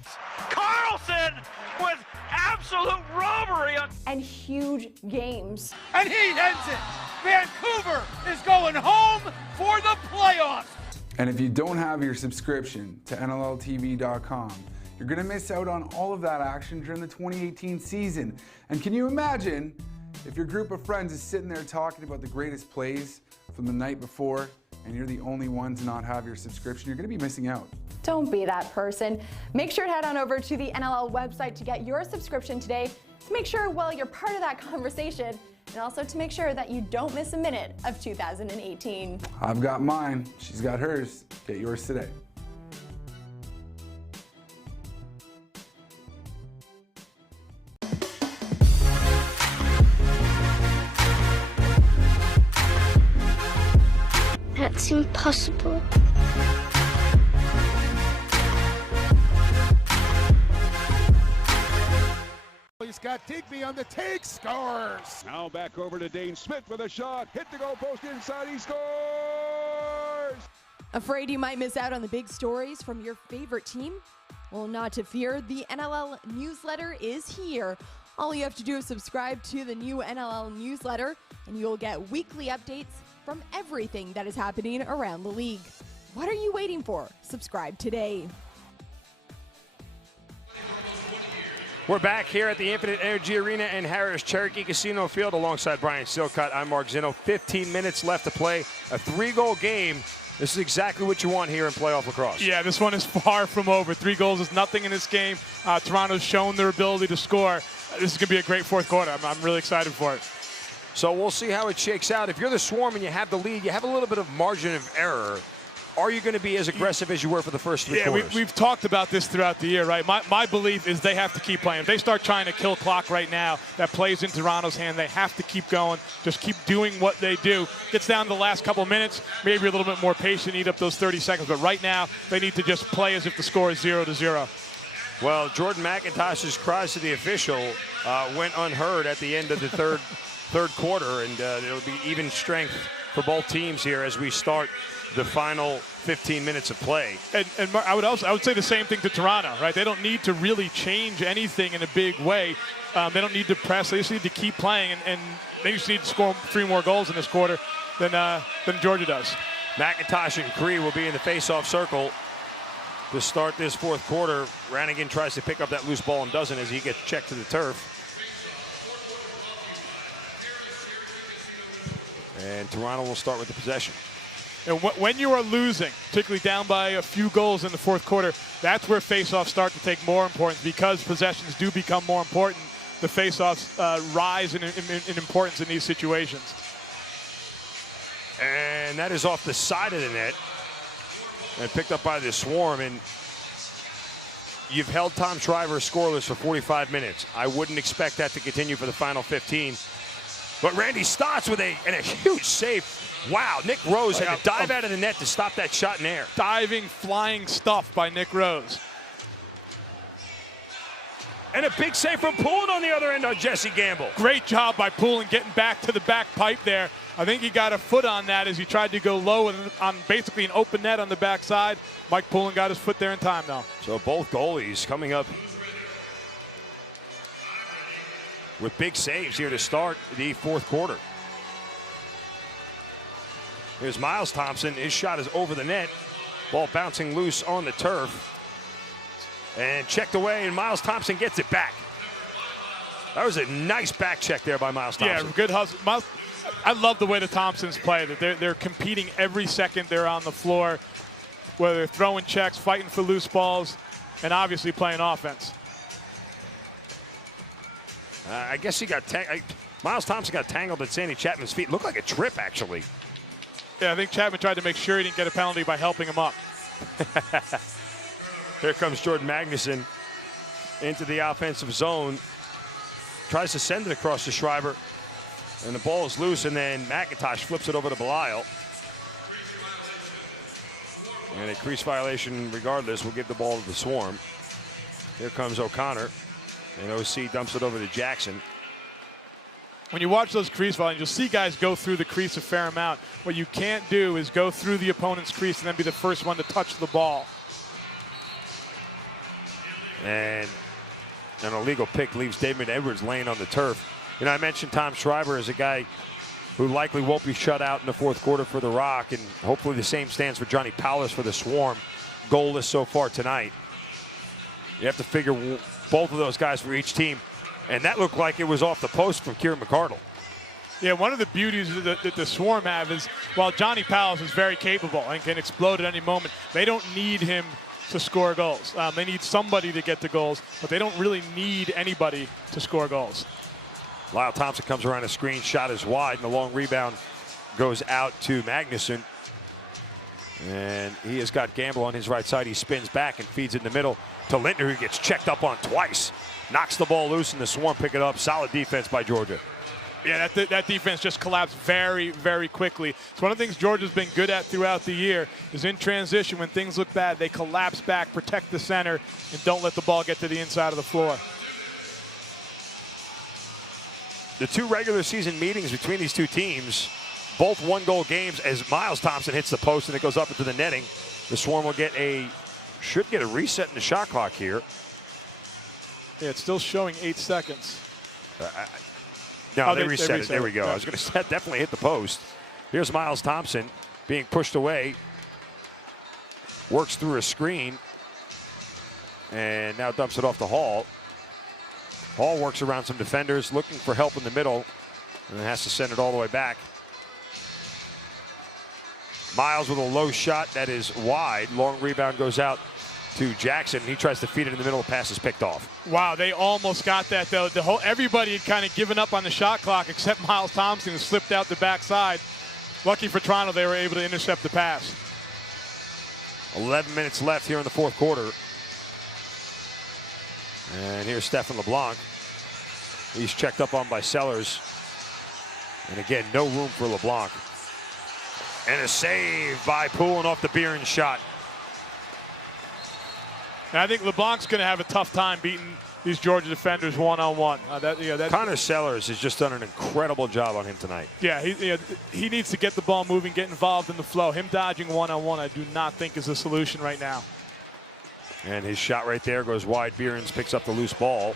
Carlson with absolute robbery. And huge games. And he ends it. Vancouver is going home for the playoffs. And if you don't have your subscription to NLLTV.com, you're going to miss out on all of that action during the 2018 season. And can you imagine if your group of friends is sitting there talking about the greatest plays from the night before, and you're the only one to not have your subscription? You're going to be missing out. Don't be that person. Make sure to head on over to the NLL website to get your subscription today to make sure, well, you're part of that conversation, and also to make sure that you don't miss a minute of 2018. I've got mine. She's got hers. Get yours today. That's impossible. Scott Digby on the take, scores. Now back over to Dane Smith with a shot. Hit the goal post inside, he scores. Afraid you might miss out on the big stories from your favorite team? Well, not to fear, the NLL newsletter is here. All you have to do is subscribe to the new NLL newsletter, and you'll get weekly updates from everything that is happening around the league. What are you waiting for? Subscribe today. We're back here at the Infinite Energy Arena in Harris Cherokee Casino Field alongside Brian Silcott. I'm Mark Zinno. 15 minutes left to play. A 3-goal game. This is exactly what you want here in playoff lacrosse. Yeah, this one is far from over. 3 goals is nothing in this game. Toronto's shown their ability to score. This is going to be a great fourth quarter. I'm really excited for it. So we'll see how it shakes out. If you're the Swarm and you have the lead, you have a little bit of margin of error. Are you going to be as aggressive as you were for the first 3 quarters? Yeah, we've talked about this throughout the year, right? My belief is they have to keep playing. If they start trying to kill clock right now, that plays in Toronto's hand. They have to keep going, just keep doing what they do. Gets down to the last couple minutes, maybe a little bit more patient, eat up those 30 seconds. But right now, they need to just play as if the score is 0-0. Well, Jordan McIntosh's cries to the official went unheard at the end of the third quarter, and it'll be even strength for both teams here as we start the final 15 minutes of play. And I would say the same thing to Toronto, right? They don't need to really change anything in a big way. They don't need to press. They just need to keep playing, and they just need to score 3 more goals in this quarter than Georgia does. McIntosh and Cree will be in the face-off circle to start this fourth quarter. Rannigan tries to pick up that loose ball and doesn't as he gets checked to the turf. And Toronto will start with the possession. And when you are losing, particularly down by a few goals in the fourth quarter, that's where faceoffs start to take more importance because possessions do become more important. The faceoffs rise in importance in these situations. And that is off the side of the net and picked up by the Swarm. And you've held Tom Shriver scoreless for 45 minutes. I wouldn't expect that to continue for the final 15. But Randy Stotts with a huge save. Wow, Nick Rose had to dive out of the net to stop that shot in air. Diving, flying stuff by Nick Rose. And a big save from Poulin on the other end on Jesse Gamble. Great job by Poulin getting back to the back pipe there. I think he got a foot on that as he tried to go low and on basically an open net on the backside. Mike Poulin got his foot there in time, though. So both goalies coming up with big saves here to start the fourth quarter. Here's Miles Thompson. His shot is over the net. Ball bouncing loose on the turf. And checked away, and Miles Thompson gets it back. That was a nice back check there by Miles Thompson. Yeah, good hustle. Miles, I love the way the Thompsons play. They're competing every second they're on the floor, whether they're throwing checks, fighting for loose balls, and obviously playing offense. I guess he got Miles Thompson got tangled at Sandy Chapman's feet. Looked like a trip, actually. Yeah, I think Chapman tried to make sure he didn't get a penalty by helping him up. Here comes Jordan Magnuson into the offensive zone. Tries to send it across to Shriver. And the ball is loose, and then McIntosh flips it over to Belisle. And a crease violation regardless. We'll give the ball to the Swarm. Here comes O'Connor. And OC dumps it over to Jackson. When you watch those crease violations, you'll see guys go through the crease a fair amount. What you can't do is go through the opponent's crease and then be the first one to touch the ball. And an illegal pick leaves David Edwards laying on the turf. You know, I mentioned Tom Shriver as a guy who likely won't be shut out in the fourth quarter for the Rock, and hopefully the same stands for Johnny Powless for the Swarm. Goalless so far tonight. You have to figure both of those guys for each team, and that looked like it was off the post from Kieran McArdle. Yeah, one of the beauties that the Swarm have is while Johnny Powless is very capable and can explode at any moment, they don't need him to score goals. They need somebody to get the goals, but they don't really need anybody to score goals. Lyle Thompson comes around a screen, shot is wide, and the long rebound goes out to Magnuson. And he has got Gamble on his right side. He spins back and feeds in the middle to Lintner, who gets checked up on twice. Knocks the ball loose, and the Swarm pick it up. Solid defense by Georgia. Yeah, that defense just collapsed very, very quickly. It's one of the things Georgia's been good at throughout the year is in transition, when things look bad, they collapse back, protect the center, and don't let the ball get to the inside of the floor. The two regular season meetings between these two teams, both one-goal games, as Miles Thompson hits the post and it goes up into the netting. The Swarm will should get a reset in the shot clock here. Yeah, it's still showing 8 seconds. No, they reset it. There we go. I was going to say, definitely hit the post. Here's Miles Thompson being pushed away. Works through a screen. And now dumps it off to Hall. Hall works around some defenders, looking for help in the middle. And has to send it all the way back. Miles with a low shot that is wide. Long rebound goes out to Jackson. He tries to feed it in the middle. The pass is picked off. Wow, they almost got that, though. Everybody had kind of given up on the shot clock except Miles Thompson, who slipped out the backside. Lucky for Toronto, they were able to intercept the pass. 11 minutes left here in the fourth quarter. And here's Stephen LeBlanc. He's checked up on by Sellers. And again, no room for LeBlanc. And a save by Poulin off the Behrens shot. And I think LeBlanc's going to have a tough time beating these Georgia defenders one-on-one. Connor Sellers has just done an incredible job on him tonight. Yeah, he needs to get the ball moving, get involved in the flow. Him dodging one-on-one, I do not think is a solution right now. And his shot right there goes wide. Behrens picks up the loose ball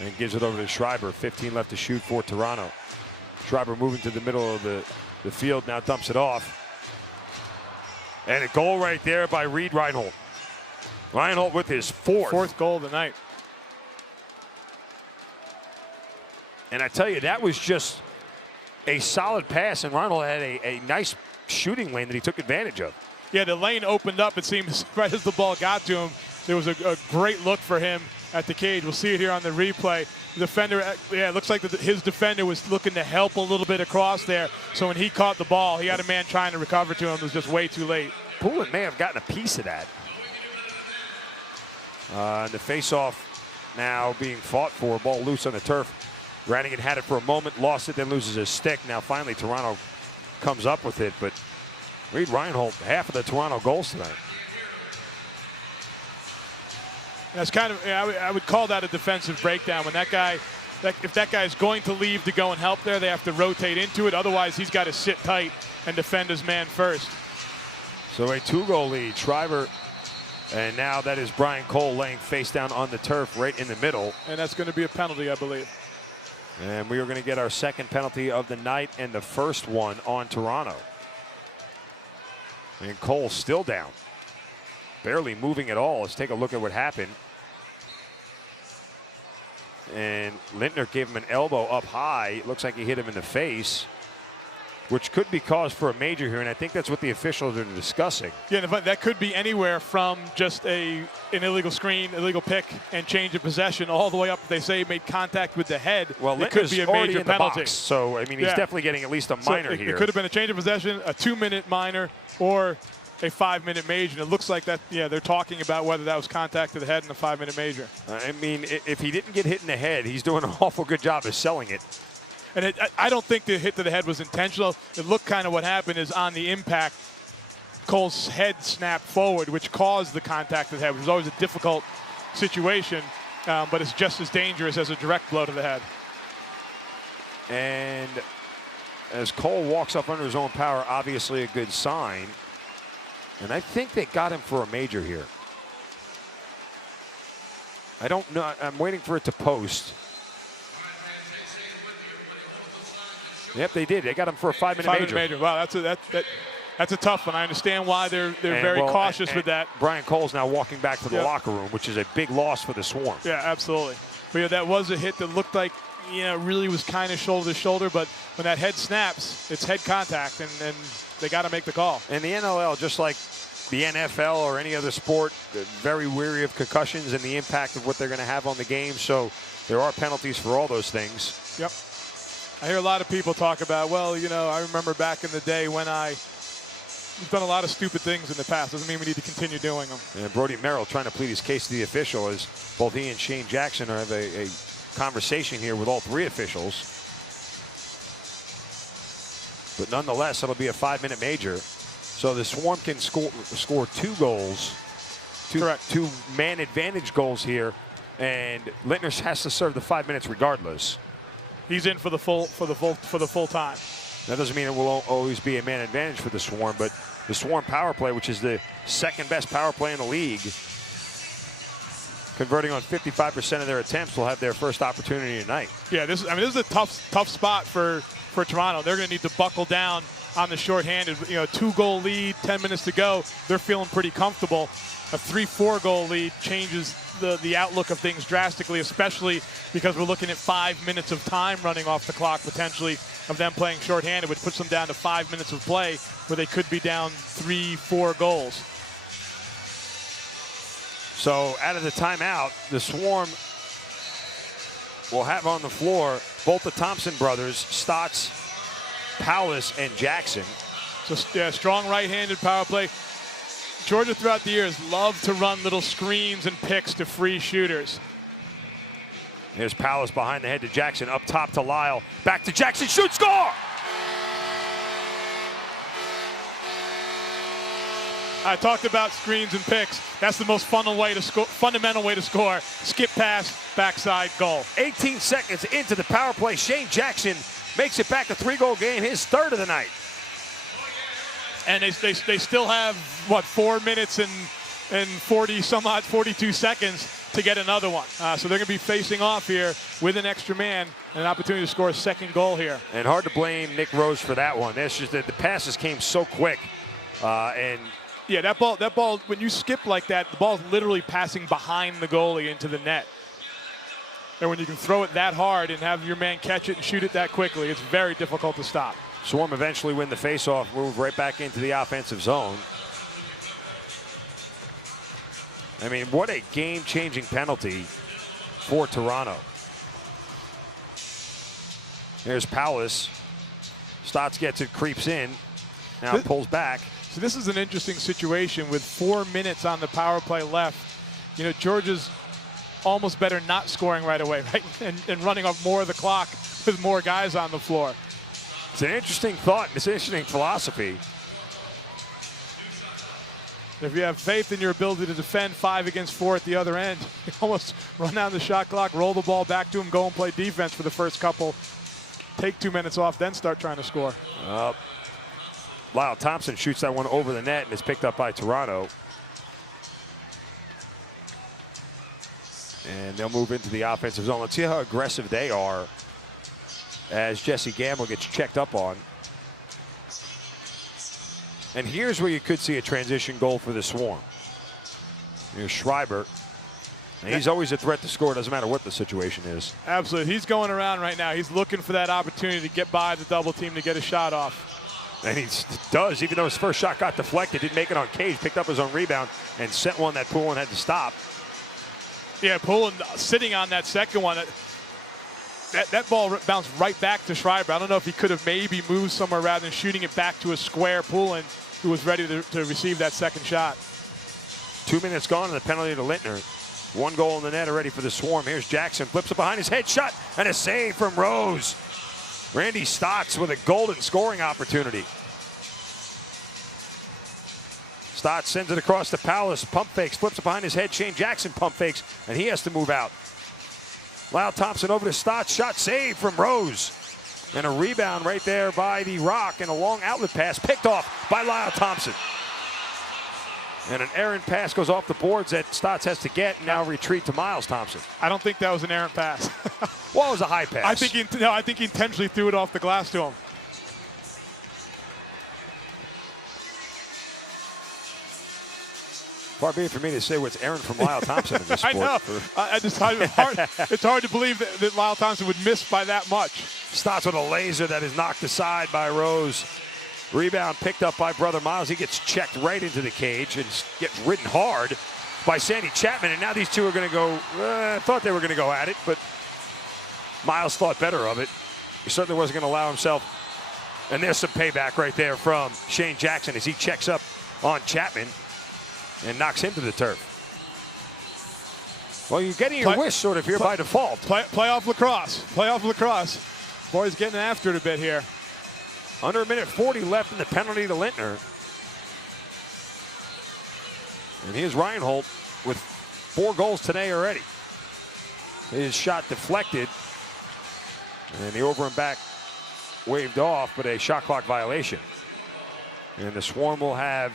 and gives it over to Schreiber. 15 left to shoot for Toronto. Schreiber moving to the middle of the field, now dumps it off. And a goal right there by Reed Reinhold. Reinhold with his fourth goal of the night. And I tell you, that was just a solid pass, and Reinhold had a nice shooting lane that he took advantage of. Yeah, the lane opened up, it seems, right as the ball got to him. There was a great look for him at the cage. We'll see it here on the replay. The defender, it looks like his defender was looking to help a little bit across there. So when he caught the ball, he had a man trying to recover to him. It was just way too late. Poulin may have gotten a piece of that. And the face-off now being fought for, ball loose on the turf. Brannigan had it for a moment, lost it, then loses his stick. Now finally Toronto comes up with it, but Reed Reinhold, half of the Toronto goals tonight. That's kind of, I would call that a defensive breakdown. When that guy, if that guy is going to leave to go and help there, they have to rotate into it. Otherwise, he's got to sit tight and defend his man first. So a 2-goal lead, Schreiber, and now that is Brian Cole laying face down on the turf right in the middle. And that's going to be a penalty, I believe. And we are going to get our second penalty of the night and the first one on Toronto. And Cole still down. Barely moving at all. Let's take a look at what happened. And Lintner gave him an elbow up high. It looks like he hit him in the face, which could be cause for a major here, and I think that's what the officials are discussing. Yeah, that could be anywhere from just an illegal screen, illegal pick, and change of possession, all the way up, they say, made contact with the head. Well, it could be a major penalty. Box, so, I mean, he's definitely getting at least a minor here. It could have been a change of possession, a 2-minute minor, or a 5-minute major. And it looks like that, they're talking about whether that was contact to the head in a 5-minute major. I mean, if he didn't get hit in the head, he's doing an awful good job of selling it. And I don't think the hit to the head was intentional. It looked kind of what happened is on the impact, Cole's head snapped forward, which caused the contact to the head, which was always a difficult situation, but it's just as dangerous as a direct blow to the head. And as Cole walks up under his own power, obviously a good sign. And I think they got him for a major here. I don't know. I'm waiting for it to post. Yep, they did. They got him for a 5-minute major. Wow, that's a tough one. I understand why they're very cautious with that. Brian Cole's now walking back to the locker room, which is a big loss for the Swarm. Yeah, absolutely. But that was a hit that looked like, really was kind of shoulder to shoulder. But when that head snaps, it's head contact, and they got to make the call. And the NLL, just like the NFL or any other sport, very wary of concussions and the impact of what they're going to have on the game. So there are penalties for all those things. Yep. I hear a lot of people talk about, well, I remember back in the day when we've done a lot of stupid things in the past. Doesn't mean we need to continue doing them. And Brody Merrill trying to plead his case to the official as both he and Shane Jackson have a conversation here with all three officials. But nonetheless, it'll be a 5-minute major. So the Swarm can score 2 goals, two man advantage goals here, and Lintner has to serve the 5 minutes regardless. He's in for the full time. That doesn't mean it will always be a man advantage for the Swarm, but the Swarm power play, which is the second best power play in the league, converting on 55% of their attempts, will have their first opportunity tonight. Yeah, this is a tough spot for Toronto. They're going to need to buckle down on the shorthanded. 2-goal lead, 10 minutes to go. They're feeling pretty comfortable. A 3-4 goal lead changes the outlook of things drastically, especially because we're looking at 5 minutes of time running off the clock potentially of them playing shorthanded, which puts them down to 5 minutes of play where they could be down 3-4 goals. So out of the timeout, the Swarm will have on the floor both the Thompson brothers, Stotts, Powless, and Jackson. So strong right-handed power play. Georgia throughout the years loved to run little screens and picks to free shooters. Here's Powless behind the head to Jackson, up top to Lyle, back to Jackson, shoot, score! I talked about screens and picks. That's the most fundamental way to score. Skip pass, backside, goal. 18 seconds into the power play, Shane Jackson makes it back a 3-goal game, his third of the night. And they still have, 4 minutes and 42 seconds to get another one. So they're going to be facing off here with an extra man and an opportunity to score a second goal here. And hard to blame Nick Rose for that one. That's just that the passes came so quick. Yeah, that ball, when you skip like that, the ball's literally passing behind the goalie into the net. And when you can throw it that hard and have your man catch it and shoot it that quickly, it's very difficult to stop. Swarm eventually win the faceoff, move right back into the offensive zone. I mean, what a game-changing penalty for Toronto. There's Powless. Stotts gets it, creeps in, now pulls back. So this is an interesting situation with 4 minutes on the power play left. you know, Georgia's almost better not scoring right away, right? And running off more of the clock with more guys on the floor. It's an interesting thought. It's an interesting philosophy. If you have faith in your ability to defend 5 against 4 at the other end, you almost run down the shot clock, roll the ball back to him, go and play defense for the first couple, take 2 minutes off, then start trying to score. Lyle Thompson shoots that one over the net and is picked up by Toronto. And they'll move into the offensive zone. Let's see how aggressive they are as Jesse Gamble gets checked up on. And here's where you could see a transition goal for the Swarm. Here's Schreiber. And he's always a threat to score, doesn't matter what the situation is. Absolutely. He's going around right now. He's looking for that opportunity to get by the double team to get a shot off. And he does, even though his first shot got deflected, didn't make it on Cage, picked up his own rebound and sent one that Poulin had to stop. Yeah, Poulin sitting on that second one. That ball bounced right back to Schreiber. I don't know if he could have maybe moved somewhere rather than shooting it back to a square. Poulin, who was ready to receive that second shot. 2 minutes gone and the penalty to Lintner. 1 goal in the net already for the Swarm. Here's Jackson, flips it behind his head, shot, and a save from Rose. Randy Stotts with a golden scoring opportunity. Stotts sends it across the Palace, pump fakes, flips it behind his head. Shane Jackson pump fakes, and he has to move out. Lyle Thompson over to Stotts, shot saved from Rose. And a rebound right there by the Rock, and a long outlet pass picked off by Lyle Thompson. And an errant pass goes off the boards that Stotts has to get, and now retreat to Miles Thompson. I don't think that was an errant pass. Well, it was a high pass. I think he intentionally threw it off the glass to him. Far be it for me to say what's errant from Lyle Thompson in this sport. I know. It's hard to believe that Lyle Thompson would miss by that much. Stotts with a laser that is knocked aside by Rose. Rebound picked up by Brother Miles. He gets checked right into the cage and gets ridden hard by Sandy Chapman. And now these two are going to go, thought they were going to go at it, but Miles thought better of it. He certainly wasn't going to allow himself. And there's some payback right there from Shane Jackson as he checks up on Chapman and knocks him to the turf. Well, you're getting your wish sort of here by default. Playoff lacrosse. Playoff lacrosse. Boys getting after it a bit here. Under 1:40 left in the penalty to Lintner. And here's Reinhold with 4 goals today already. His shot deflected. And the over and back waved off, but a shot clock violation. And the Swarm will have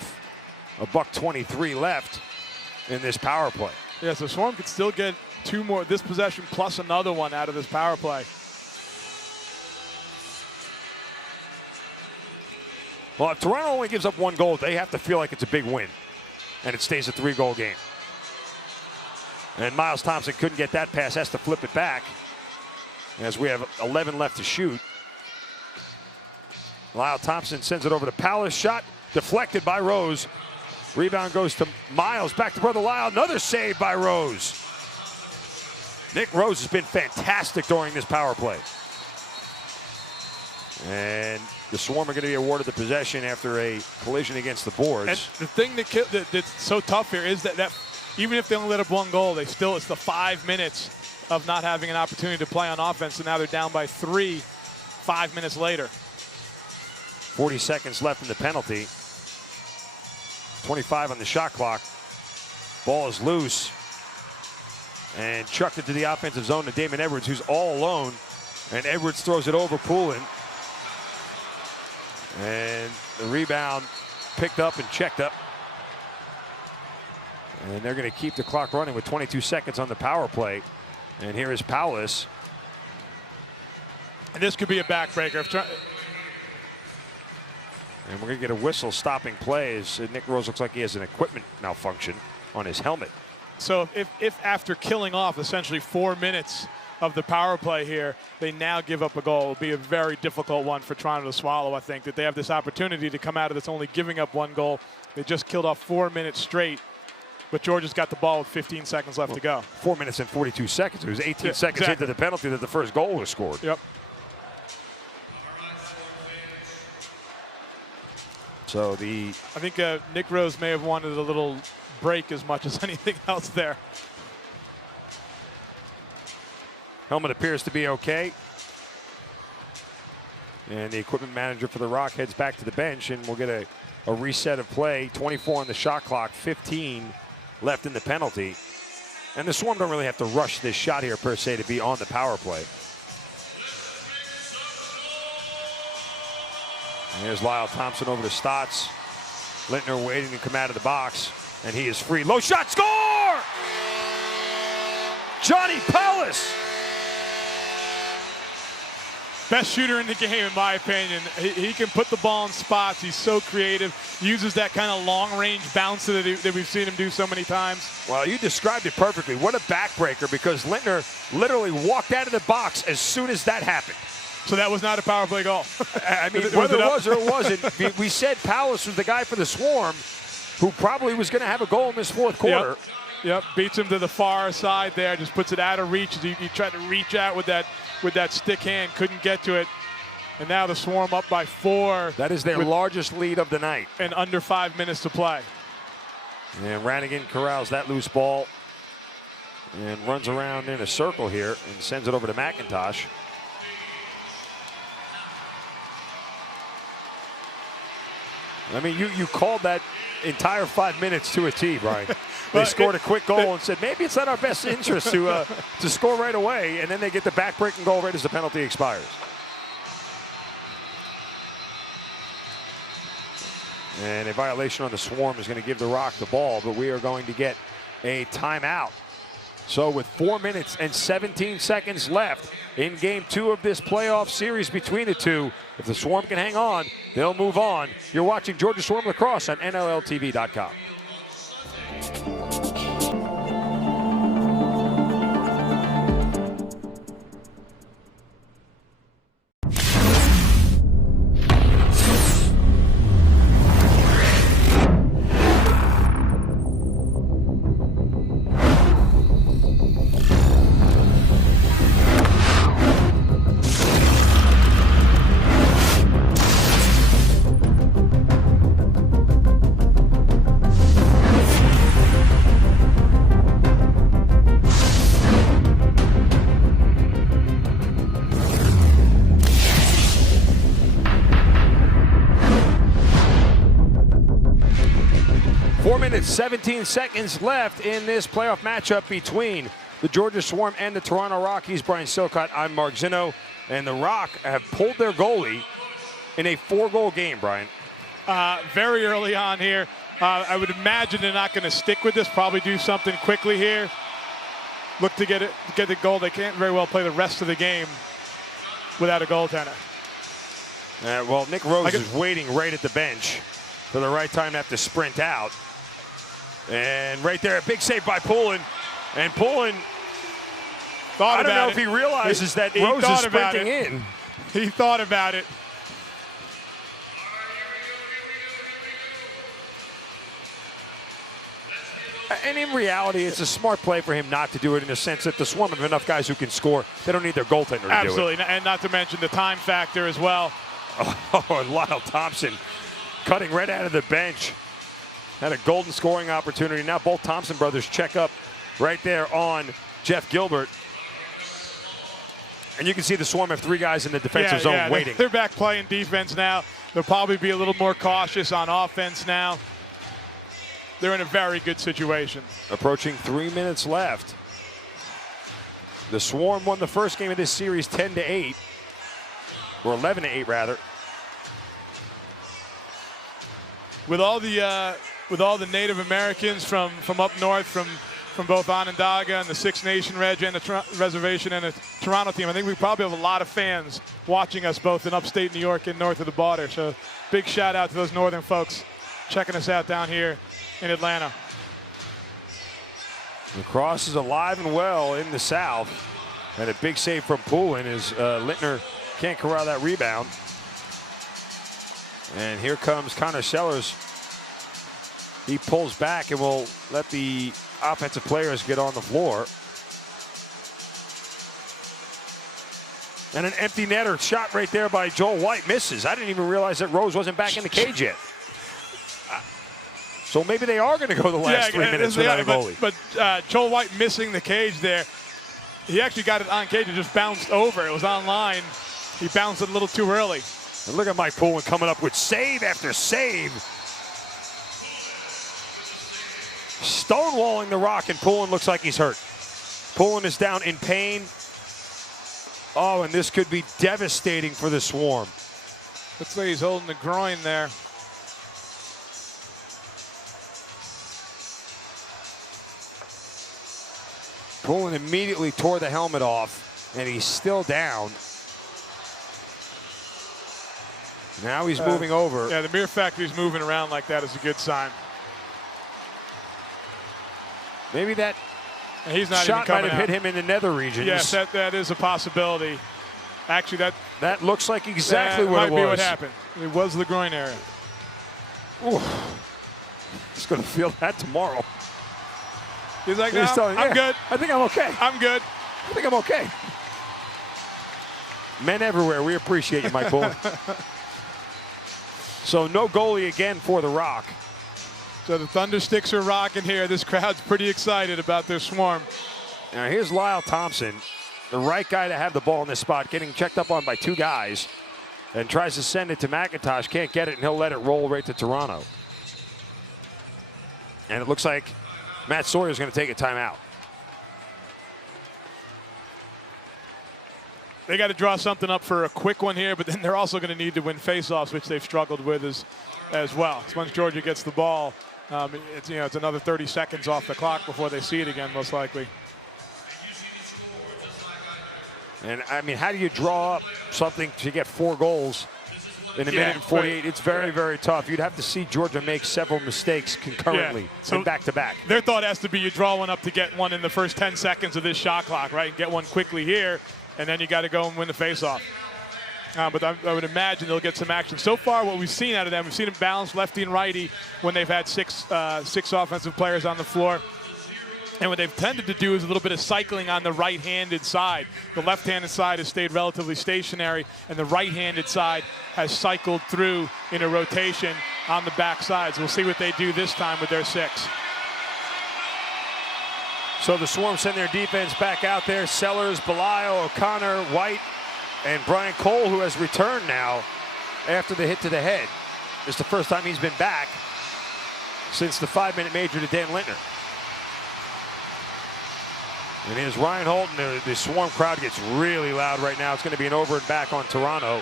a $1:23 left in this power play. Yeah, so Swarm could still get 2 more this possession plus another one out of this power play. Well, if Toronto only gives up 1 goal, they have to feel like it's a big win. And it stays a 3-goal game. And Miles Thompson couldn't get that pass, has to flip it back. As we have 11 left to shoot. Lyle Thompson sends it over to Palace. Shot deflected by Rose. Rebound goes to Miles. Back to Brother Lyle. Another save by Rose. Nick Rose has been fantastic during this power play. And the Swarm are going to be awarded the possession after a collision against the boards. And the thing that's so tough here is that even if they only let up 1 goal, it's the 5 minutes of not having an opportunity to play on offense, and now they're down by 3 5 minutes later. 40 seconds left in the penalty. 25 on the shot clock. Ball is loose. And chucked into the offensive zone to Damon Edwards, who's all alone. And Edwards throws it over Poulin. And the rebound picked up and checked up. And they're going to keep the clock running with 22 seconds on the power play. And here is Powless. And this could be a backbreaker. And we're going to get a whistle stopping plays. Nick Rose looks like he has an equipment malfunction on his helmet. So if after killing off essentially 4 minutes of the power play here, they now give up a goal, it will be a very difficult one for Toronto to swallow, I think, that they have this opportunity to come out of this only giving up 1 goal. They just killed off 4 minutes straight, but Georgia's got the ball with 15 seconds left to go. 4 minutes and 42 seconds. It was 18 seconds into the penalty that the first goal was scored. Yep. So I think Nick Rose may have wanted a little break as much as anything else there. Helmet appears to be okay. And the equipment manager for the Rock heads back to the bench, and we'll get a reset of play. 24 on the shot clock, 15 left in the penalty. And the Swarm don't really have to rush this shot here per se to be on the power play. And here's Lyle Thompson over to Stotts. Lintner waiting to come out of the box, and he is free. Low shot, score! Johnny Powless! Best shooter in the game, in my opinion. He can put the ball in spots. He's so creative. Uses that kind of long-range bounce that we've seen him do so many times. Well, you described it perfectly. What a backbreaker, because Lintner literally walked out of the box as soon as that happened. So that was not a power play goal. I mean, whether it was or it wasn't, we said Powless was the guy for the Swarm who probably was going to have a goal in this fourth quarter. Yep, beats him to the far side there, just puts it out of reach. He tried to reach out with that stick hand, couldn't get to it. And now the Swarm up by 4. That is their largest lead of the night. And under 5 minutes to play. And Rannigan corrals that loose ball and runs around in a circle here and sends it over to McIntosh. I mean, you called that entire 5 minutes to a T, Brian. They scored a quick goal and said, maybe it's not our best interest to score right away, and then they get the back-breaking goal right as the penalty expires. And a violation on the Swarm is going to give the Rock the ball, but we are going to get a timeout. So with 4 minutes and 17 seconds left in Game 2 of this playoff series between the two, if the Swarm can hang on, they'll move on. You're watching Georgia Swarm Lacrosse on NLLTV.com. Minutes, 17 seconds left in this playoff matchup between the Georgia Swarm and the Toronto Rock. He's Brian Silcott. I'm Mark Zinno. And the Rock have pulled their goalie in a 4-goal game, Brian. Very early on here. I would imagine they're not going to stick with this, probably do something quickly here. Look to get the goal. They can't very well play the rest of the game without a goaltender. Well, Nick Rose is waiting right at the bench for the right time to have to sprint out. And right there, a big save by Poulin. And Poulin, I don't know if he realizes that Rose is sprinting in. He thought about it. And in reality, it's a smart play for him not to do it, in the sense that the Swarm have enough guys who can score. They don't need their goaltender to do it. Absolutely, and not to mention the time factor as well. Oh, and Lyle Thompson cutting right out of the bench. Had a golden scoring opportunity. Now both Thompson brothers check up right there on Jeff Gilbert. And you can see the Swarm have 3 guys in the defensive zone waiting. They're back playing defense now. They'll probably be a little more cautious on offense now. They're in a very good situation. Approaching 3 minutes left. The Swarm won the first game of this series 10-8, or 11-8 rather. With all the Native Americans from up north, from both Onondaga and the Six Nation Reg and the reservation and the Toronto team, I think we probably have a lot of fans watching us both in upstate New York and north of the border. So big shout out to those northern folks checking us out down here in Atlanta. Lacrosse is alive and well in the south. And a big save from Poulin as Lintner can't corral that rebound. And here comes Connor Sellers. He pulls back and will let the offensive players get on the floor. And an empty netter shot right there by Joel White misses. I didn't even realize that Rose wasn't back in the cage yet. So maybe they are going to go the last 3 minutes without a goalie. But Joel White missing the cage there. he actually got it on cage and just bounced over. It was on line. He bounced it a little too early. And look at Mike Poulin coming up with save after save. Stonewalling the Rock, and Poulin looks like he's hurt. Poulin is down in pain. Oh, and this could be devastating for the Swarm. Looks like he's holding the groin there. Poulin immediately tore the helmet off, and he's still down. Now he's moving over. Yeah, the mere fact that he's moving around like that is a good sign. Maybe that he's not shot even might have hit him in the nether regions. Yes, that is a possibility. Actually, that looks like exactly what it was. Might be what happened. It was the groin area. Ooh. He's going to feel that tomorrow. He's like, no, I'm good. I think I'm okay. I'm good. I think I'm okay. Men everywhere, we appreciate you, Mike Poulin. So no goalie again for the Rock. So the Thundersticks are rocking here. This crowd's pretty excited about their Swarm. Now here's Lyle Thompson, the right guy to have the ball in this spot, getting checked up on by two guys, and tries to send it to McIntosh. Can't get it, and he'll let it roll right to Toronto. And it looks like Matt Sawyer's going to take a timeout. They got to draw something up for a quick one here, but then they're also going to need to win faceoffs, which they've struggled with as well. So once Georgia gets the ball, it's another 30 seconds off the clock before they see it again, most likely. And I mean, how do you draw up something to get 4 goals in a minute and 48? It's very, very tough. You'd have to see Georgia make several mistakes concurrently and back-to-back. Their thought has to be you draw one up to get one in the first 10 seconds of this shot clock, right? And get one quickly here, and then you got to go and win the faceoff. But I would imagine they'll get some action. So far, what we've seen out of them, we've seen them balance lefty and righty when they've had six offensive players on the floor. And what they've tended to do is a little bit of cycling on the right-handed side. The left-handed side has stayed relatively stationary, and the right-handed side has cycled through in a rotation on the back sides. We'll see what they do this time with their 6. So the Swarm send their defense back out there. Sellers, Belial, O'Connor, White, and Brian Cole, who has returned now after the hit to the head. It's the first time he's been back since the 5-minute major to Dan Lintner. And here's Ryan Holton. The Swarm crowd gets really loud right now. It's going to be an over and back on Toronto.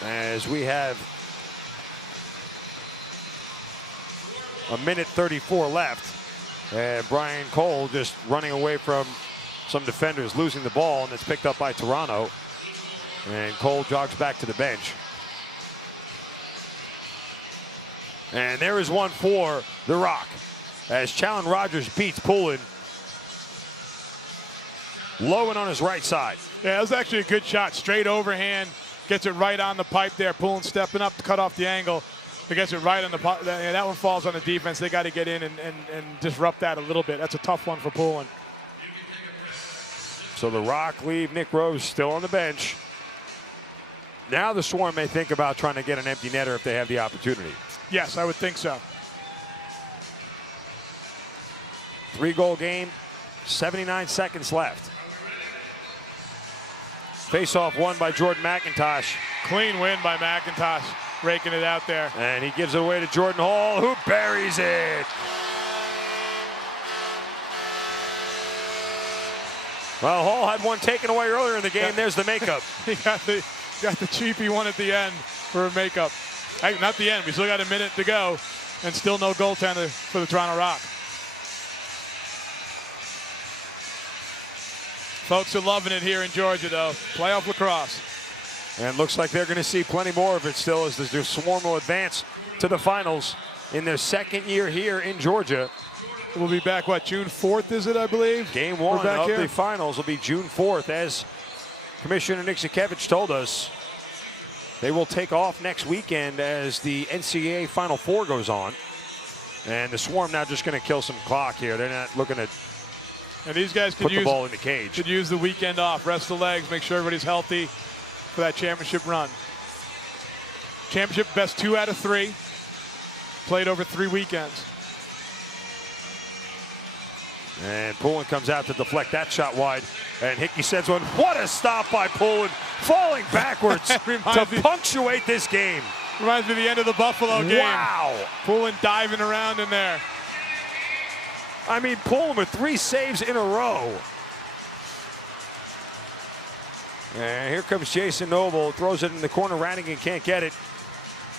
As we have a minute 34 left. And Brian Cole just running away from some defenders, losing the ball, and it's picked up by Toronto. And Cole jogs back to the bench. And there is one for the Rock, as Challen Rogers beats Poulin. Low and on his right side. Yeah, that was actually a good shot. Straight overhand, gets it right on the pipe there. Poulin stepping up to cut off the angle. He gets it right on the pipe. That one falls on the defense. They got to get in and disrupt that a little bit. That's a tough one for Poulin. So the Rock leave Nick Rose still on the bench. Now the Swarm may think about trying to get an empty netter if they have the opportunity. Yes, I would think so. 3-goal game, 79 seconds left. Face-off won by Jordan McIntosh. Clean win by McIntosh, raking it out there. And he gives it away to Jordan Hall, who buries it. Well, Hall had one taken away earlier in the game. There's the makeup. He got the cheapy one at the end for a makeup. Not the end. We still got a minute to go, and still no goaltender for the Toronto Rock. Folks are loving it here in Georgia, though. Playoff lacrosse. And looks like they're going to see plenty more of it still as the Swarm will advance to the finals in their second year here in Georgia. We'll be back, June 4th is it, I believe? Game 1 of the finals will be June 4th. As Commissioner Nick Zakevich told us, they will take off next weekend as the NCAA Final Four goes on. And the Swarm now just going to kill some clock here. They're not looking to and these guys put the ball in the cage. Could use the weekend off, rest the legs, make sure everybody's healthy for that championship run. Championship best 2 out of 3. Played over 3 weekends. And Poulin comes out to deflect that shot wide. And Hickey sends one. What a stop by Poulin, falling backwards to punctuate this game. Reminds me of the end of the Buffalo game. Wow. Poulin diving around in there. I mean, Poulin with 3 saves in a row. And here comes Jason Noble, throws it in the corner. Rannigan can't get it.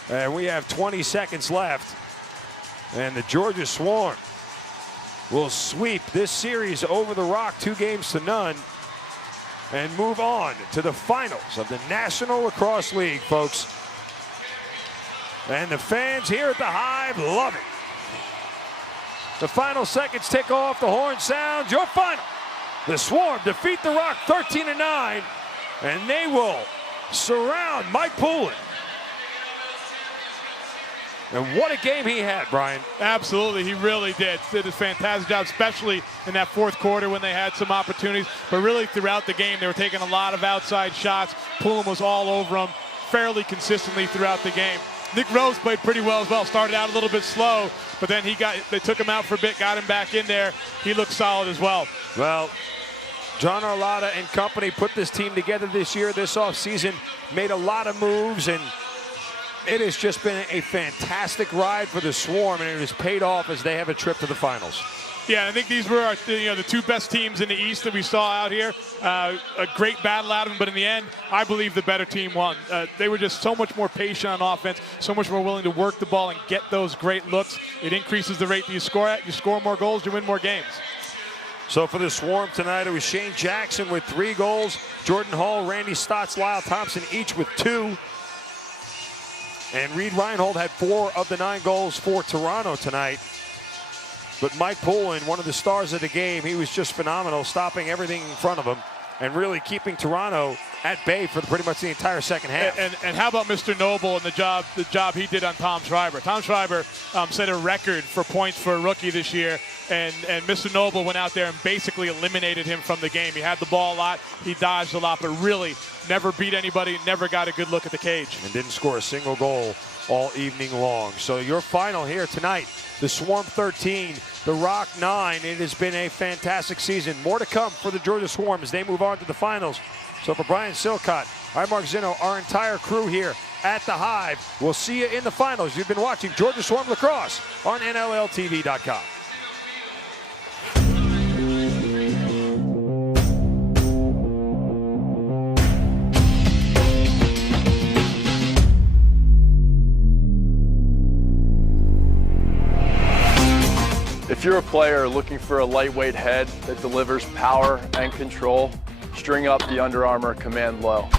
And we have 20 seconds left. And the Georgia Swarm will sweep this series over the Rock 2-0 and move on to the finals of the National Lacrosse League, folks. And the fans here at the Hive love it. The final seconds tick off. The horn sounds. Your final. The Swarm defeat the Rock 13-9, and they will surround Mike Poulin. And what a game he had, Brian. Absolutely, he really did. Did a fantastic job, especially in that fourth quarter when they had some opportunities. But really throughout the game, they were taking a lot of outside shots. Poulin was all over them fairly consistently throughout the game. Nick Rose played pretty well as well. Started out a little bit slow, but then they took him out for a bit, got him back in there. He looked solid as well. Well, John Arlotta and company put this team together this year, this offseason, made a lot of moves, and it has just been a fantastic ride for the Swarm, and it has paid off as they have a trip to the finals. Yeah, I think these were the 2 best teams in the East that we saw out here. A great battle out of them, but in the end, I believe the better team won. They were just so much more patient on offense, so much more willing to work the ball and get those great looks. It increases the rate that you score at. You score more goals, you win more games. So for the Swarm tonight, it was Shane Jackson with 3 goals, Jordan Hall, Randy Stotts, Lyle Thompson each with 2. And Reed Reinhold had 4 of the 9 goals for Toronto tonight. But Mike Poulin, one of the stars of the game, he was just phenomenal, stopping everything in front of him and really keeping Toronto at bay for pretty much the entire second half. And how about Mr. Noble and the job he did on Tom Schreiber? Tom Schreiber set a record for points for a rookie this year, and Mr. Noble went out there and basically eliminated him from the game. He had the ball a lot, he dodged a lot, but really never beat anybody, never got a good look at the cage. And didn't score a single goal all evening long. So your final here tonight, the Swarm 13, the Rock 9. It has been a fantastic season. More to come for the Georgia Swarm as they move on to the finals. So for Brian Silcott, I'm Mark Zinno, our entire crew here at the Hive. We'll see you in the finals. You've been watching Georgia Swarm Lacrosse on NLLTV.com. If you're a player looking for a lightweight head that delivers power and control, string up the Under Armour Command Low.